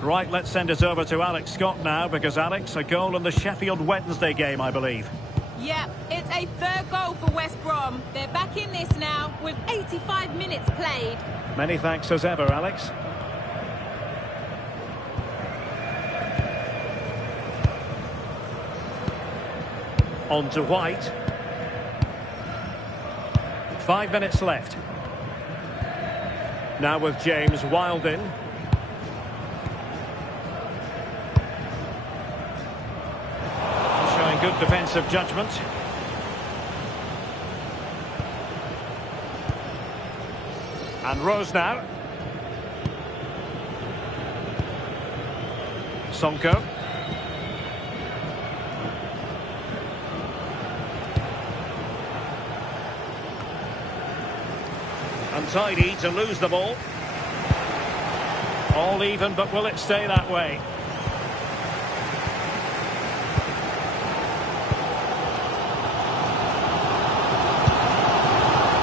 Right, let's send it over to Alex Scott now, because Alex, a goal in the Sheffield Wednesday game, I believe. Yeah, it's a third goal for West Brom. They're back in this now with 85 minutes played. Many thanks as ever, Alex. On to White. 5 minutes left. Now with James Wildin. Showing good defensive judgment. And Rose now. Sonko. Untidy to lose the ball. All even, but will it stay that way?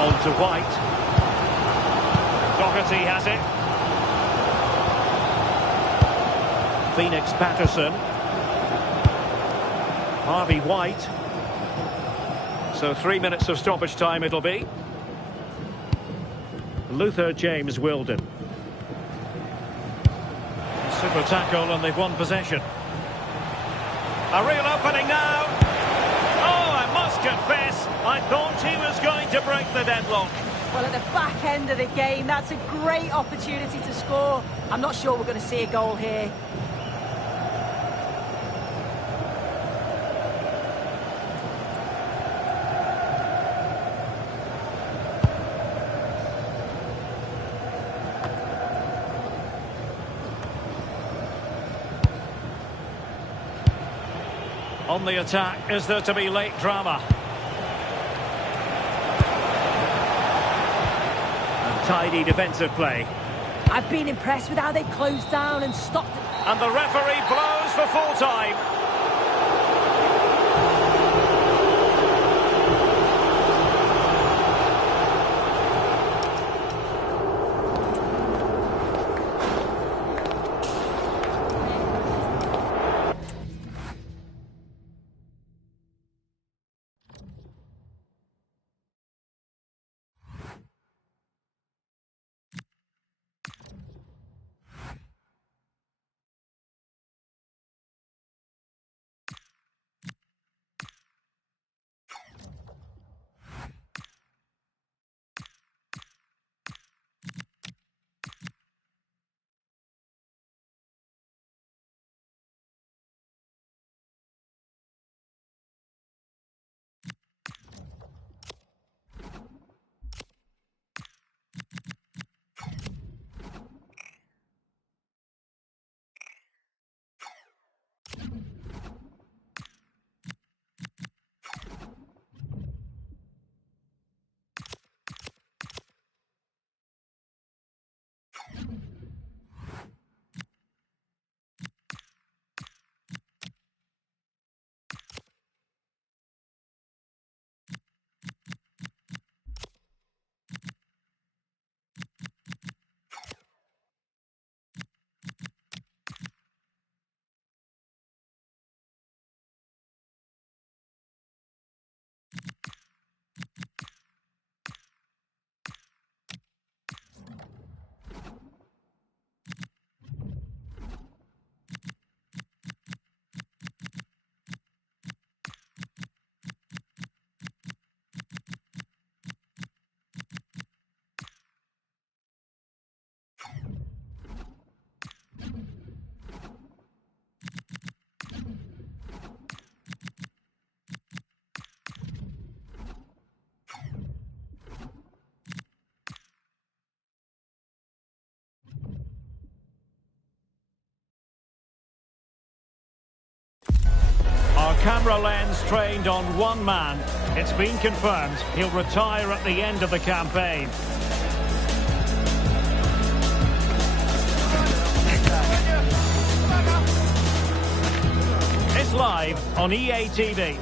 On to White. Doherty has it. Phoenix Patterson. Harvey White. So 3 minutes of stoppage time it'll be. Luther James Wilden. Super tackle and they've won possession. A real opening now. Oh, I must confess, I thought he was going to break the deadlock. Well, at the back end of the game, that's a great opportunity to score. I'm not sure we're going to see a goal here. On the attack, is there to be late drama? And tidy defensive play. I've been impressed with how they've closed down and stopped. And the referee blows for full time. Our camera lens trained on one man. It's been confirmed he'll retire at the end of the campaign. It's live on EA TV.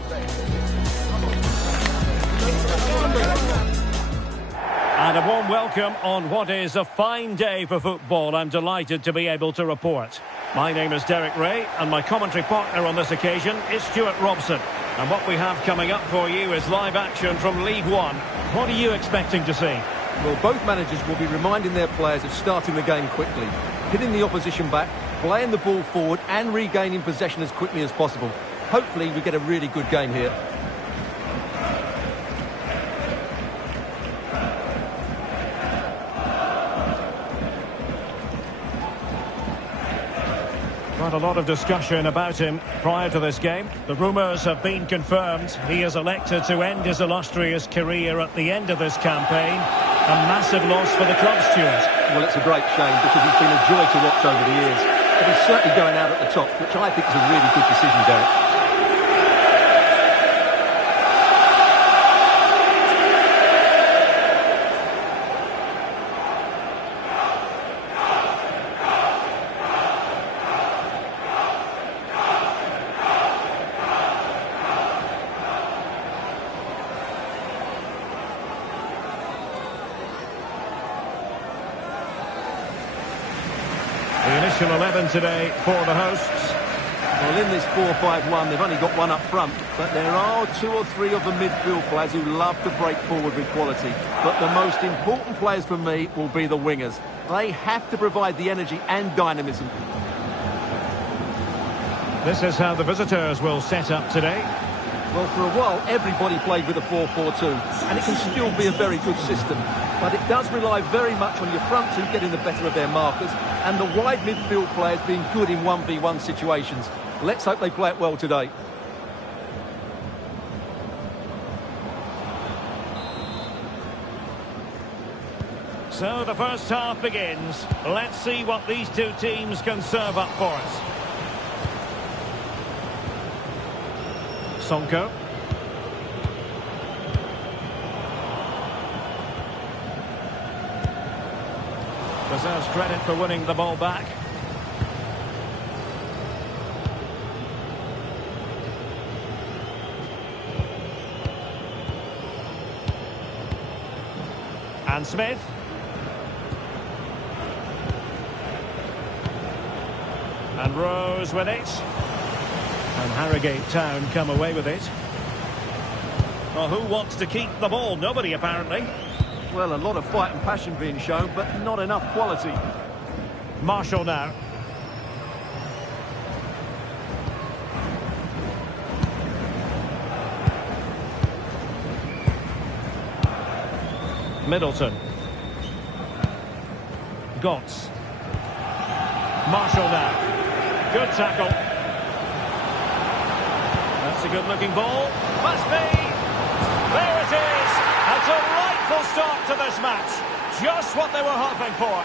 And And a warm welcome on what is a fine day for football. I'm delighted to be able to report. My name is Derek Ray, and my commentary partner on this occasion is Stuart Robson. And what we have coming up for you is live action from League One. What are you expecting to see? Well, both managers will be reminding their players of starting the game quickly, hitting the opposition back, playing the ball forward and regaining possession as quickly as possible. Hopefully we get a really good game here. Quite a lot of discussion about him prior to this game. The rumours have been confirmed. He has elected to end his illustrious career at the end of this campaign. A massive loss for the club, Stuart. Well, it's a great shame because he's been a joy to watch over the years. But he's certainly going out at the top, which I think is a really good decision, Derek. The initial 11 today for the hosts. Well, in this 4-5-1, they've only got one up front, but there are two or three of the midfield players who love to break forward with quality. But the most important players for me will be the wingers. They have to provide the energy and dynamism. This is how the visitors will set up today. Well, for a while, everybody played with a 4-4-2, and it can still be a very good system. But it does rely very much on your front two getting the better of their markers, and the wide midfield players being good in 1v1 situations. Let's hope they play it well today. So the first half begins. Let's see what these two teams can serve up for us. Sonko. Deserves credit for winning the ball back. And Smith. And Rose with it. And Harrogate Town come away with it. Well, who wants to keep the ball? Nobody, apparently. Well, a lot of fight and passion being shown, but not enough quality. Marshall now. Middleton. Gotts. Marshall now. Good tackle. That's a good-looking ball. Must be. There it is. A delightful start to this match. Just what they were hoping for.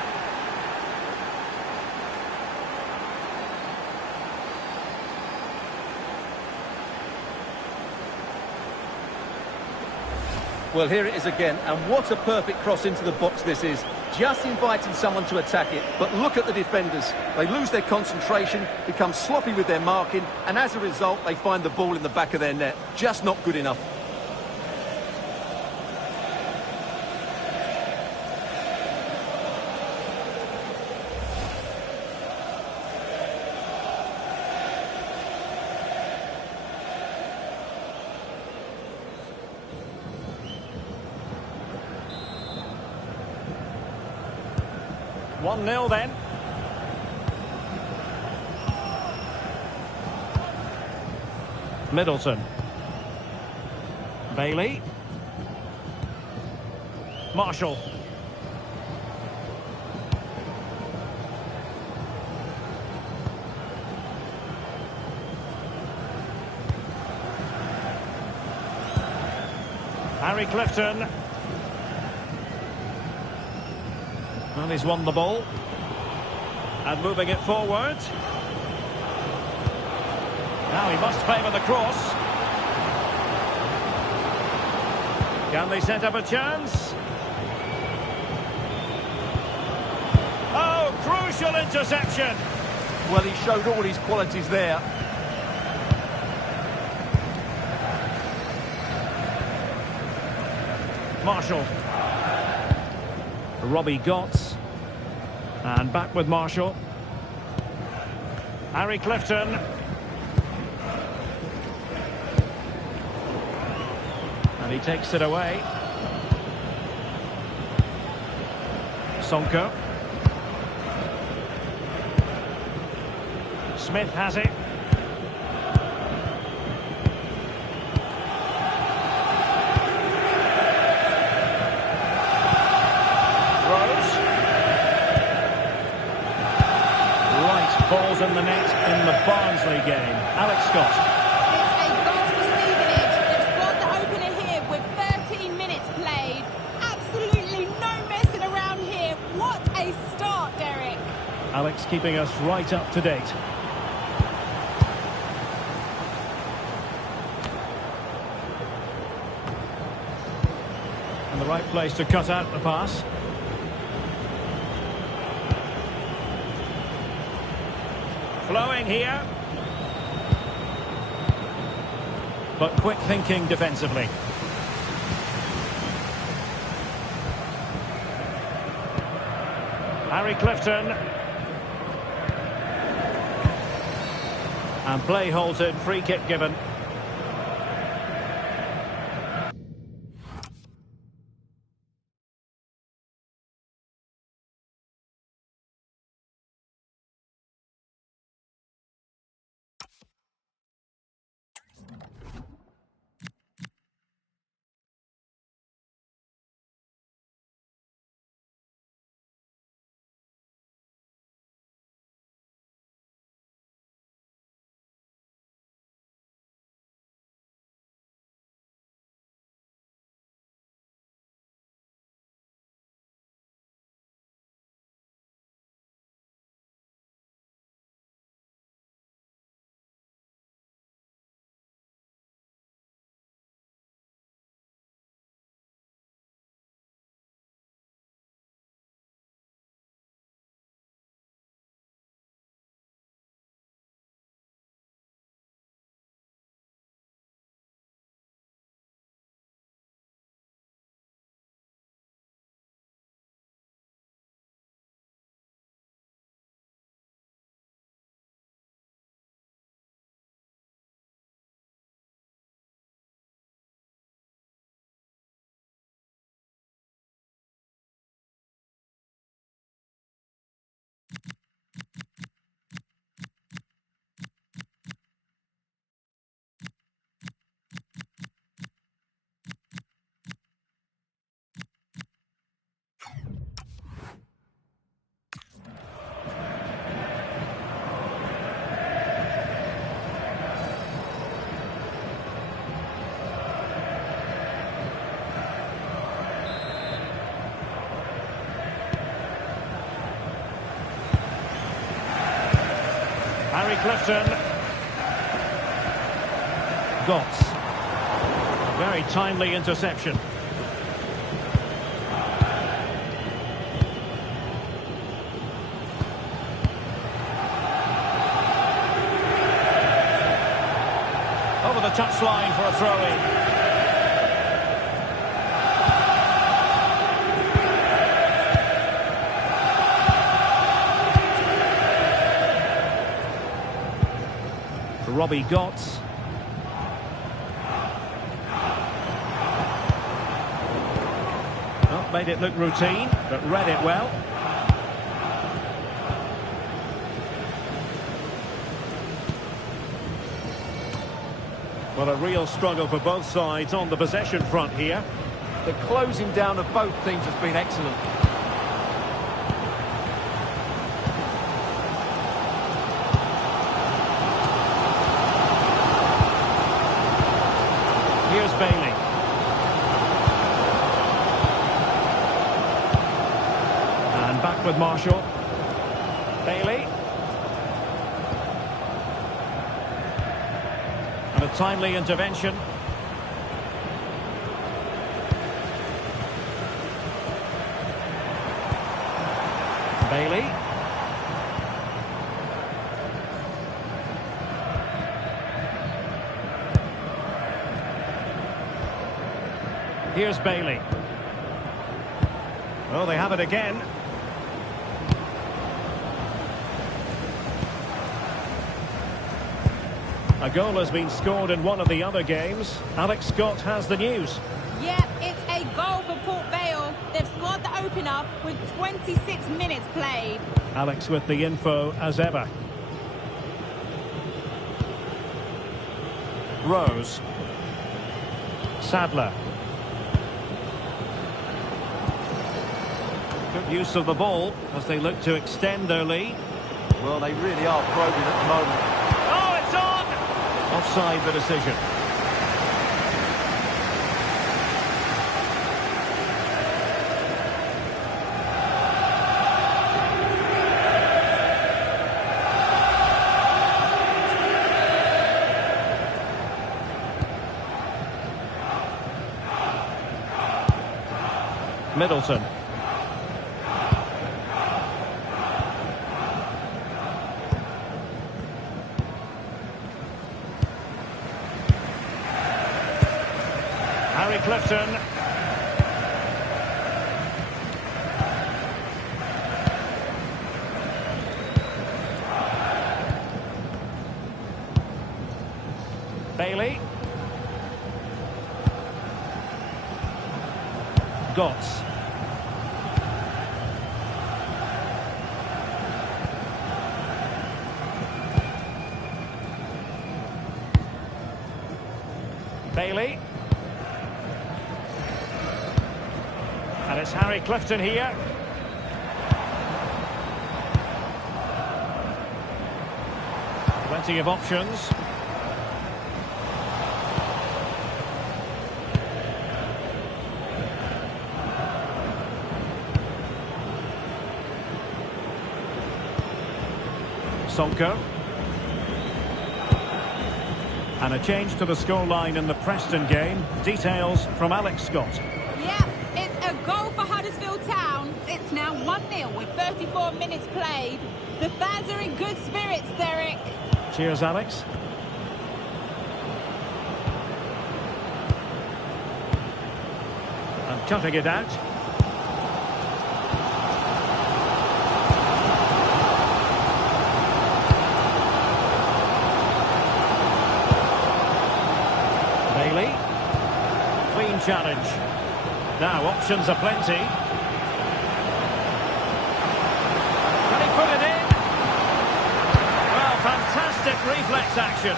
Well, here it is again, and what a perfect cross into the box this is. Just inviting someone to attack it, but look at the defenders. They lose their concentration, become sloppy with their marking, and as a result, they find the ball in the back of their net. Just not good enough. One 0 then. Middleton. Bailey. Marshall. Harry Clifton. Well, he's won the ball. And moving it forward. Now he must favour the cross. Can they set up a chance? Oh, crucial interception. Well, he showed all his qualities there. Marshall. Robbie Gotts. And back with Marshall. Harry Clifton. And he takes it away. Sonko. Smith has it. Rose. Right, balls in the net in the Barnsley game. Alex Scott. It's a goal for Stevenage. They've scored the opener here with 13 minutes played. Absolutely no messing around here. What a start, Derek. Alex keeping us right up to date. And the right place to cut out the pass. Flowing here. But quick thinking defensively. Harry Clifton. And play halted, free kick given. Harry Clifton. Gotts. A very timely interception. Over the touchline for a throw-in. Robbie Gotts. Well, made it look routine, but read it well. Well, a real struggle for both sides on the possession front here. The closing down of both teams has been excellent. Here's Bailey. And back with Marshall. Bailey. And a timely intervention. Bailey. Here's Bailey. Well, they have it again. A goal has been scored in one of the other games. Alex Scott has the news. Yeah, it's a goal for Port Vale. They've scored the opener with 26 minutes played. Alex with the info as ever. Rose. Sadler. Good use of the ball as they look to extend their lead. Well, they really are probing at the moment. Oh, it's on! Offside the decision. Middleton. Harry Clifton. Bailey. Gotts. Bailey. And it's Harry Clifton here. Plenty of options. Sonko. And a change to the scoreline in the Preston game. Details from Alex Scott. Yeah, it's a goal for Huddersfield Town. It's now 1-0 with 34 minutes played. The fans are in good spirits, Derek. Cheers, Alex. And cutting it out. Bailey. Clean challenge. Now options are plenty. Can he put it in? Well, fantastic reflex action.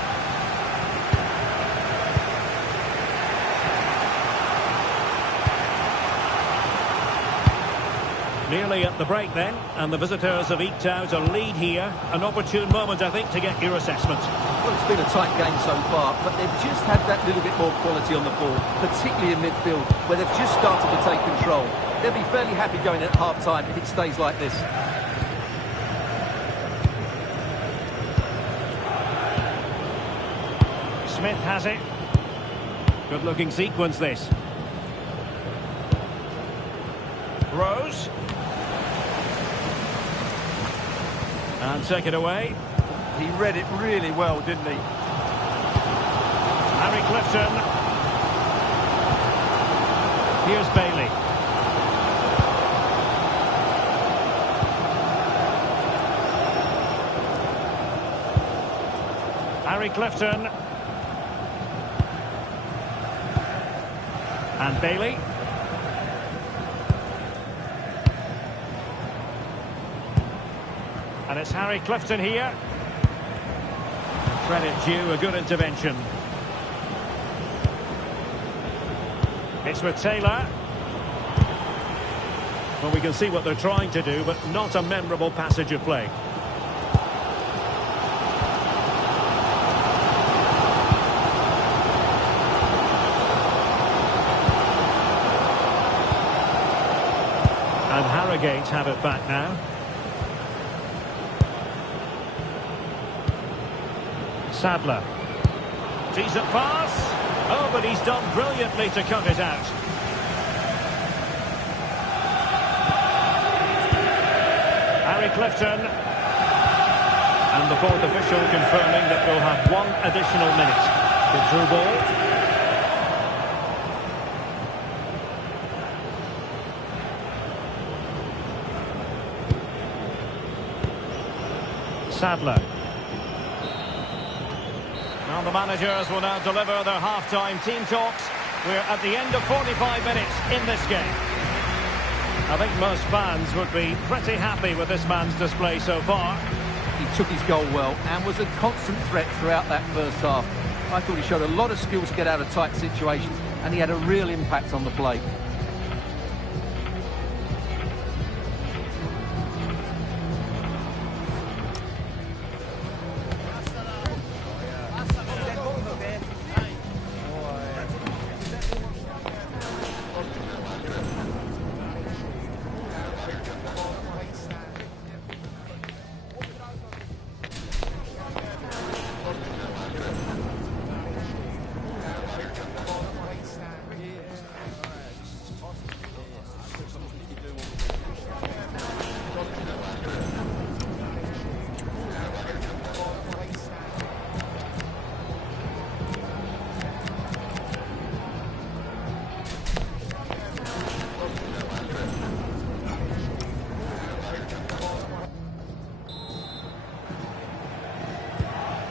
Nearly at the break then, and the visitors have eked out a lead here. An opportune moment, I think, to get your assessment. Well, it's been a tight game so far, but they've just had that little bit more quality on the ball, particularly in midfield, where they've just started to take control. They'll be fairly happy going at half-time if it stays like this. Smith has it. Good-looking sequence, this. Rose. And take it away. He read it really well, didn't he? Harry Clifton. Here's Bailey. Harry Clifton. And Bailey. And it's Harry Clifton here. Credit due, a good intervention. It's with Taylor. Well, we can see what they're trying to do, but not a memorable passage of play. And Harrogate have it back now. Sadler. Decent pass. Oh, but he's done brilliantly to cut it out. Harry Clifton. And the fourth official confirming that we'll have one additional minute. Good through ball. Sadler. Now the managers will now deliver their half-time team talks. We're at the end of 45 minutes in this game. I think most fans would be pretty happy with this man's display so far. He took his goal well and was a constant threat throughout that first half. I thought he showed a lot of skill to get out of tight situations, and he had a real impact on the play.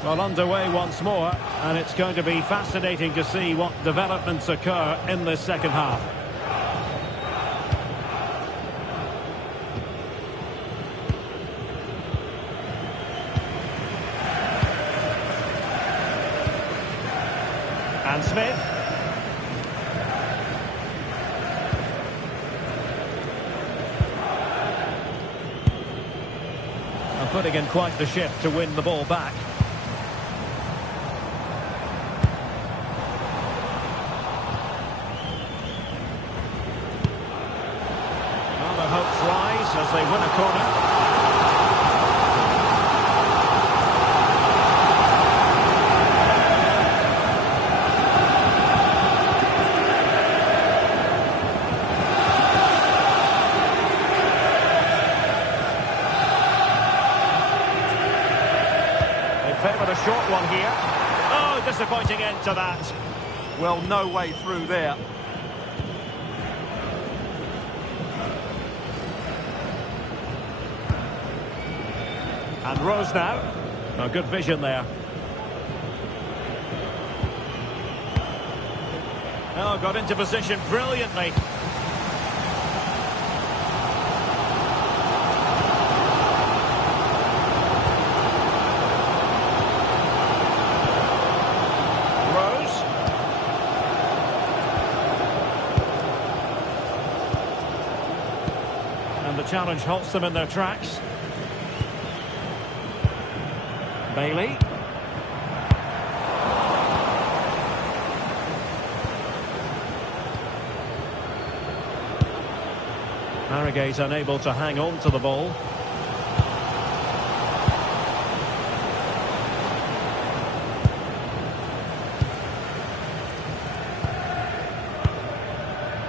Well, underway once more, and it's going to be fascinating to see what developments occur in this second half. And Smith. And putting in quite the shift to win the ball back. As they win a corner. They favoured a short one here. Oh, disappointing end to that. Well, no way through there. And Rose now. Oh, good vision there. Oh, got into position brilliantly. Rose. And the challenge halts them in their tracks. Bailey. Harrogate unable to hang on to the ball.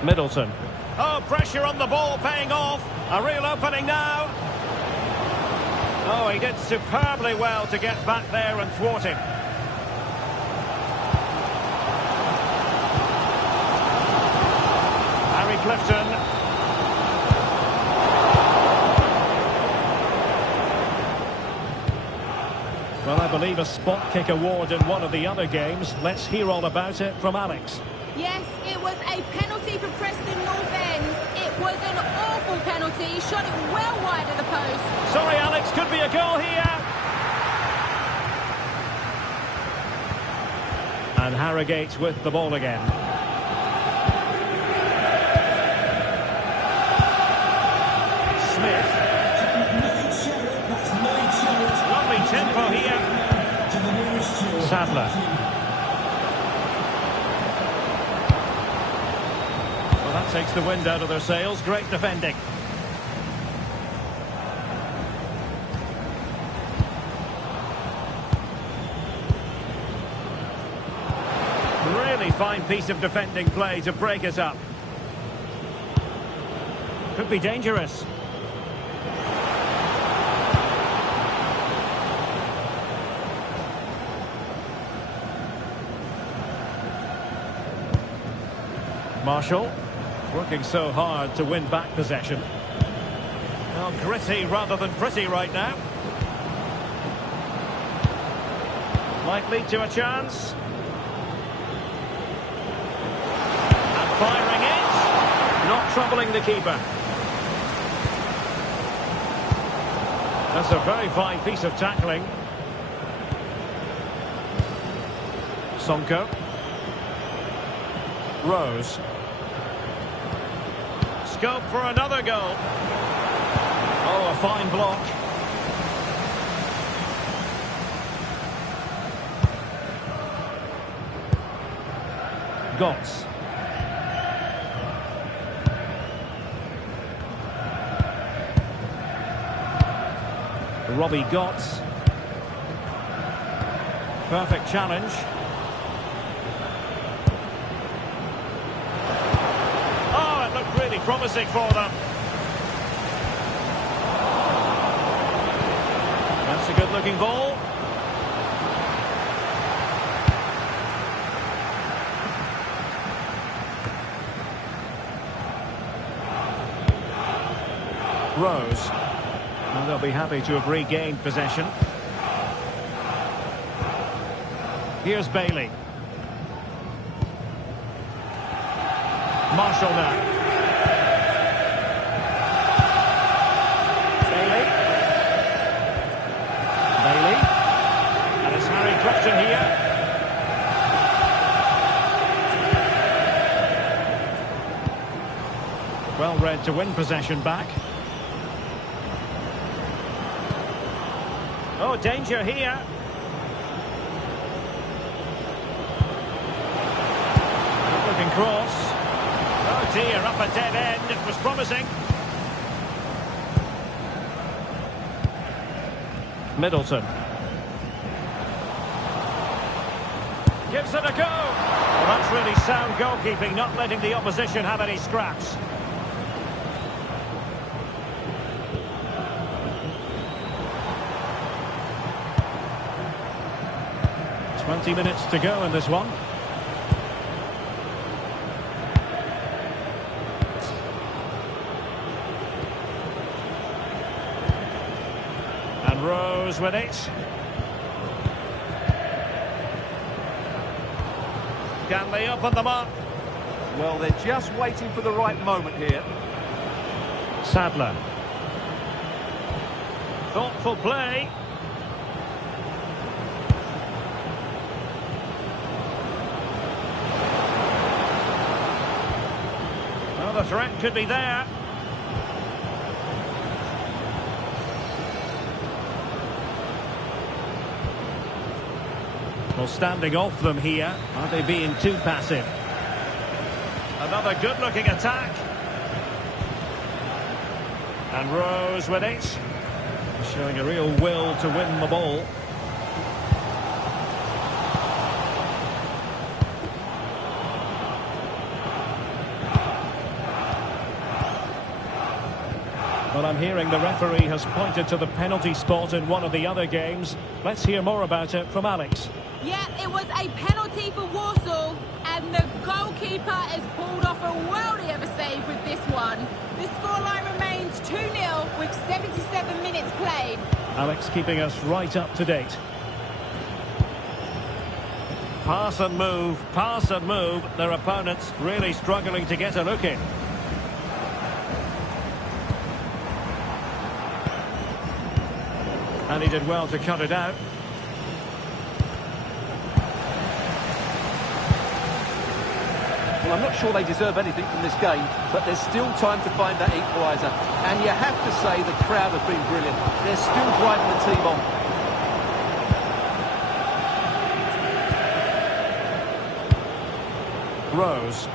Middleton. Oh, pressure on the ball paying off. A real opening now. Oh, he did superbly well to get back there and thwart him. Harry Clifton. Well, I believe a spot kick award in one of the other games. Let's hear all about it from Alex. Yes, it was a penalty for Preston North End. It was an awful penalty. He shot it well wide of the post. Sorry, Alex, could be a goal here. And Harrogate with the ball again. Smith. Lovely tempo here. Sadler. That takes the wind out of their sails. Great defending. Really fine piece of defending play to break it up. Could be dangerous. Marshall. Working so hard to win back possession. Well, gritty rather than pretty right now. Might lead to a chance. And firing it. Not troubling the keeper. That's a very fine piece of tackling. Sonko. Rose. Scope for another goal. Oh, a fine block. Gotts. Robbie Gotts. Perfect challenge. Oh, it looked really promising for them. That's a good-looking ball. Rose. And they'll be happy to have regained possession. Here's Bailey. Marshall now. Bailey. Bailey. And it's Harry Clifton here. Well read to win possession back. Oh, danger here. Looking cross. Oh dear, up a dead end. It was promising. Middleton. Gives it a go. Well, that's really sound goalkeeping, not letting the opposition have any scraps. 20 minutes to go in this one. And Rose with it. Can they open them up? Well, they're just waiting for the right moment here. Sadler. Thoughtful play. Well, the threat could be there. Well, standing off them here. Are they being too passive? Another good-looking attack. And Rose with it. Showing a real will to win the ball. Well, I'm hearing the referee has pointed to the penalty spot in one of the other games. Let's hear more about it from Alex. Yeah, it was a penalty for Warsaw, and the goalkeeper has pulled off a worldie of a save with this one. The scoreline remains 2-0 with 77 minutes played. Alex keeping us right up to date. Pass and move, their opponents really struggling to get a look in. And he did well to cut it out. Well, I'm not sure they deserve anything from this game, but there's still time to find that equaliser. And you have to say the crowd have been brilliant. They're still driving the team on. Rose.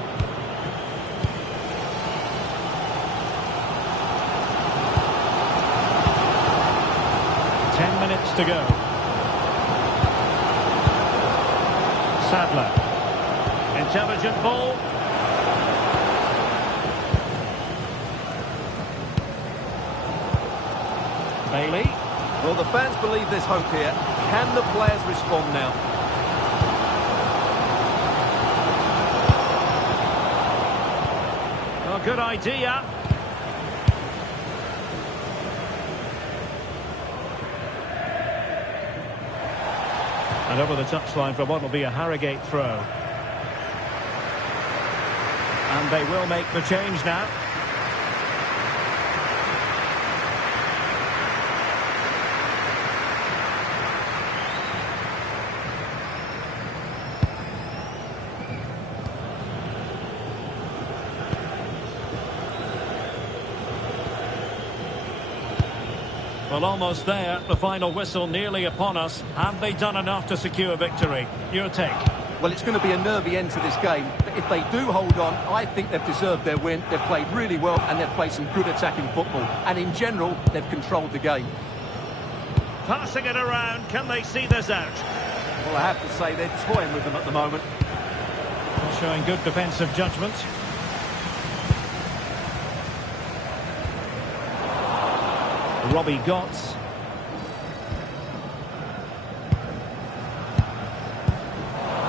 Minutes to go. Sadler. Intelligent ball. Bailey. Well, the fans believe there's hope here. Can the players respond now? Well, good idea. And And over the touchline for what will be a Harrogate throw. And they will make the change now. Well, almost there. The final whistle nearly upon us. Have they done enough to secure victory? Your take? Well, it's going to be a nervy end to this game. But if they do hold on, I think they've deserved their win. They've played really well and they've played some good attacking football. And in general, they've controlled the game. Passing it around. Can they see this out? Well, I have to say they're toying with them at the moment. Showing good defensive judgment. Robbie Gotts.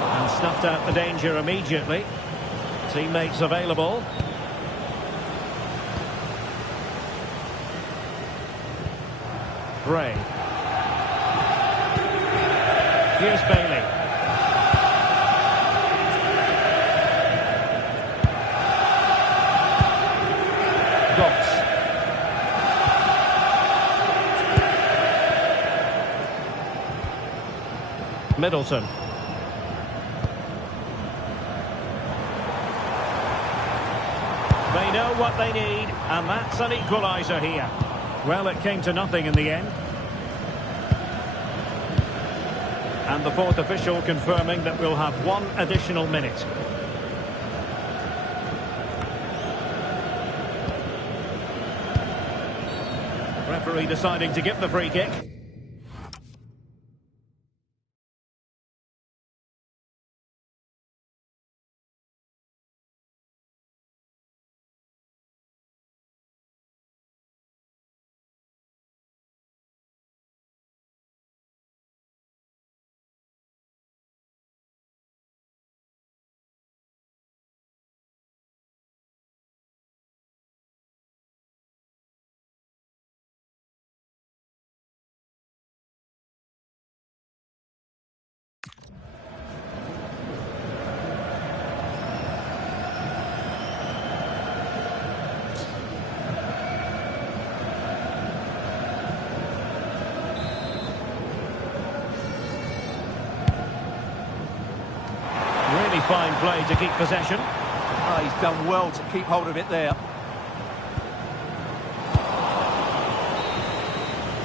And snuffed out the danger immediately. Teammates available. Gray. Here's Bailey. Gotts. Middleton. They know what they need, and that's an equaliser here. Well, it came to nothing in the end. And the fourth official confirming that we'll have one additional minute. Referee deciding to give the free kick. Really fine play to keep possession. Oh, he's done well to keep hold of it there.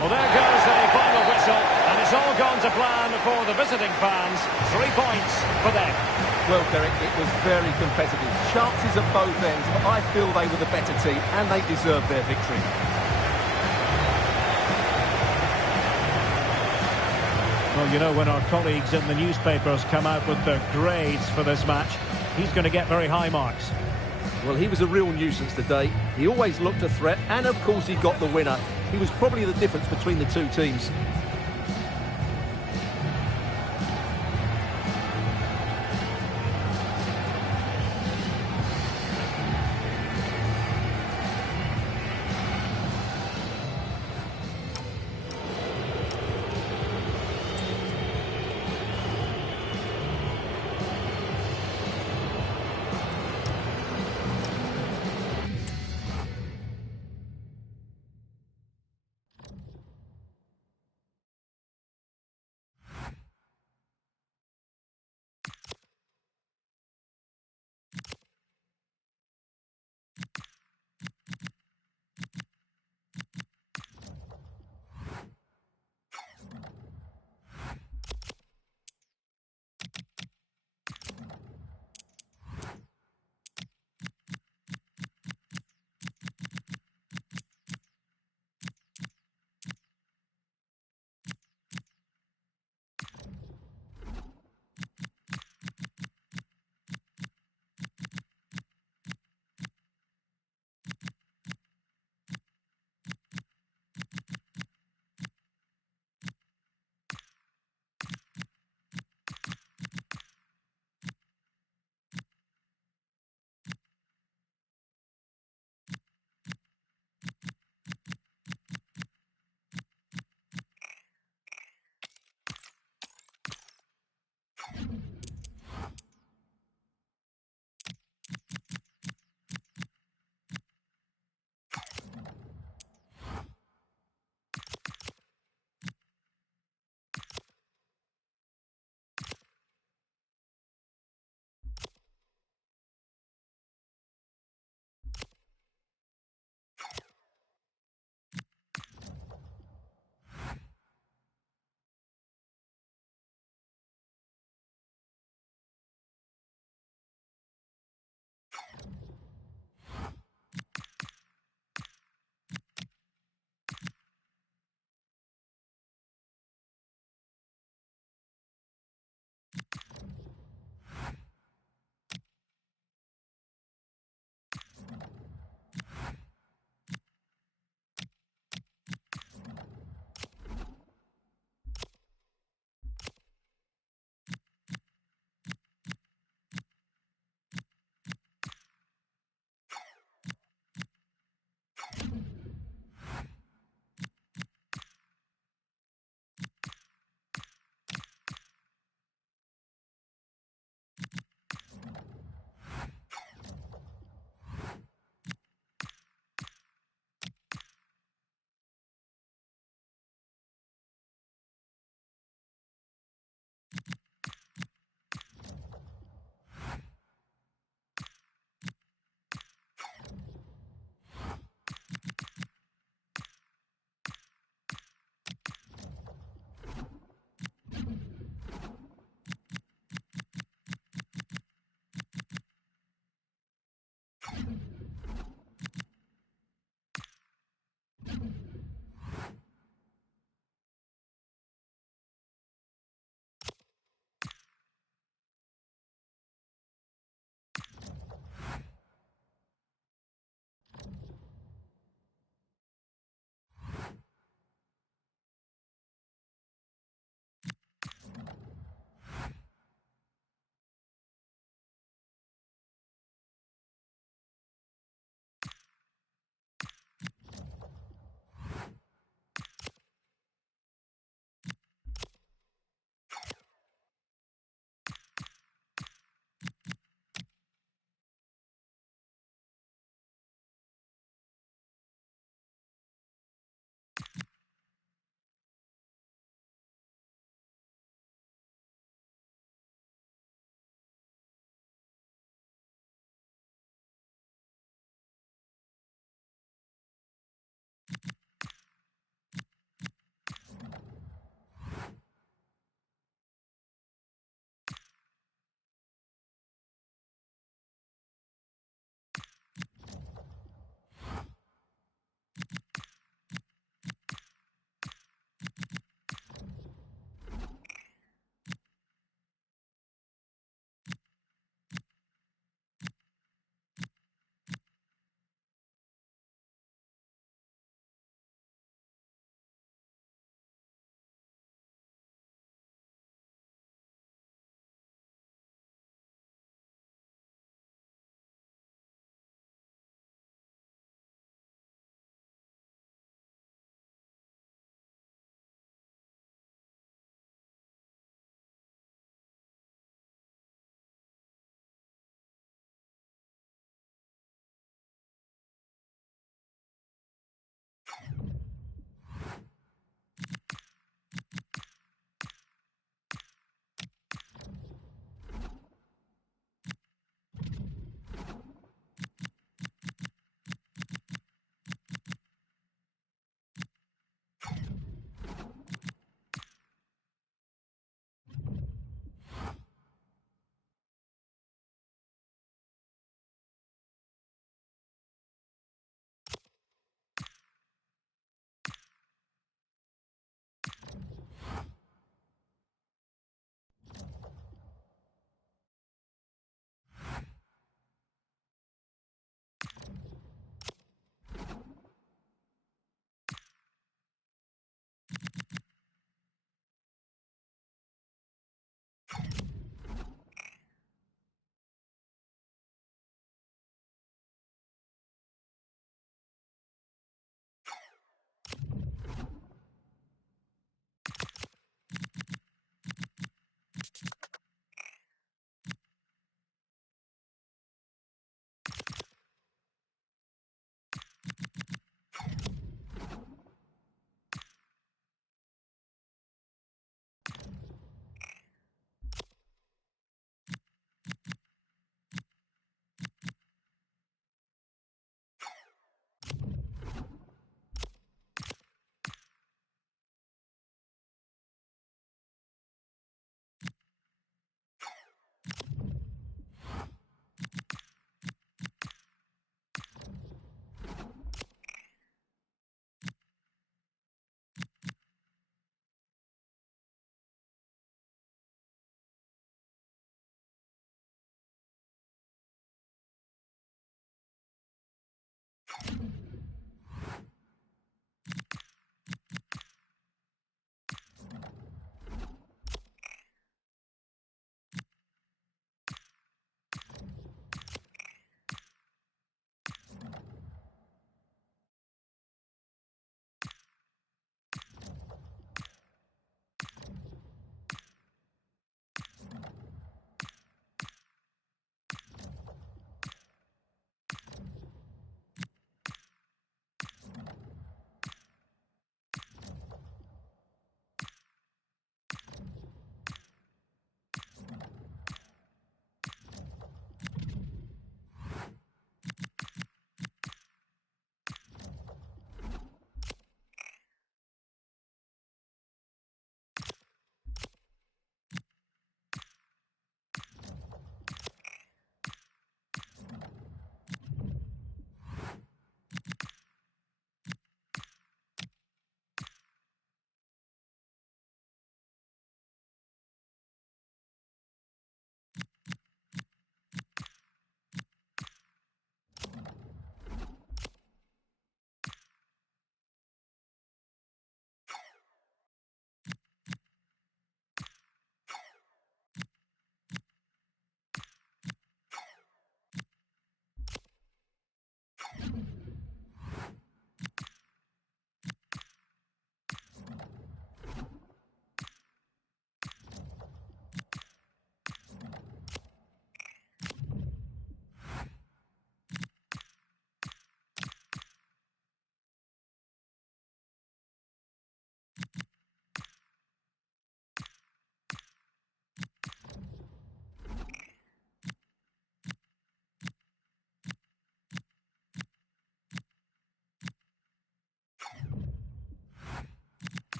Well, there goes the final whistle, and it's all gone to plan for the visiting fans. 3 points for them. Well, Derek, it was very competitive. Chances at both ends, but I feel they were the better team, and they deserved their victory. Well, you know, when our colleagues in the newspapers come out with their grades for this match, he's going to get very high marks. Well, he was a real nuisance today. He always looked a threat, and of course he got the winner. He was probably the difference between the two teams.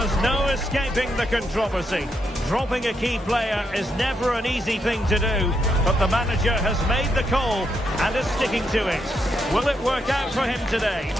There's no escaping the controversy. Dropping a key player is never an easy thing to do, but the manager has made the call and is sticking to it. Will it work out for him today?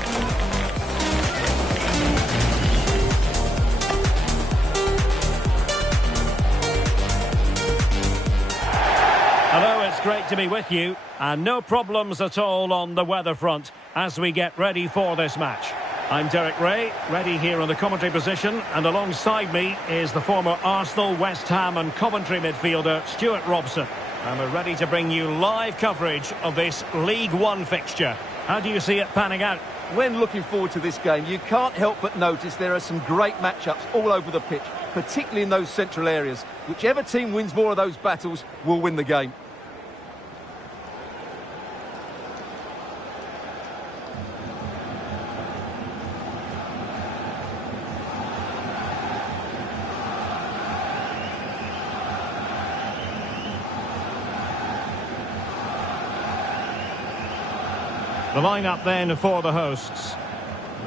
Hello, it's great to be with you, and no problems at all on the weather front as we get ready for this match. I'm Derek Ray, ready here in the commentary position, and alongside me is the former Arsenal, West Ham and Coventry midfielder Stuart Robson. And we're ready to bring you live coverage of this League One fixture. How do you see it panning out? When looking forward to this game, you can't help but notice there are some great matchups all over the pitch, particularly in those central areas. Whichever team wins more of those battles will win the game. The lineup then for the hosts.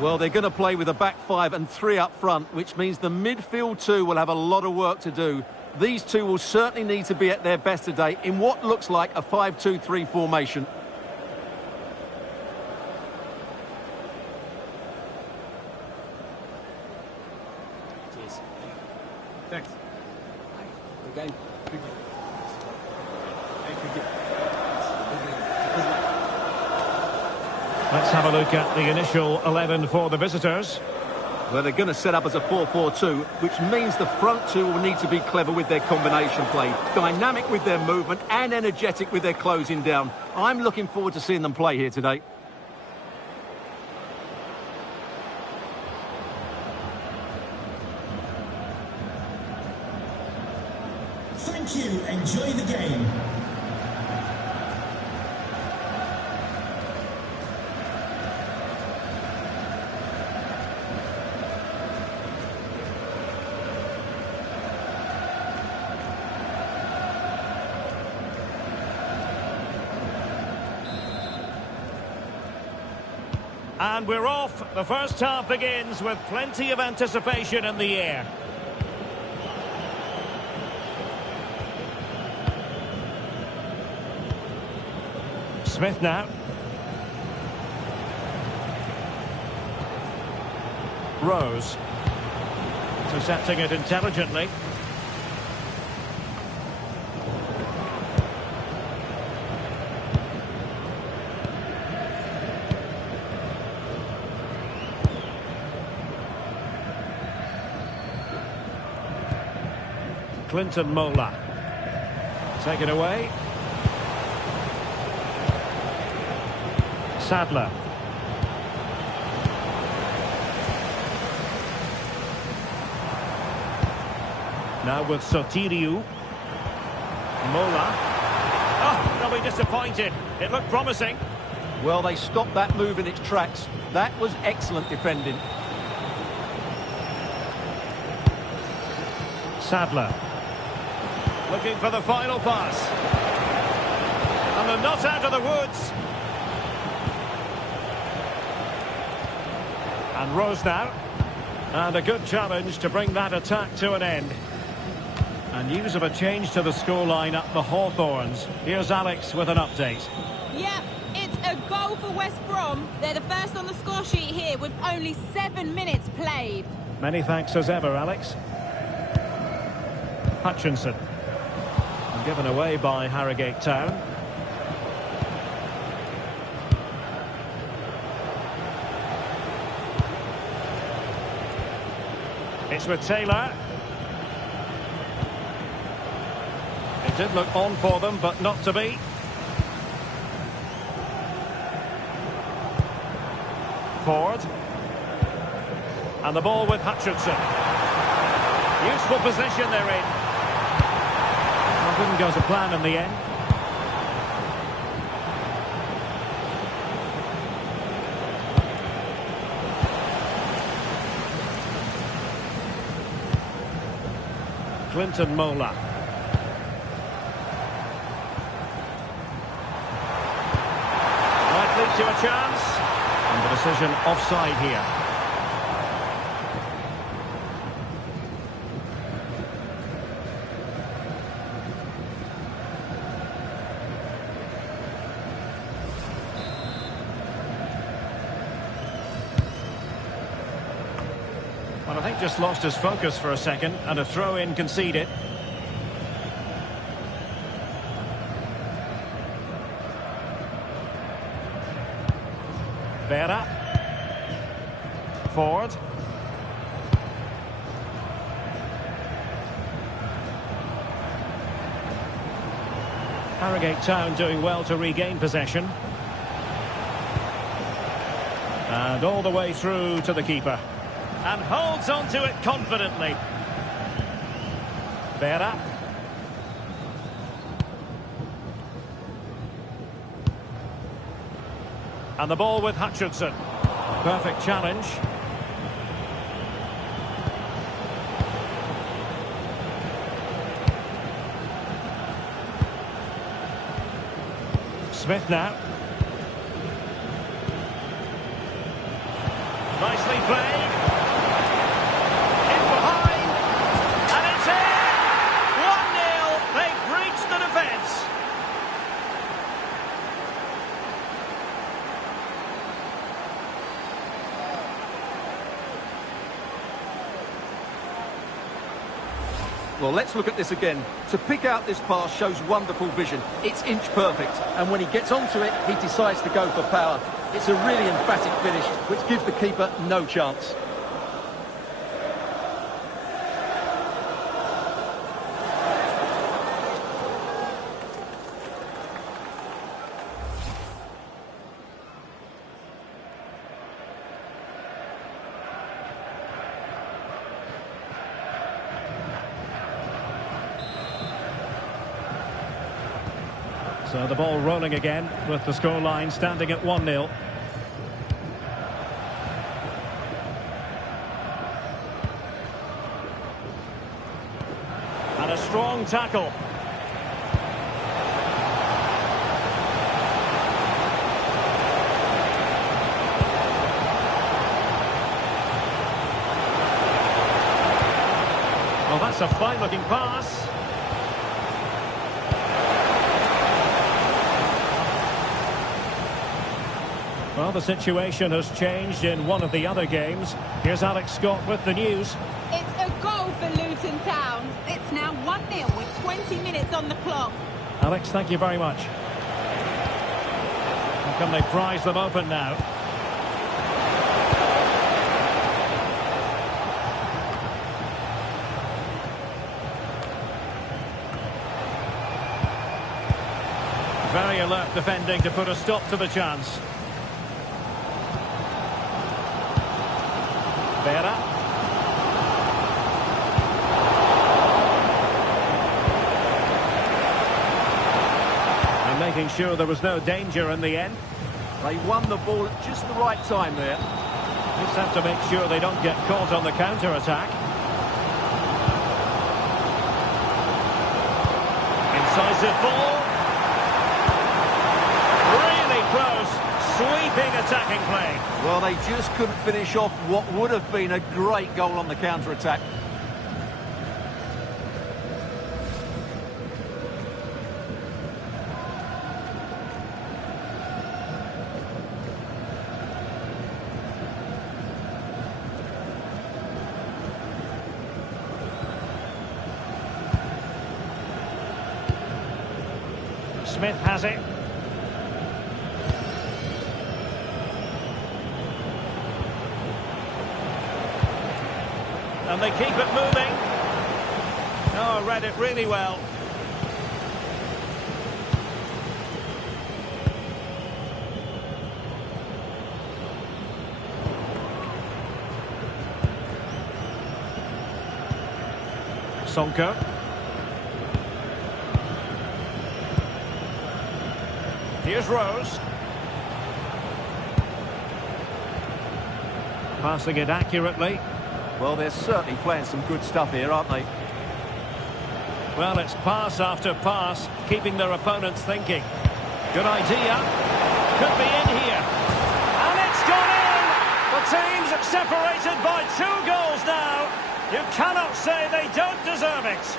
Well, they're going to play with a back five and three up front, which means the midfield two will have a lot of work to do. These two will certainly need to be at their best today in what looks like a 5-2-3 formation. Cheers. Thanks. Good game. Good game. Good game. Let's have a look at the initial 11 for the visitors. Well, they're going to set up as a 4-4-2, which means the front two will need to be clever with their combination play, dynamic with their movement and energetic with their closing down. I'm looking forward to seeing them play here today. Thank you. Enjoy the game. And we're off. The first half begins with plenty of anticipation in the air. Smith now. Rose. Intercepting it intelligently. Clinton Mola. Taken away. Sadler. Now with Sotiriou. Mola. Oh, they'll be disappointed. It looked promising. Well, they stopped that move in its tracks. That was excellent defending. Sadler. Looking for the final pass. And they're not out of the woods. And Rose now. And a good challenge to bring that attack to an end. And news of a change to the scoreline at the Hawthorns. Here's Alex with an update. Yep, it's a goal for West Brom. They're the first on the score sheet here with only 7 minutes played. Many thanks as ever, Alex. Hutchinson. Given away by Harrogate Town. It's with Taylor. It did look on for them, but not to be. Ford. And the ball with Hutchinson. Useful position they're in. Didn't go to plan in the end. Clinton Mola. Might lead to a chance. And the decision offside here. just lost his focus for a second, and a throw-in conceded. Vera. Forward. Harrogate Town doing well to regain possession. And all the way through to the keeper. And holds on to it confidently. Vera. And the ball with Hutchinson. Perfect challenge. Smith now. Nicely played. In behind. And it's in! 1-0. They've breached the defence. Well, let's look at this again. To pick out this pass shows wonderful vision. It's inch perfect. And when he gets onto it, he decides to go for power. It's a really emphatic finish, which gives the keeper no chance. So the ball rolling again with the scoreline standing at 1-0. And a strong tackle. Well, that's a fine-looking pass. Well, the situation has changed in one of the other games. Here's Alex Scott with the news. It's a goal for Luton Town. It's now 1-0 with 20 minutes on the clock. Alex, thank you very much. How can they prize them open now? Very alert defending to put a stop to the chance. Vera. And making sure there was no danger in the end. They won the ball at just the right time there. Just have to make sure they don't get caught on the counter-attack. Incisive ball. Really close. Sweeping attacking play. Well, they just couldn't finish off what would have been a great goal on the counter-attack. Smith has it. And they keep it moving. Oh, read it really well. Sonko. Here's Rose. Passing it accurately. Well, they're certainly playing some good stuff here, aren't they? Well, it's pass after pass, keeping their opponents thinking. Good idea. Could be in here. And it's gone in! The team's separated by 2 goals now. You cannot say they don't deserve it.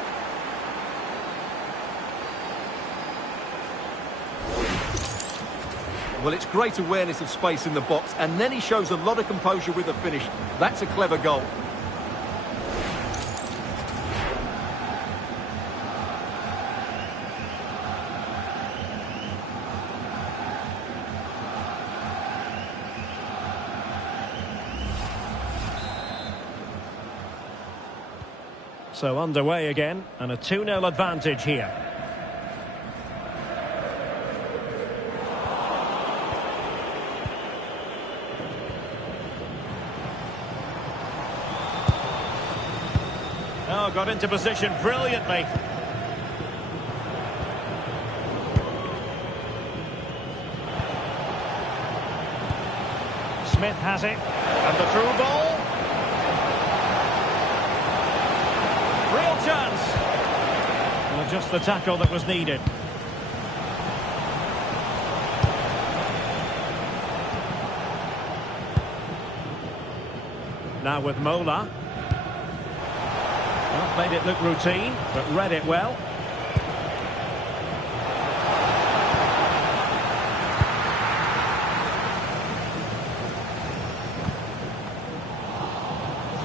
Well, it's great awareness of space in the box, and then he shows a lot of composure with the finish. That's a clever goal. So underway again, and a 2-0 advantage here. Oh, got into position brilliantly. Smith has it, and the through ball. Real chance. Well, just the tackle that was needed. Now with Mola. Well, made it look routine, but read it well.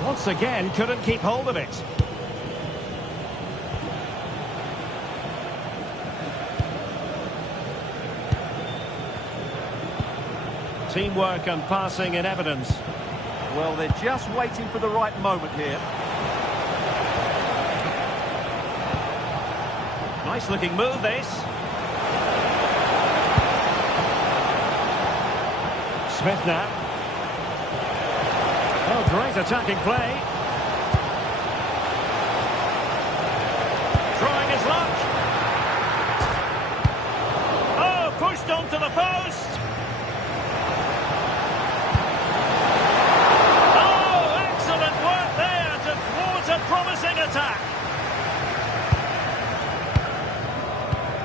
Once again, couldn't keep hold of it. Teamwork and passing in evidence. Well, they're just waiting for the right moment here. Nice looking move, this. Smith now. Oh, great attacking play. Trying his luck. Oh, pushed onto the post. Oh, excellent work there to thwart a promising attack.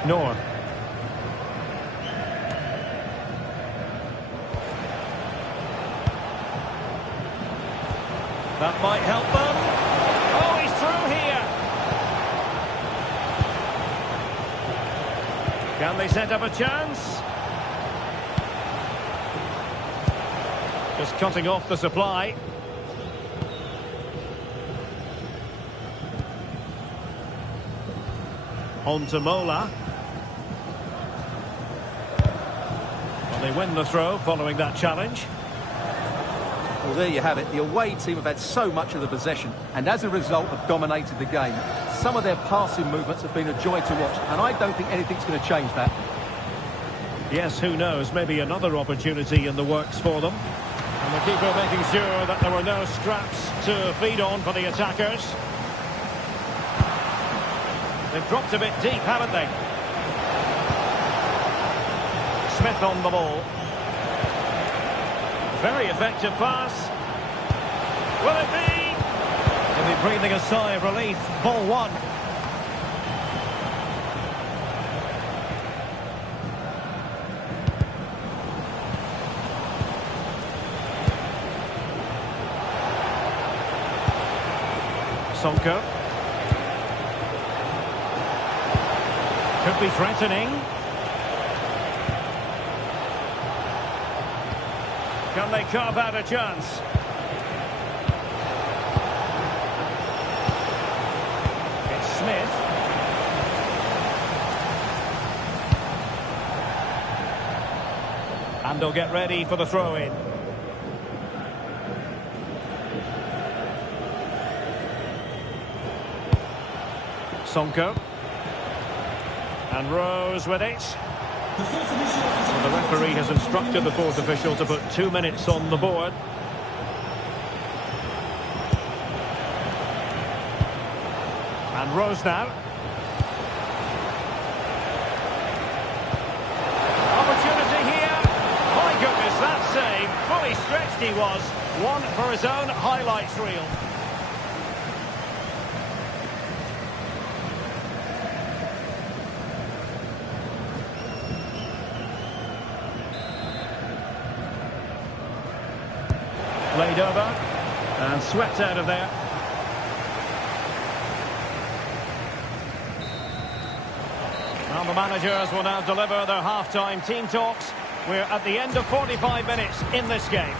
North. That might help them. Oh, he's through here. Can they set up a chance? Just cutting off the supply. On to Mola. Well, they win the throw following that challenge. Well, there you have it. The away team have had so much of the possession and as a result have dominated the game. Some of their passing movements have been a joy to watch and I don't think anything's going to change that. Yes, who knows, maybe another opportunity in the works for them. And the keeper making sure that there were no scraps to feed on for the attackers. They've dropped a bit deep, haven't they? Smith on the ball. Very effective pass. Will it be? They'll be breathing a sigh of relief. Ball one. Sonko. Could be threatening. Can they carve out a chance? It's Smith. And they'll get ready for the throw-in. Sonko. And Rose with it. Well, the referee has instructed the fourth official to put 2 minutes on the board. And Rose now. Opportunity here. My goodness, that save. Fully stretched he was. One for his own highlights reel. Laid over and swept out of there. Well, the managers will now deliver their half-time team talks. We're at the end of 45 minutes in this game.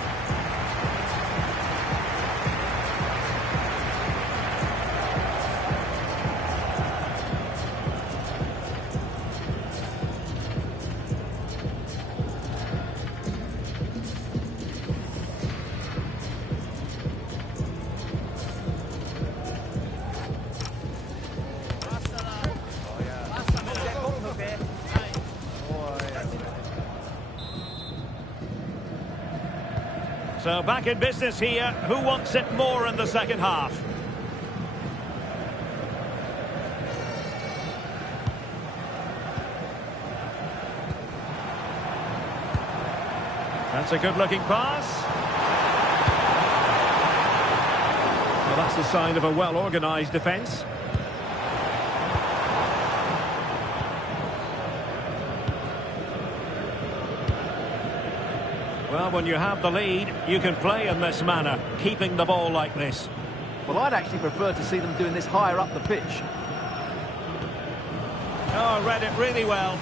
So back in business here. Who wants it more in the second half? That's a good-looking pass. Well, that's the sign of a well-organised defence. Well, when you have the lead, you can play in this manner, keeping the ball like this. Well, I'd actually prefer to see them doing this higher up the pitch. Oh, read it really well.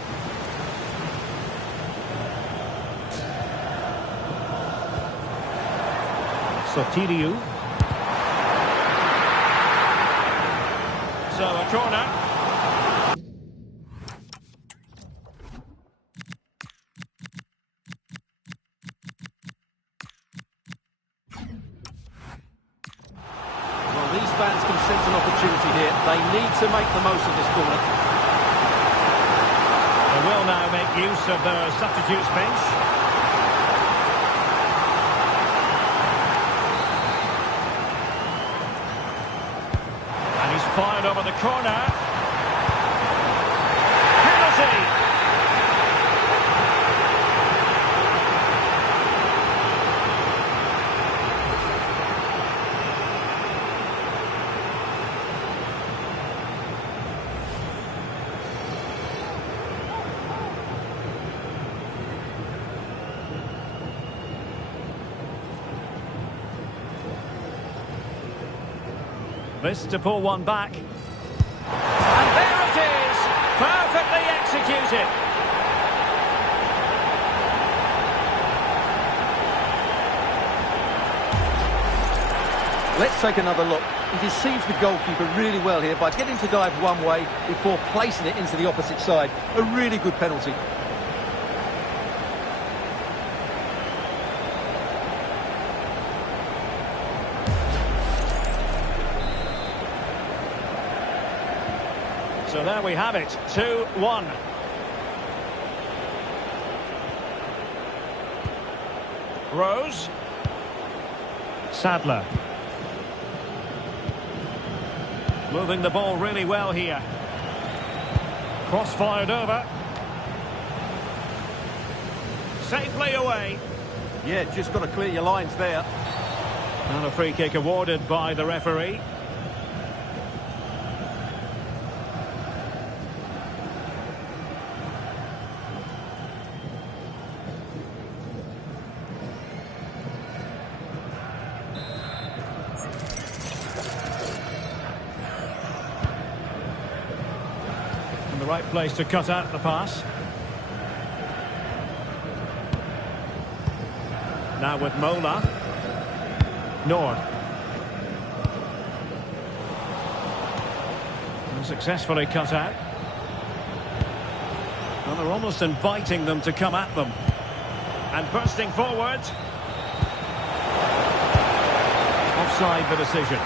Sotiriou. So a corner. Well, these fans can sense an opportunity here. They need to make the most of this corner. They will now make use of their substitutes bench. Fired over the corner. Penalty! This to pull one back. And there it is! Perfectly executed. Let's take another look. He deceives the goalkeeper really well here by getting to dive one way before placing it into the opposite side. A really good penalty. So there we have it, 2-1. Rose. Sadler. Moving the ball really well here. Cross fired over. Safely away. Yeah, just got to clear your lines there. And a free kick awarded by the referee. The right place to cut out the pass. Now with Mola. Nord. And successfully cut out. Well, they're almost inviting them to come at them. And bursting forward. Offside the decision.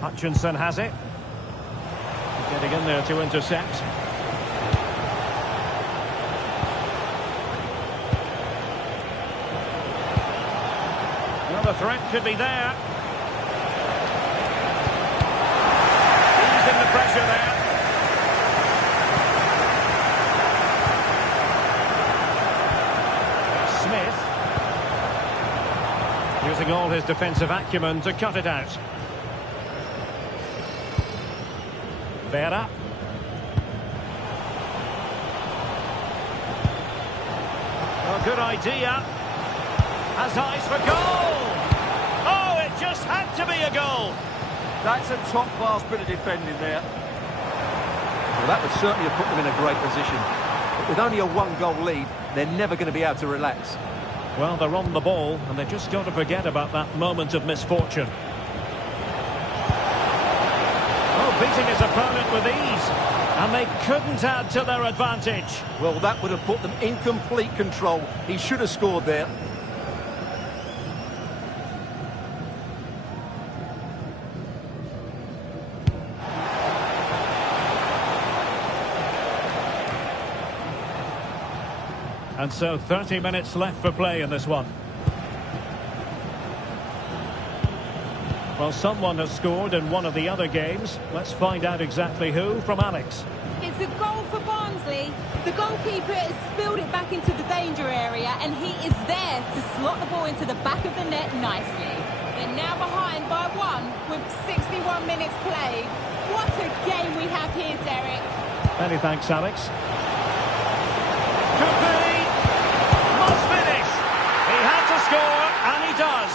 Hutchinson has it. Getting in there to intercept. Well, the threat could be there. Easing the pressure there. Smith. Using all his defensive acumen to cut it out. Vera. Well, good idea. Has eyes for goal. Oh, it just had to be a goal. That's a top-class bit of defending there. Well, that would certainly have put them in a great position. But with only a one-goal lead, they're never going to be able to relax. Well, they're on the ball, and they've just got to forget about that moment of misfortune. Oh, beating his opponent with ease. And they couldn't add to their advantage. Well, that would have put them in complete control. He should have scored there. And so 30 minutes left for play in this one. Well, someone has scored in one of the other games. Let's find out exactly who from Alex. It's a goal for Barnsley. The goalkeeper has spilled it back into the danger area, and he is there to slot the ball into the back of the net nicely. They're now behind by 1 with 61 minutes played. What a game we have here, Derek. Many thanks, Alex. Could be. Must finish. He had to score, and he does.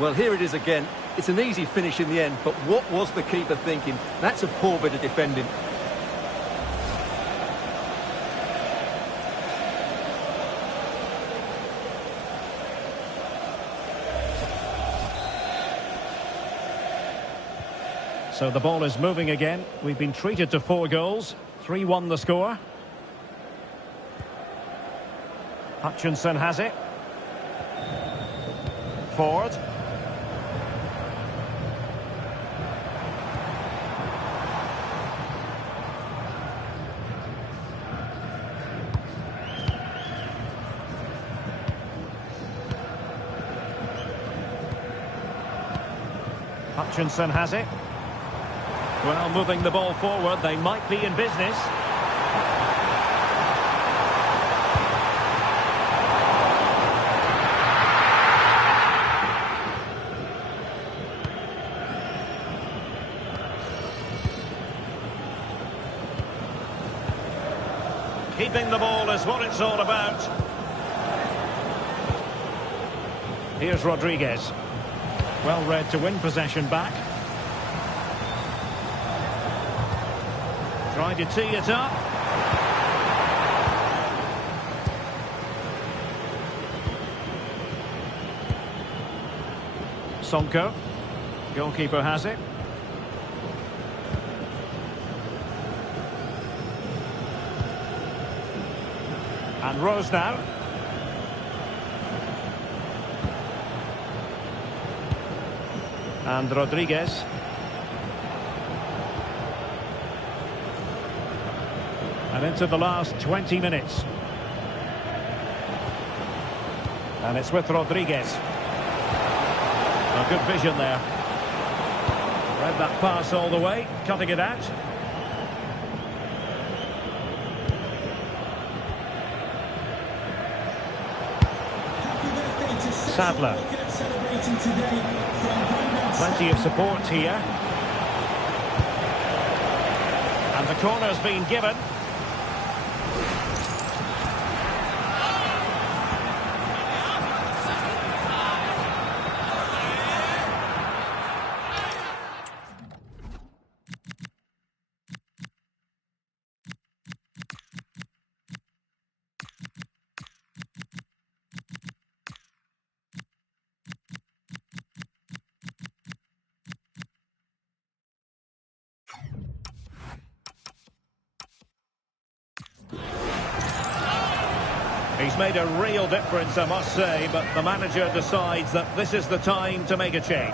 Well, here it is again. It's an easy finish in the end, but what was the keeper thinking? That's a poor bit of defending. So the ball is moving again. We've been treated to 4 goals. 3-1 the score. Hutchinson has it. Ford. Hutchinson has it. Well, moving the ball forward, they might be in business. Keeping the ball is what it's all about. Here's Rodriguez. Well read to win possession back. Trying to tee it up. Sonko. Goalkeeper has it. And Rose now. And Rodriguez. And into the last 20 minutes. And it's with Rodriguez. A good vision there. Read that pass all the way, cutting it out. Sadler. Plenty of support here. And the corner's been given. He's made a real difference, I must say, but the manager decides that this is the time to make a change.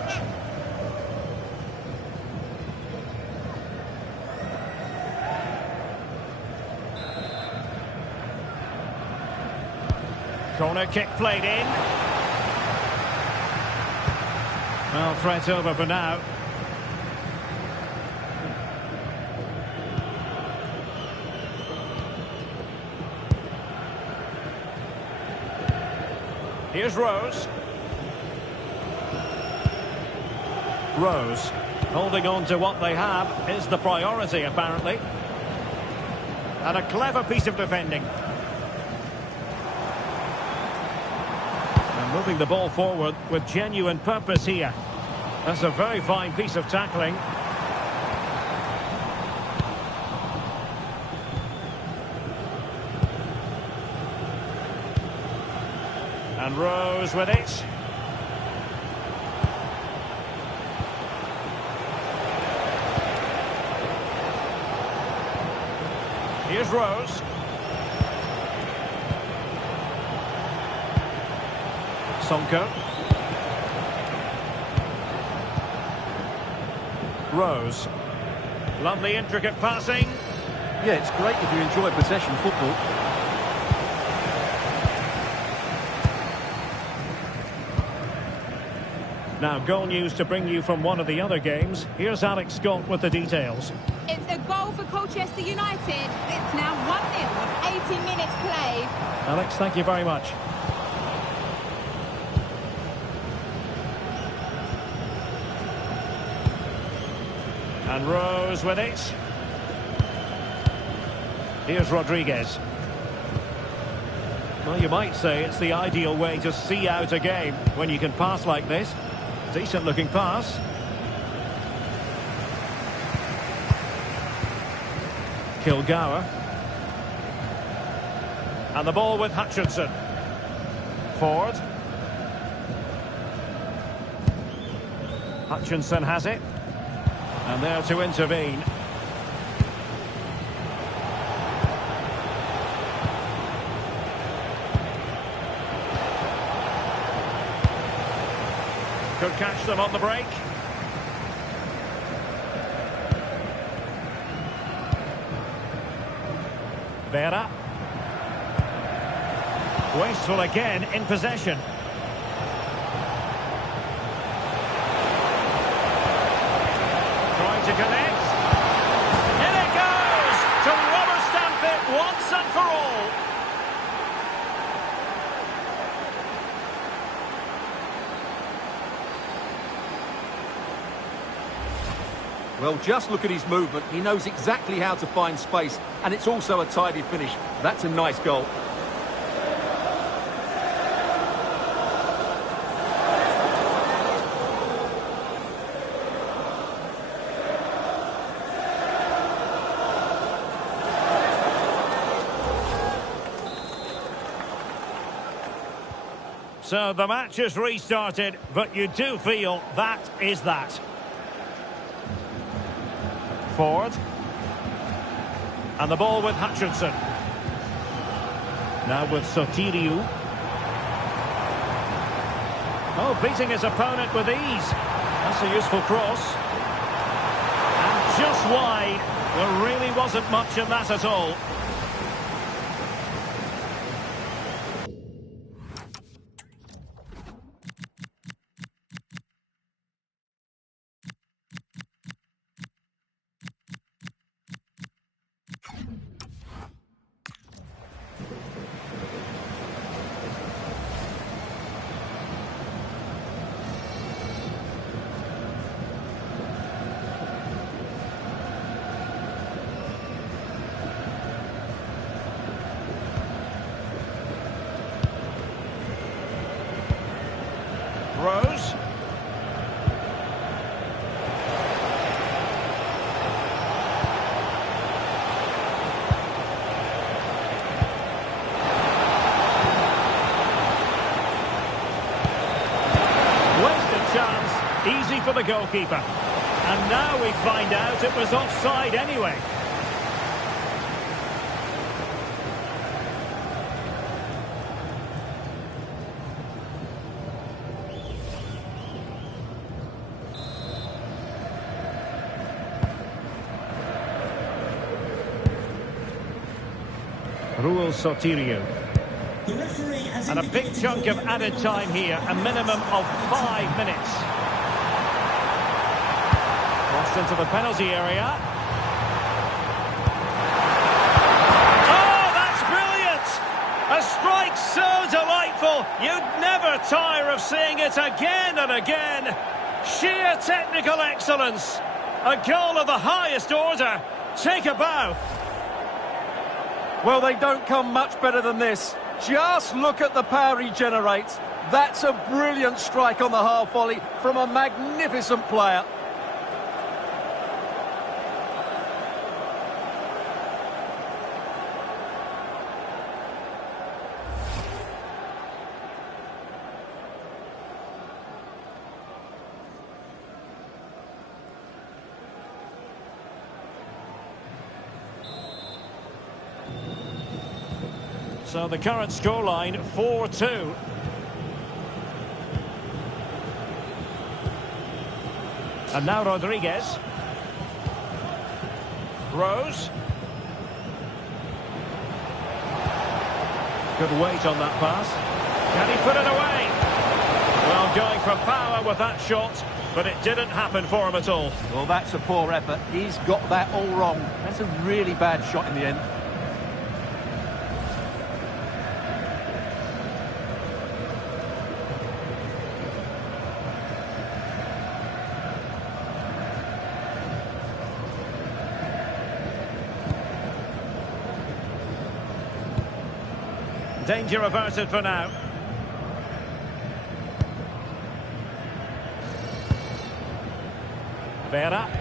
Corner kick played in. Well, threat over for now. Here's Rose. Rose, holding on to what they have is the priority, apparently. And a clever piece of defending. And moving the ball forward with genuine purpose here. That's a very fine piece of tackling. And Rose with it. Here's Rose. Sonko. Rose. Lovely intricate passing. Yeah, it's great if you enjoy possession football. Now, goal news to bring you from one of the other games. Here's Alex Scott with the details. It's a goal for Colchester United. It's now 1-0 with 80 minutes played. Alex, thank you very much. And Rose with it. Here's Rodriguez. Well, you might say it's the ideal way to see out a game when you can pass like this. Decent looking pass. Kilgour. And the ball with Hutchinson. Ford. Hutchinson has it. And there to intervene. Could catch them on the break. Vera. Wasteful again in possession. Trying to connect. In it goes! To rubber stamp it once and for all. Well, just look at his movement. He knows exactly how to find space, and it's also a tidy finish. That's a nice goal. So the match is restarted, but you do feel that is that. Ford. And the ball with Hutchinson. Now with Sotiriou. Oh, beating his opponent with ease. That's a useful cross. And just wide. There really wasn't much in that at all. Rose. Wasted chance. Easy for the goalkeeper. And now we find out it was offside anyway. Sotiriou. And a big chunk of added time here, a minimum of 5 minutes. Crossed into the penalty area. Oh, that's brilliant! A strike so delightful, you'd never tire of seeing it again and again. Sheer technical excellence. A goal of the highest order. Take a bow. Well, they don't come much better than this. Just look at the power he generates. That's a brilliant strike on the half volley from a magnificent player. So the current scoreline, 4-2. And now Rodriguez. Rose. Good weight on that pass. Can he put it away? Well, going for power with that shot, but it didn't happen for him at all. Well, that's a poor effort. He's got that all wrong. That's a really bad shot in the end. Danger averted for now. Vera.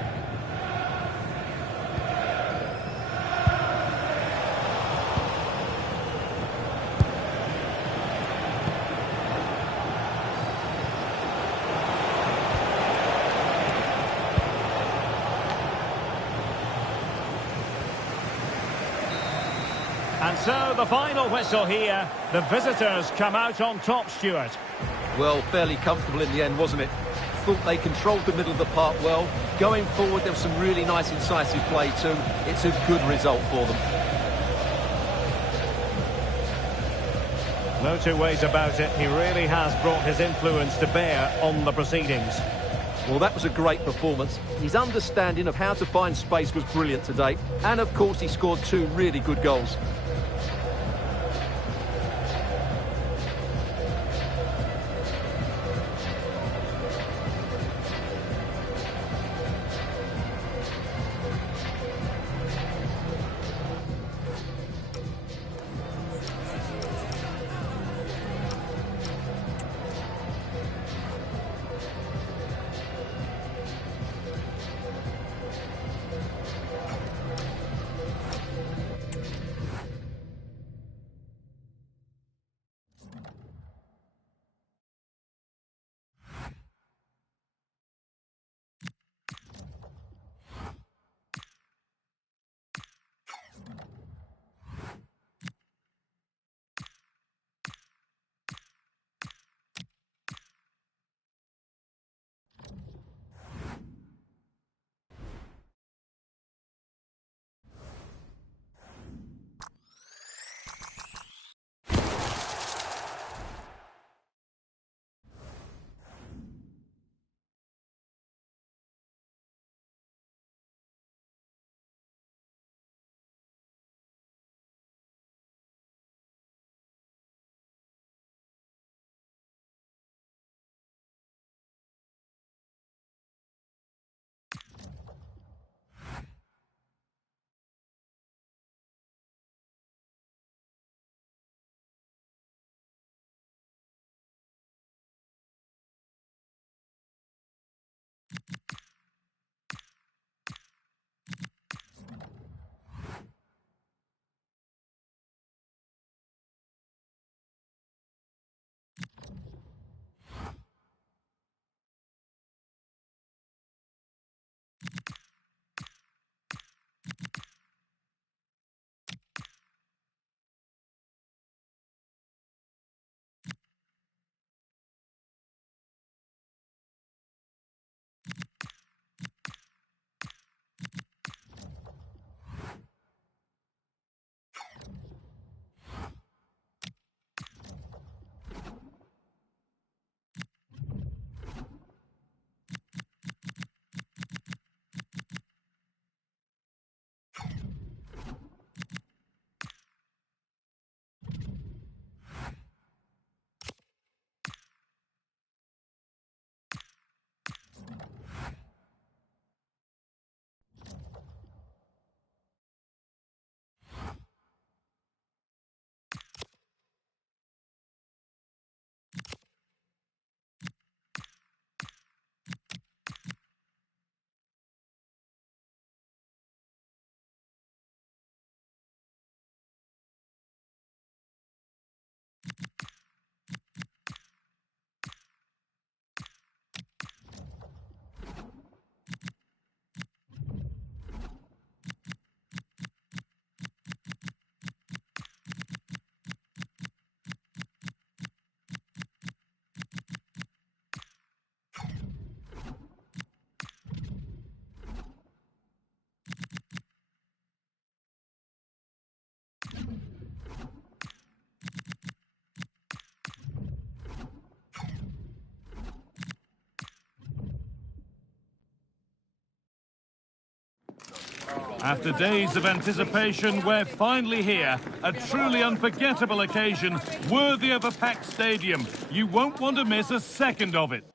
And so the final whistle here. The visitors come out on top, Stuart. Well, fairly comfortable in the end, wasn't it? Thought they controlled the middle of the park well. Going forward, there was some really nice incisive play too. It's a good result for them. No two ways about it. He really has brought his influence to bear on the proceedings. Well, that was a great performance. His understanding of how to find space was brilliant today. And, of course, he scored 2 really good goals. After days of anticipation, we're finally here. A truly unforgettable occasion, worthy of a packed stadium. You won't want to miss a second of it.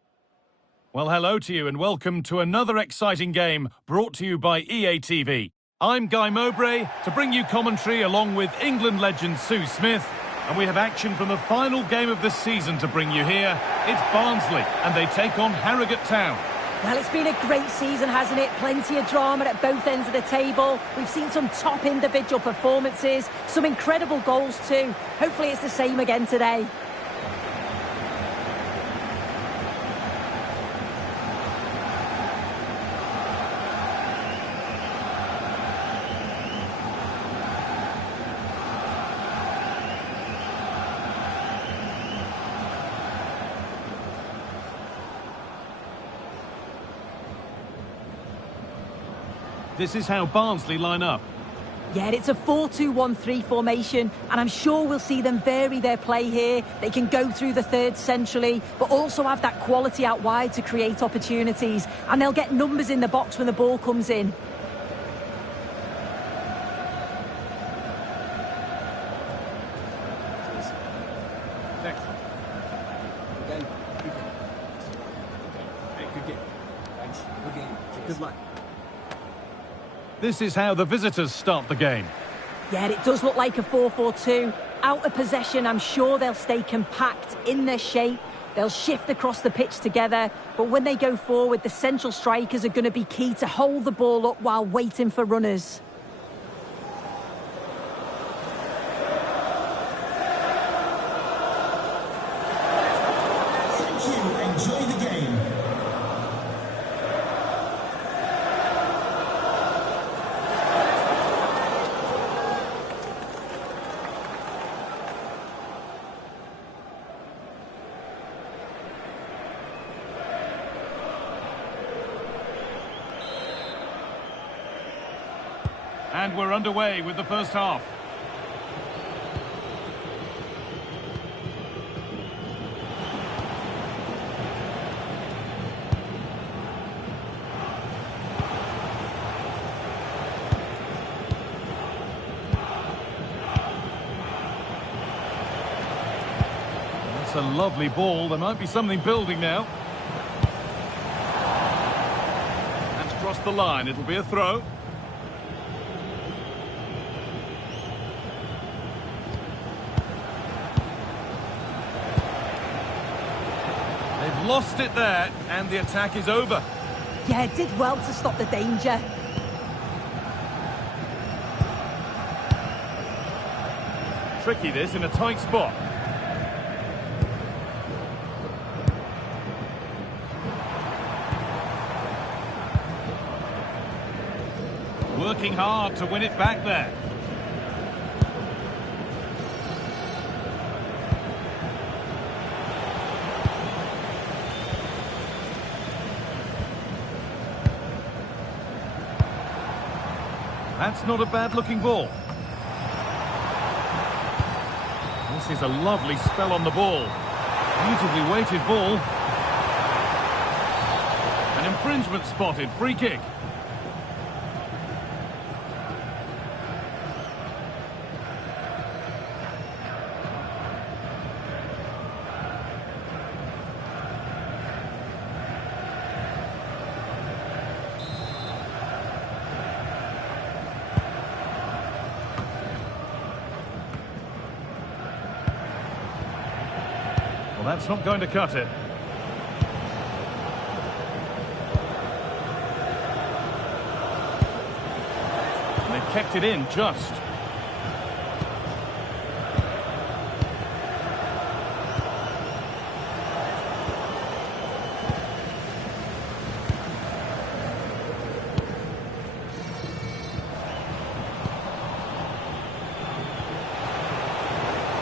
Well, hello to you and welcome to another exciting game brought to you by EA TV. I'm Guy Mowbray to bring you commentary along with England legend Sue Smith. And we have action from the final game of the season to bring you here. It's Barnsley and they take on Harrogate Town. Well, it's been a great season, hasn't it? Plenty of drama at both ends of the table. We've seen some top individual performances, some incredible goals too. Hopefully it's the same again today. This is how Barnsley line up. Yeah, it's a 4-2-1-3 formation, and I'm sure we'll see them vary their play here. They can go through the third centrally, but also have that quality out wide to create opportunities, and they'll get numbers in the box when the ball comes in. Next. Good game. Hey, good game. Thanks. Good game. Good luck. This is how the visitors start the game. Yeah, it does look like a 4-4-2. Out of possession, I'm sure they'll stay compact in their shape. They'll shift across the pitch together. But when they go forward, the central strikers are going to be key to hold the ball up while waiting for runners. Thank you. Enjoy the game. And we're underway with the first half. That's a lovely ball. There might be something building now. That's crossed the line. It'll be a throw. They've lost it there, and the attack is over. Yeah, did well to stop the danger. Tricky this in a tight spot. Working hard to win it back there. That's not a bad-looking ball. This is a lovely spell on the ball. Beautifully weighted ball. An infringement spotted. Free kick. Well, that's not going to cut it. And they've kept it in just.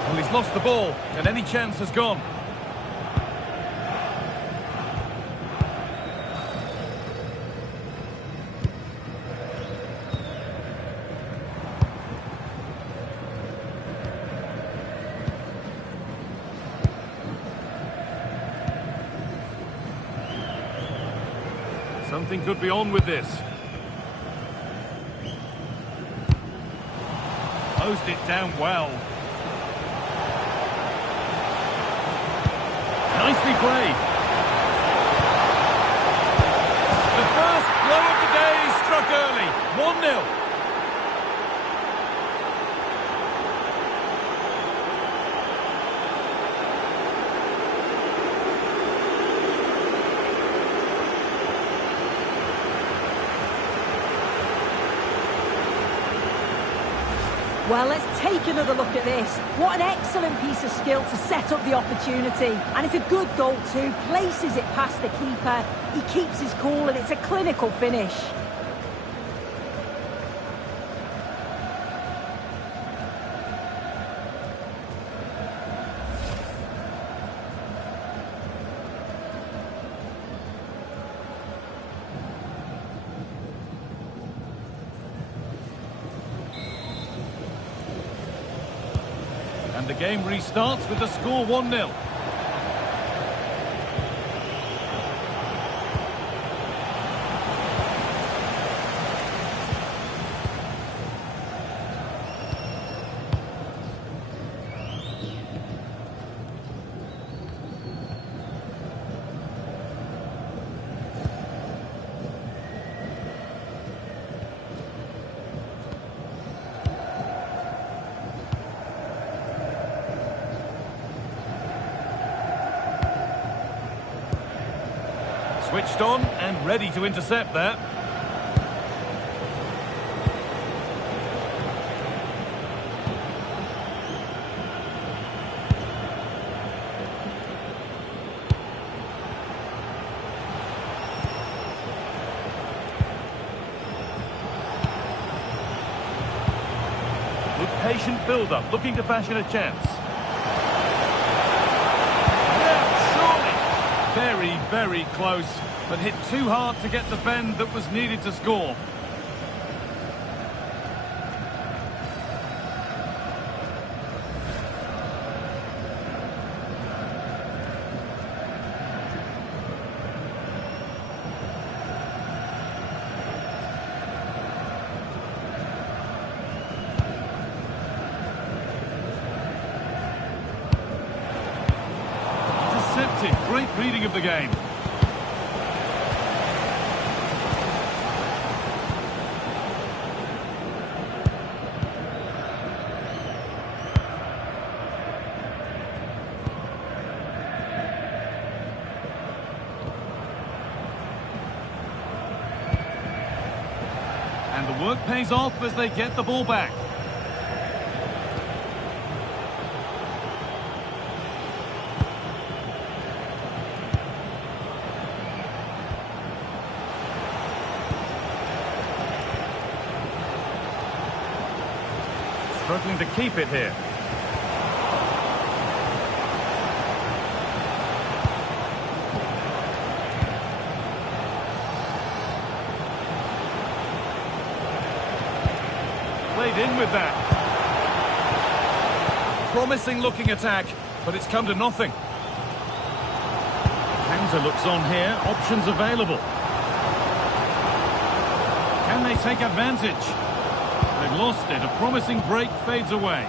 Well, he's lost the ball, and any chance has gone. Something could be on with this. Closed it down well. Nicely played. The first blow of the day struck early. 1-0. Well, let's take another look at this. What an excellent piece of skill to set up the opportunity. And it's a good goal too. Places it past the keeper. He keeps his cool and it's a clinical finish. And the game restarts with the score 1-0. Switched on and ready to intercept there. Good patient build-up, looking to fashion a chance. Very, very close, but hit too hard to get the bend that was needed to score. Great reading of the game. And the work pays off as they get the ball back. Struggling to keep it here. Played in with that. Promising looking attack, but it's come to nothing. Counter looks on here, options available. Can they take advantage? They've lost it. A promising break fades away.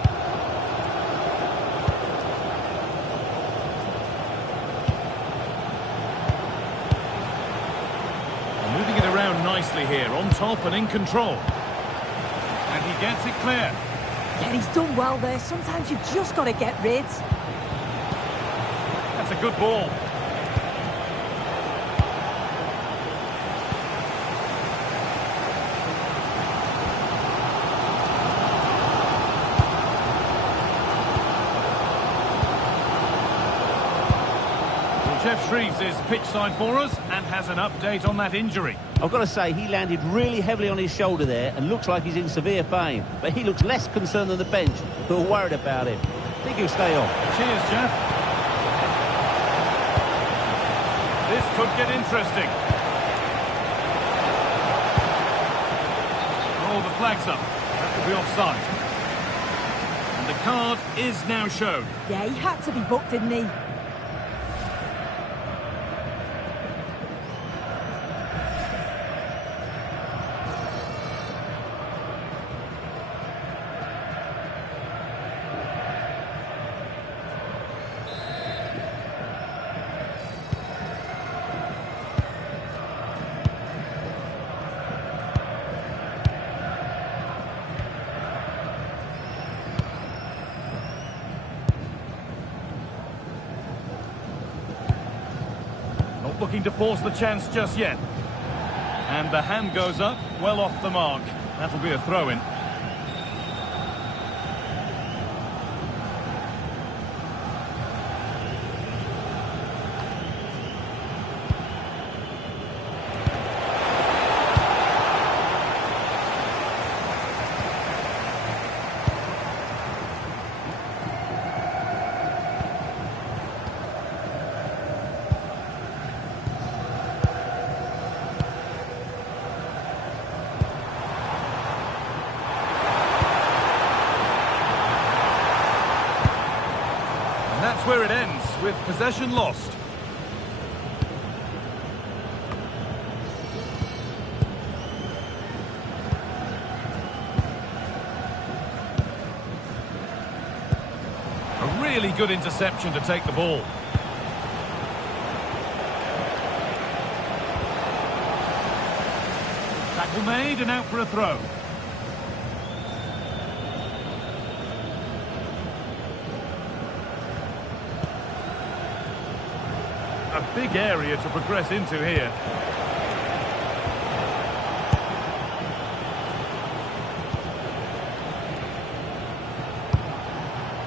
They're moving it around nicely here, on top and in control. And he gets it clear. Yeah, he's done well there. Sometimes you've just got to get rid. That's a good ball. Jeff Shreves is pitch side for us and has an update on that injury. I've got to say, he landed really heavily on his shoulder there and looks like he's in severe pain. But he looks less concerned than the bench, who are worried about him. I think he'll stay on. Cheers, Jeff. This could get interesting. Oh, the flag's up. That could be offside. And the card is now shown. Yeah, he had to be booked, didn't he? looking to force the chance just yet. And the hand goes up, well off the mark. That'll be a throw-in. That's where it ends, with possession lost. A really good interception to take the ball. Tackle made and out for a throw. A big area to progress into here.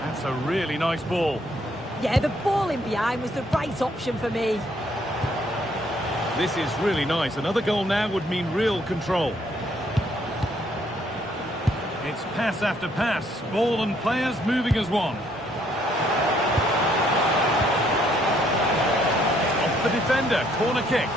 That's a really nice ball. Yeah, the ball in behind was the right option for me. This is really nice. Another goal now would mean real control. It's pass after pass. Ball and players moving as one. The defender, corner kick.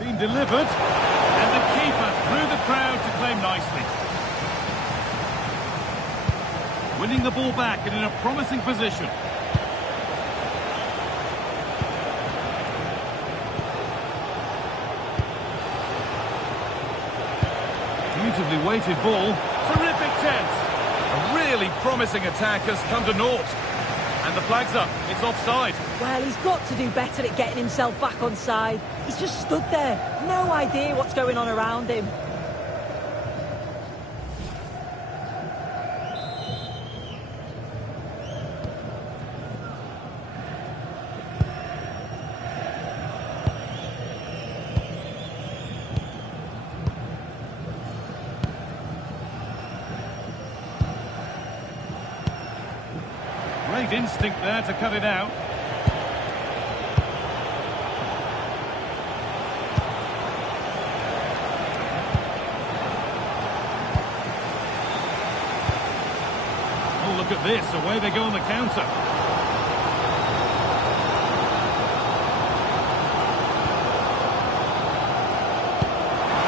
Been delivered, and the keeper through the crowd to claim nicely. Winning the ball back and in a promising position. Beautifully weighted ball. Terrific chance. A really promising attack has come to naught. And the flag's up. It's offside. Well, he's got to do better at getting himself back on side. He's just stood there. No idea what's going on around him. Great instinct there to cut it out. Oh, look at this. Away they go on the counter.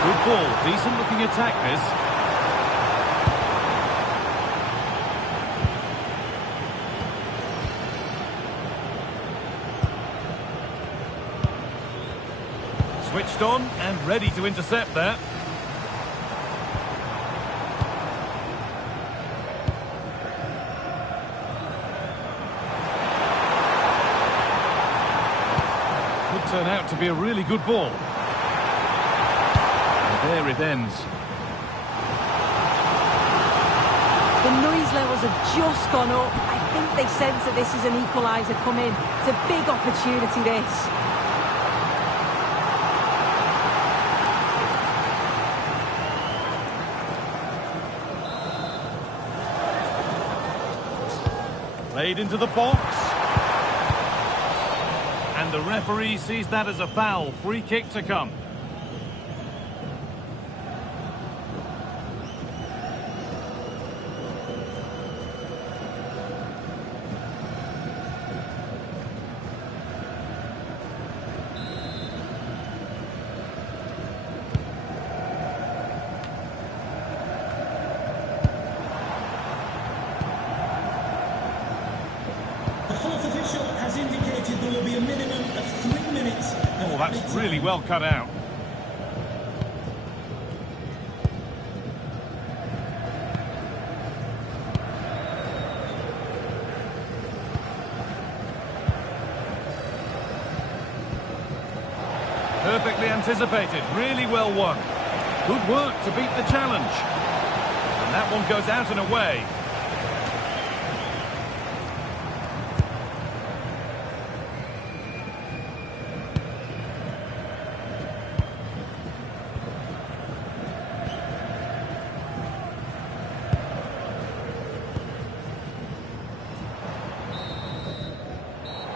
Good ball. Decent looking attack, this. Switched on and ready to intercept there. Could turn out to be a really good ball. And there it ends. The noise levels have just gone up. I think they sense that this is an equaliser coming. It's a big opportunity, this. Played into the box. And the referee sees that as a foul. Free kick to come. fourth official has indicated there will be a minimum of 3 minutes. Oh, that's really well cut out. Perfectly anticipated, really well won. Good work to beat the challenge. And that one goes out and away.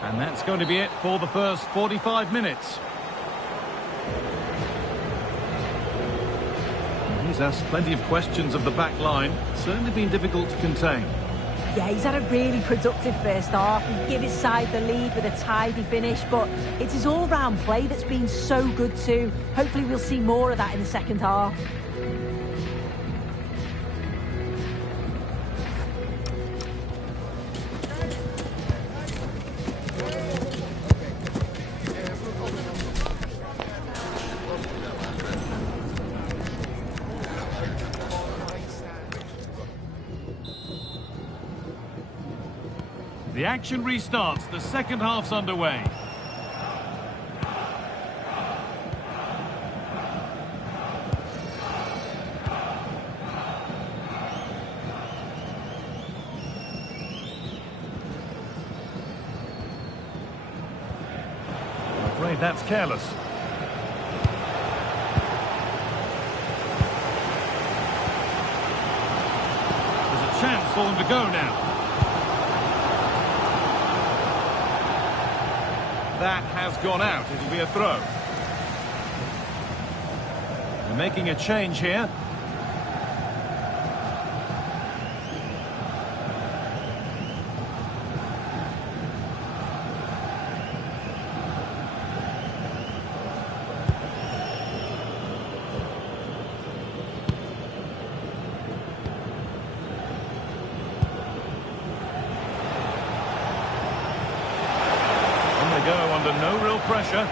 And that's going to be it for the first 45 minutes. He's asked plenty of questions of the back line. Certainly been difficult to contain. Yeah, he's had a really productive first half. He gave his side the lead with a tidy finish, but it's his all-round play that's been so good too. Hopefully we'll see more of that in the second half. The action restarts. The second half's underway. I'm afraid that's careless. There's a chance for them to go now. That has gone out. It'll be a throw. They're making a change here. Go under no real pressure.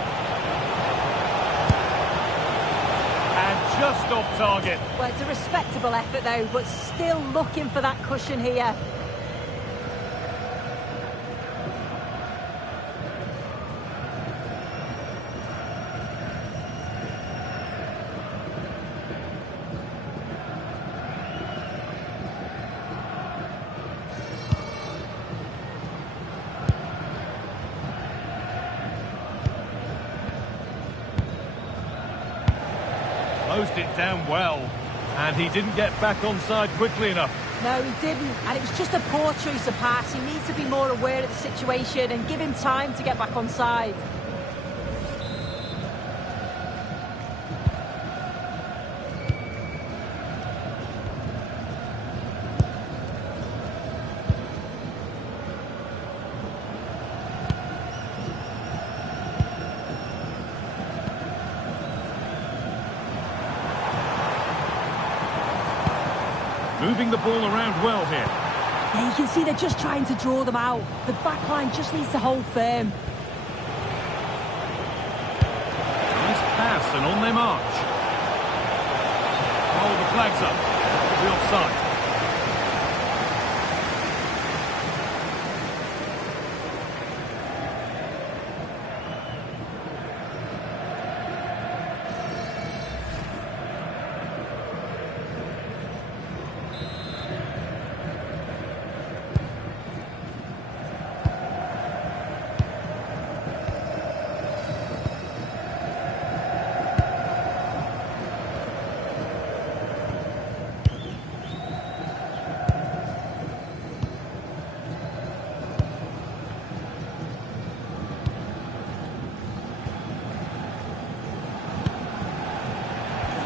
And just off target. Well, it's a respectable effort though, but still looking for that cushion here. Closed it down well, and he didn't get back onside quickly enough. No, he didn't, and it was just a poor choice of pass. He needs to be more aware of the situation and give him time to get back onside. Moving the ball around well here. Yeah, you can see they're just trying to draw them out. The back line just needs to hold firm. Nice pass, and on they march. Oh, the flag's up. The offside.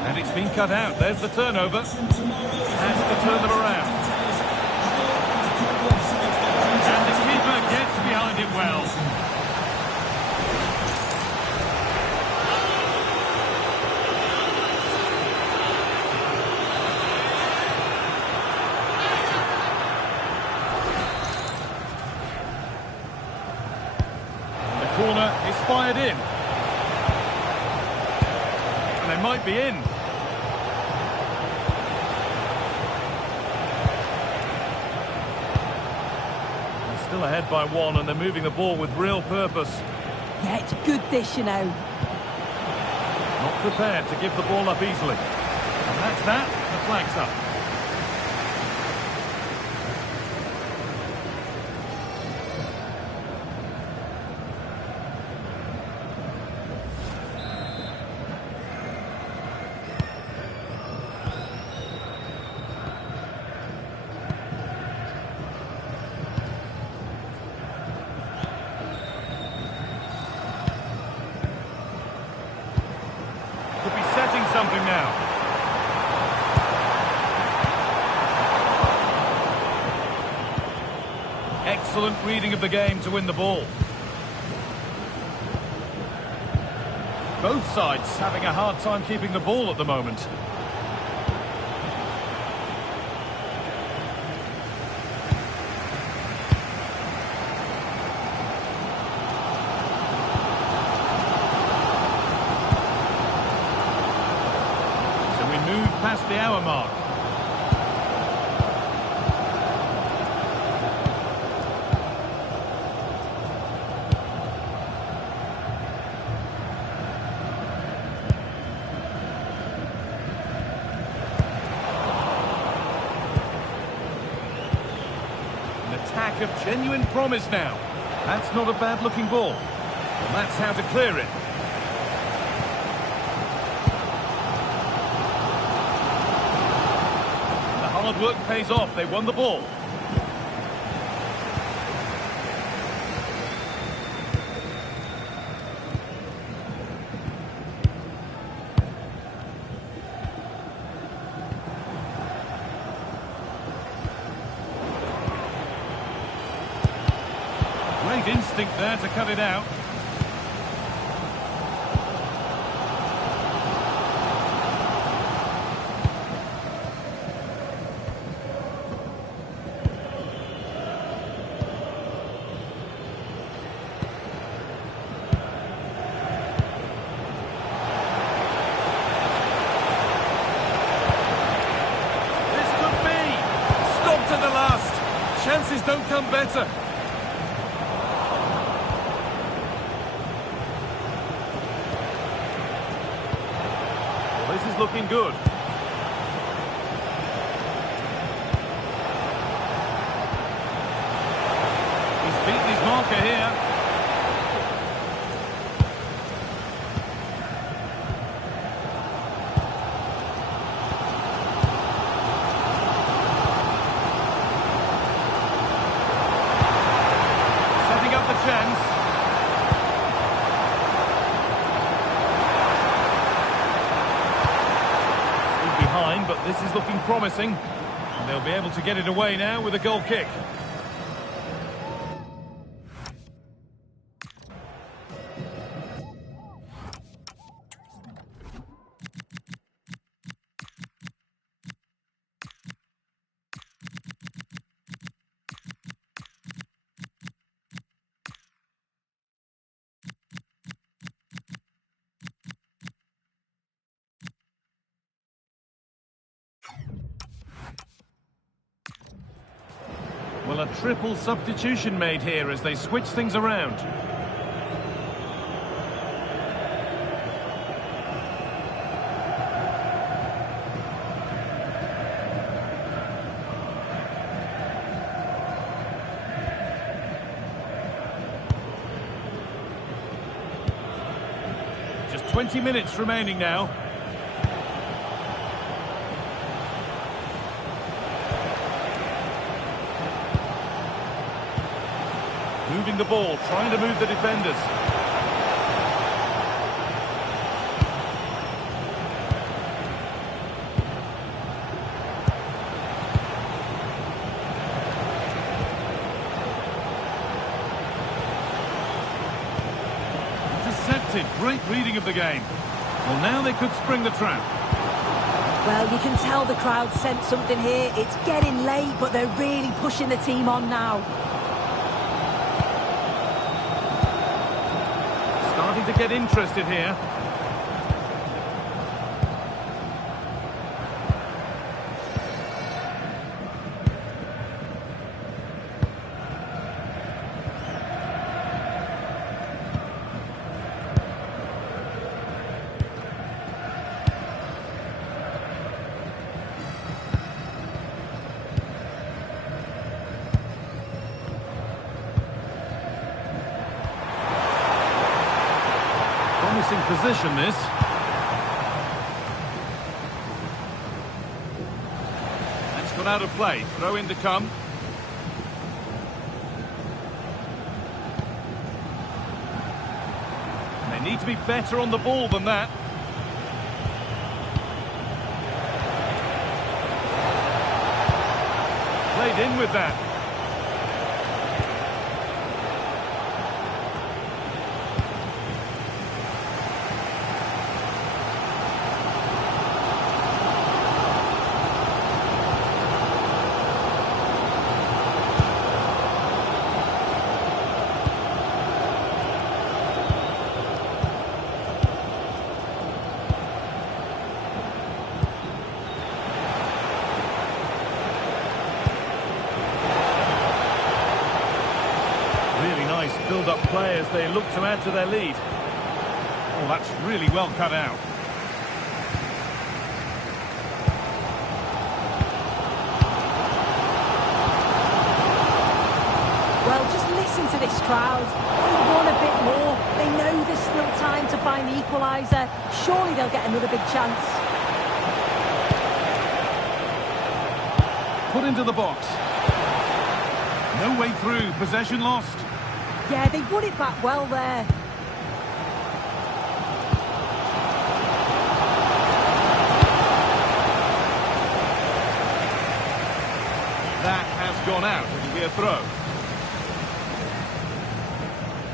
And it's been cut out. There's the turnover. Has to turn them around. And the keeper gets behind it well. corner is fired in. And they might be in. They're still ahead by one, and they're moving the ball with real purpose. Yeah, it's good this, you know. Not prepared to give the ball up easily. And that's that. The flag's up. Could be setting something now. Excellent reading of the game to win the ball. Both sides having a hard time keeping the ball at the moment. Past the hour mark. An attack of genuine promise now. That's not a bad looking ball. And that's how to clear it. Hard work pays off. They won the ball. Great instinct there to cut it out. Chances don't come better. Well, this is looking good. He's beaten his marker here. Chance. Still behind, but this is looking promising. And they'll be able to get it away now with a goal kick. Well, a triple substitution made here as they switch things around. Just 20 minutes remaining now. Moving the ball, trying to move the defenders. Intercepted, great reading of the game. Well, now they could spring the trap. Well, you can tell the crowd sensed something here. It's getting late, but they're really pushing the team on now. starting to get interested here. Promising position, this. That's gone out of play. Throw in to come. They need to be better on the ball than that. Played in with that. Build-up play as they look to add to their lead. Oh, that's really well cut out. Well, just listen to this crowd. They want a bit more. They know there's still time to find the equaliser. Surely they'll get another big chance. Put into the box. No way through. Possession lost. Yeah, they won it back well there. That has gone out. It'll be a throw.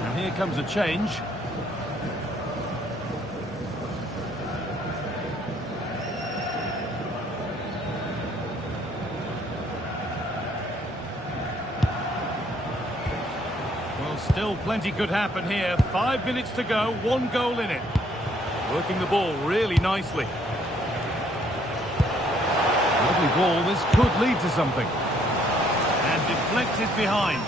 And here comes a change. Still plenty could happen here. 5 minutes to go, 1 goal in it. Working the ball really nicely. Lovely ball, this could lead to something. And deflected behind.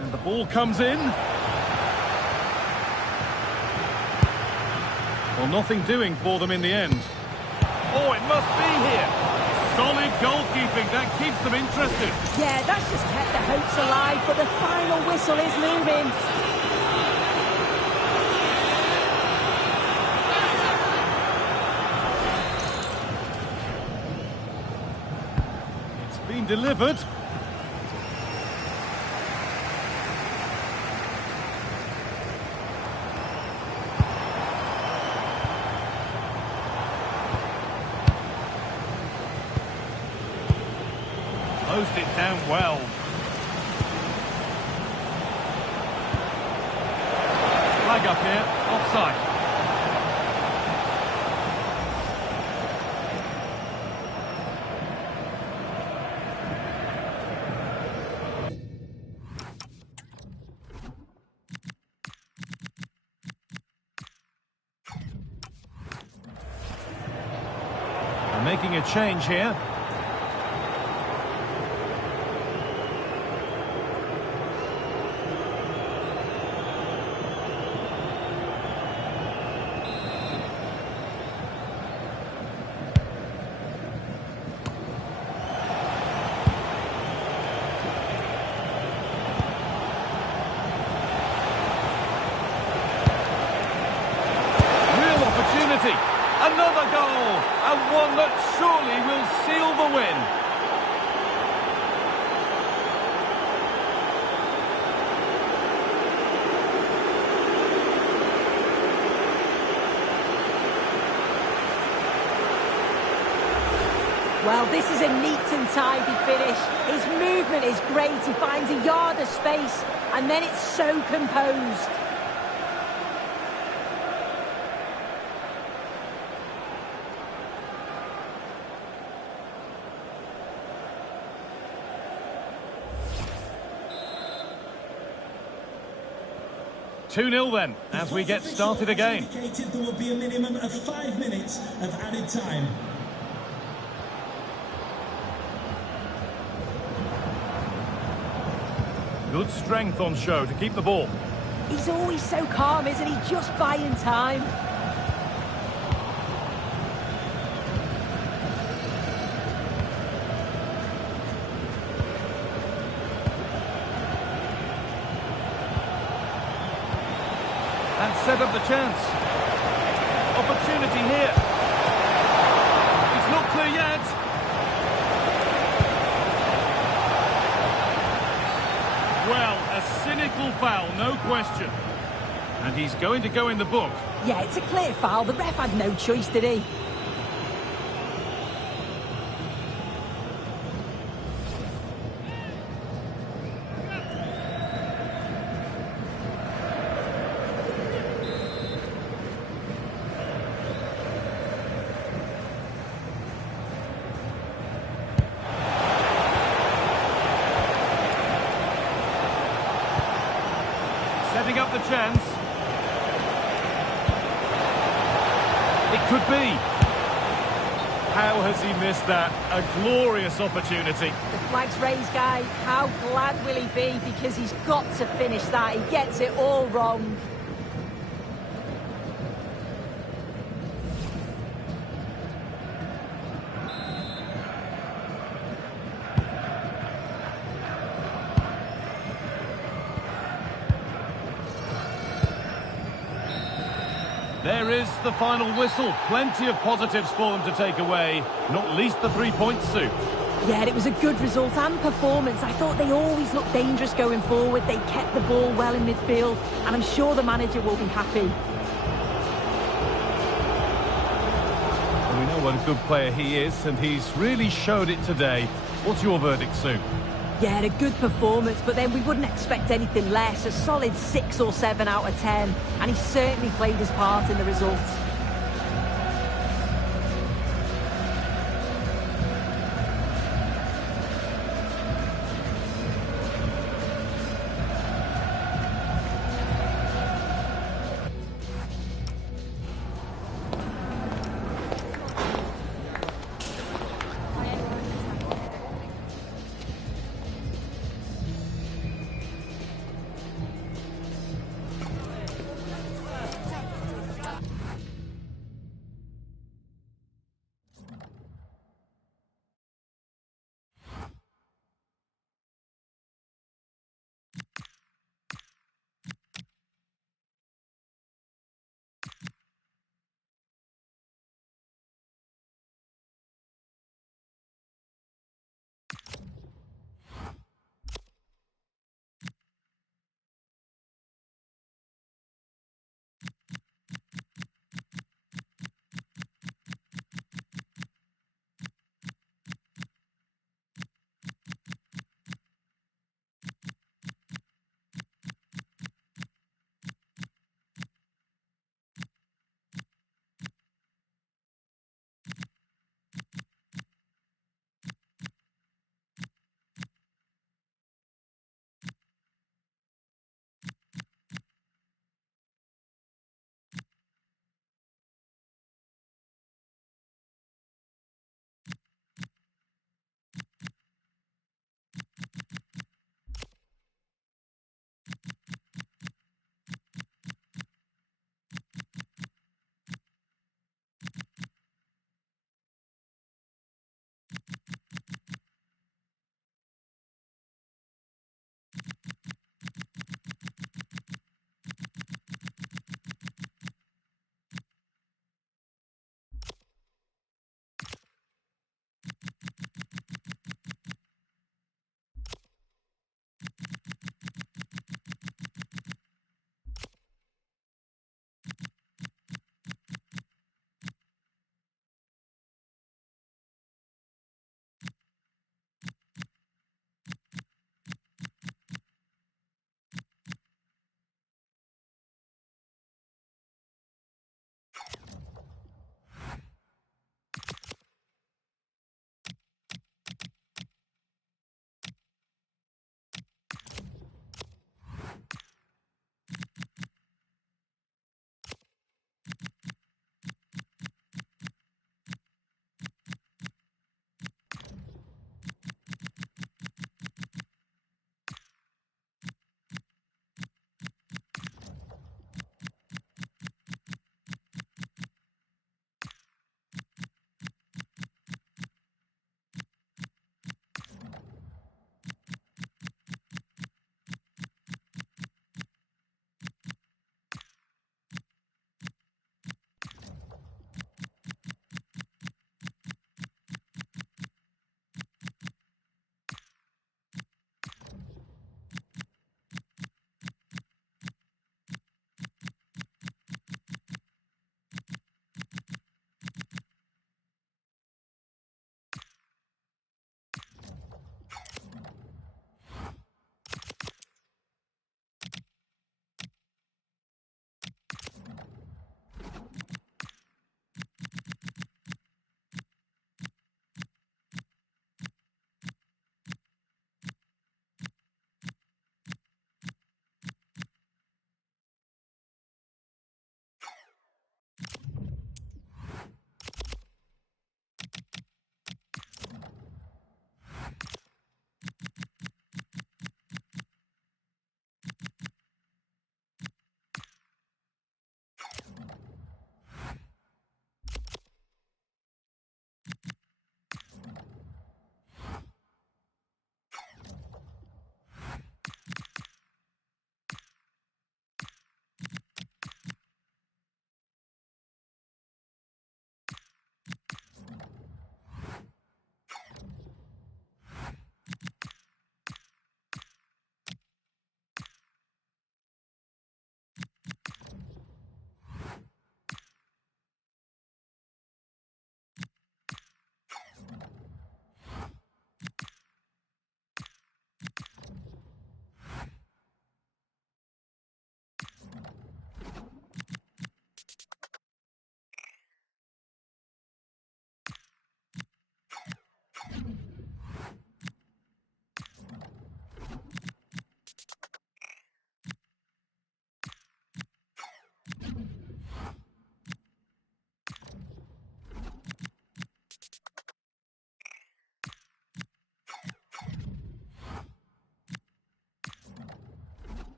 And the ball comes in. Well, nothing doing for them in the end. Oh, it must be here. Solid goalkeeping. That keeps them interested. Yeah, that's just kept the hopes alive, but the final whistle is looming. It's been delivered. Closed it down well. Flag up here, offside. They're making a change here. Another goal, and one that surely will seal the win. Well, this is a neat and tidy finish. His movement is great. He finds a yard of space, and then it's so composed. 2-0 then, as we get started again. Indicated there will be a minimum of 5 minutes of added time. Good strength on show to keep the ball. He's always so calm, isn't he? Just buying time. And set up the chance. Opportunity here. It's not clear yet. Well, a cynical foul, no question. And he's going to go in the book. Yeah, it's a clear foul. The ref had no choice, did he? Setting up the chance. It could be. How has he missed that? A glorious opportunity. The flag's raised, Guy. How glad will he be? Because he's got to finish that. He gets it all wrong. There is the final whistle. Plenty of positives for them to take away, not least the 3 points, Sue. Yeah, it was a good result and performance. I thought they always looked dangerous going forward. They kept the ball well in midfield, and I'm sure the manager will be happy. We know what a good player he is, and he's really showed it today. What's your verdict, Sue? Yeah, a good performance, but then we wouldn't expect anything less. A solid 6 or 7 out of 10, and he certainly played his part in the results.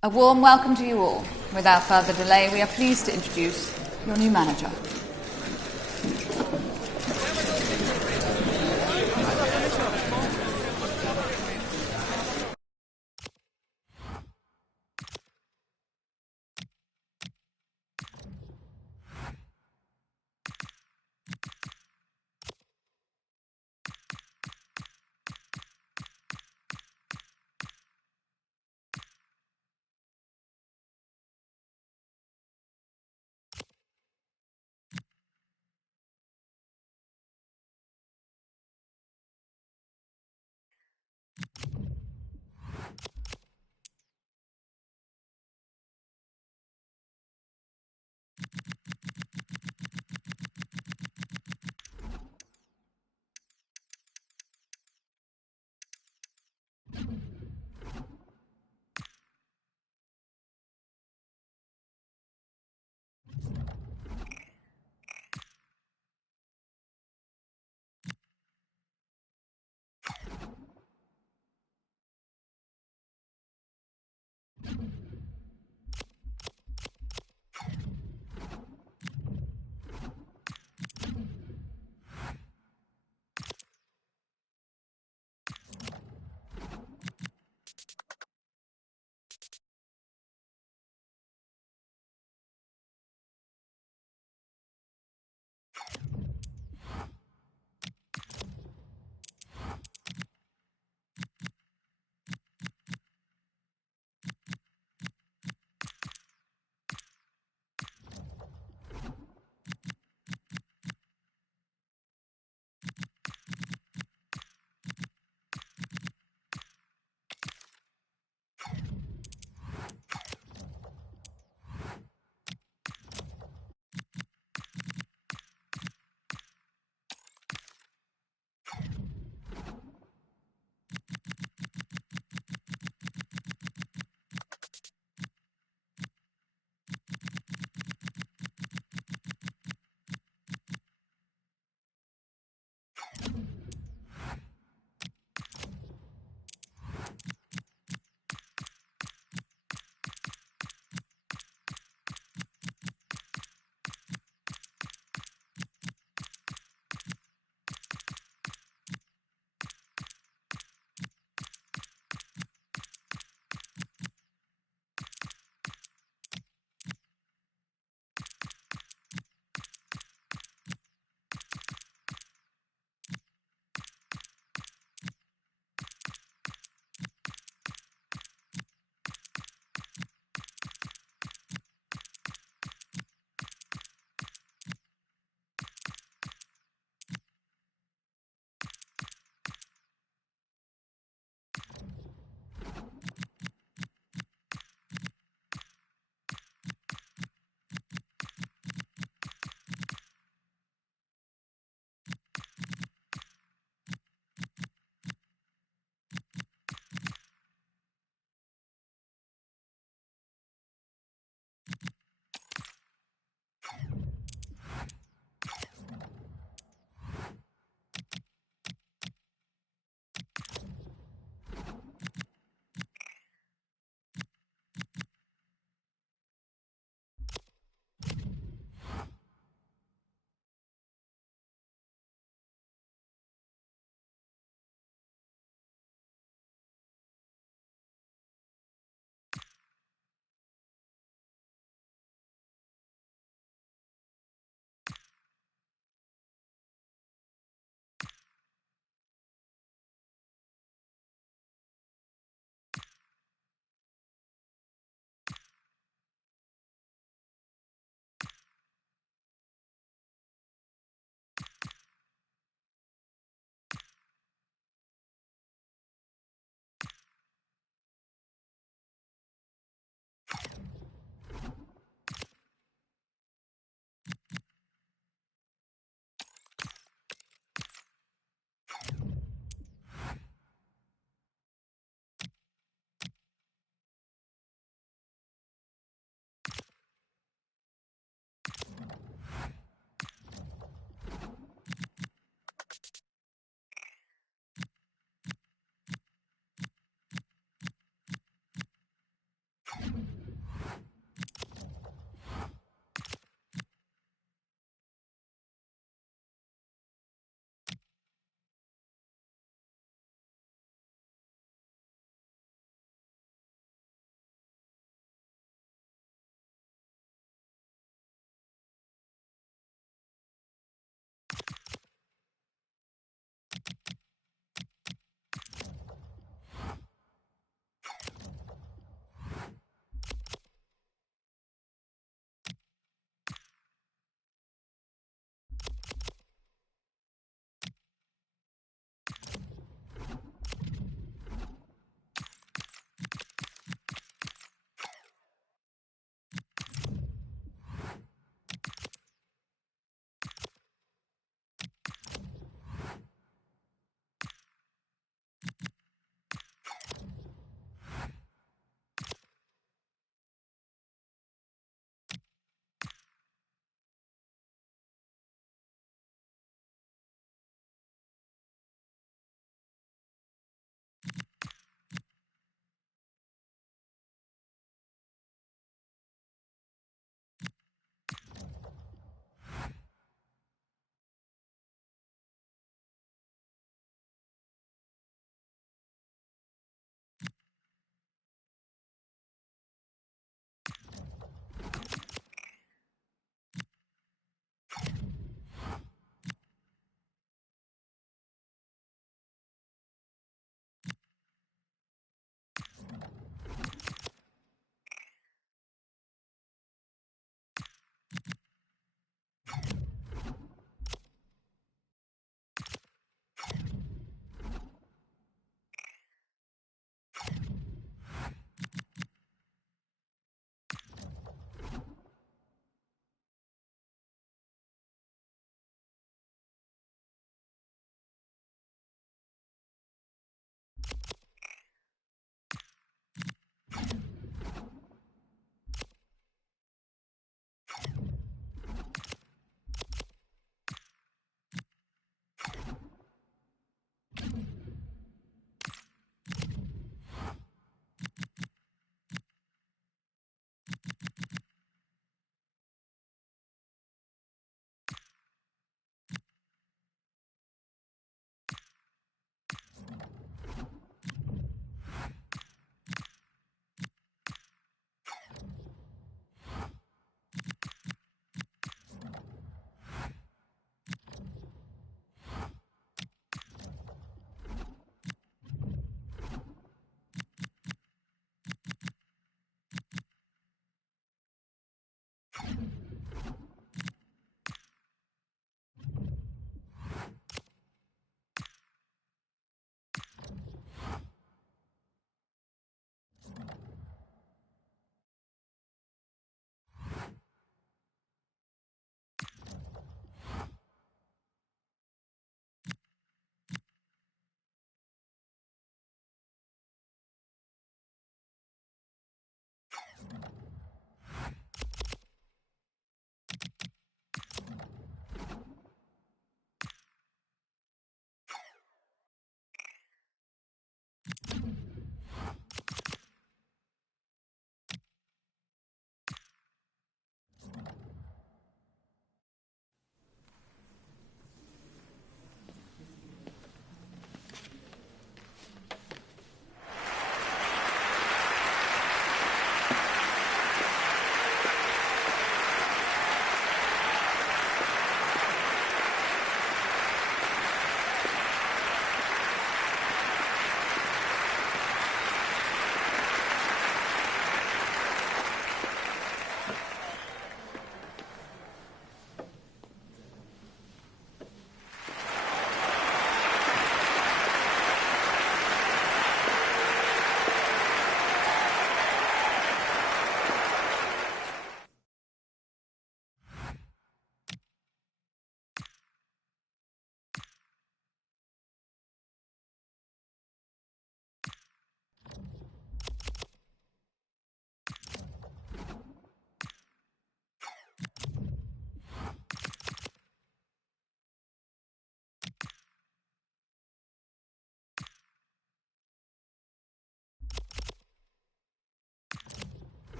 A warm welcome to you all. Without further delay, we are pleased to introduce your new manager.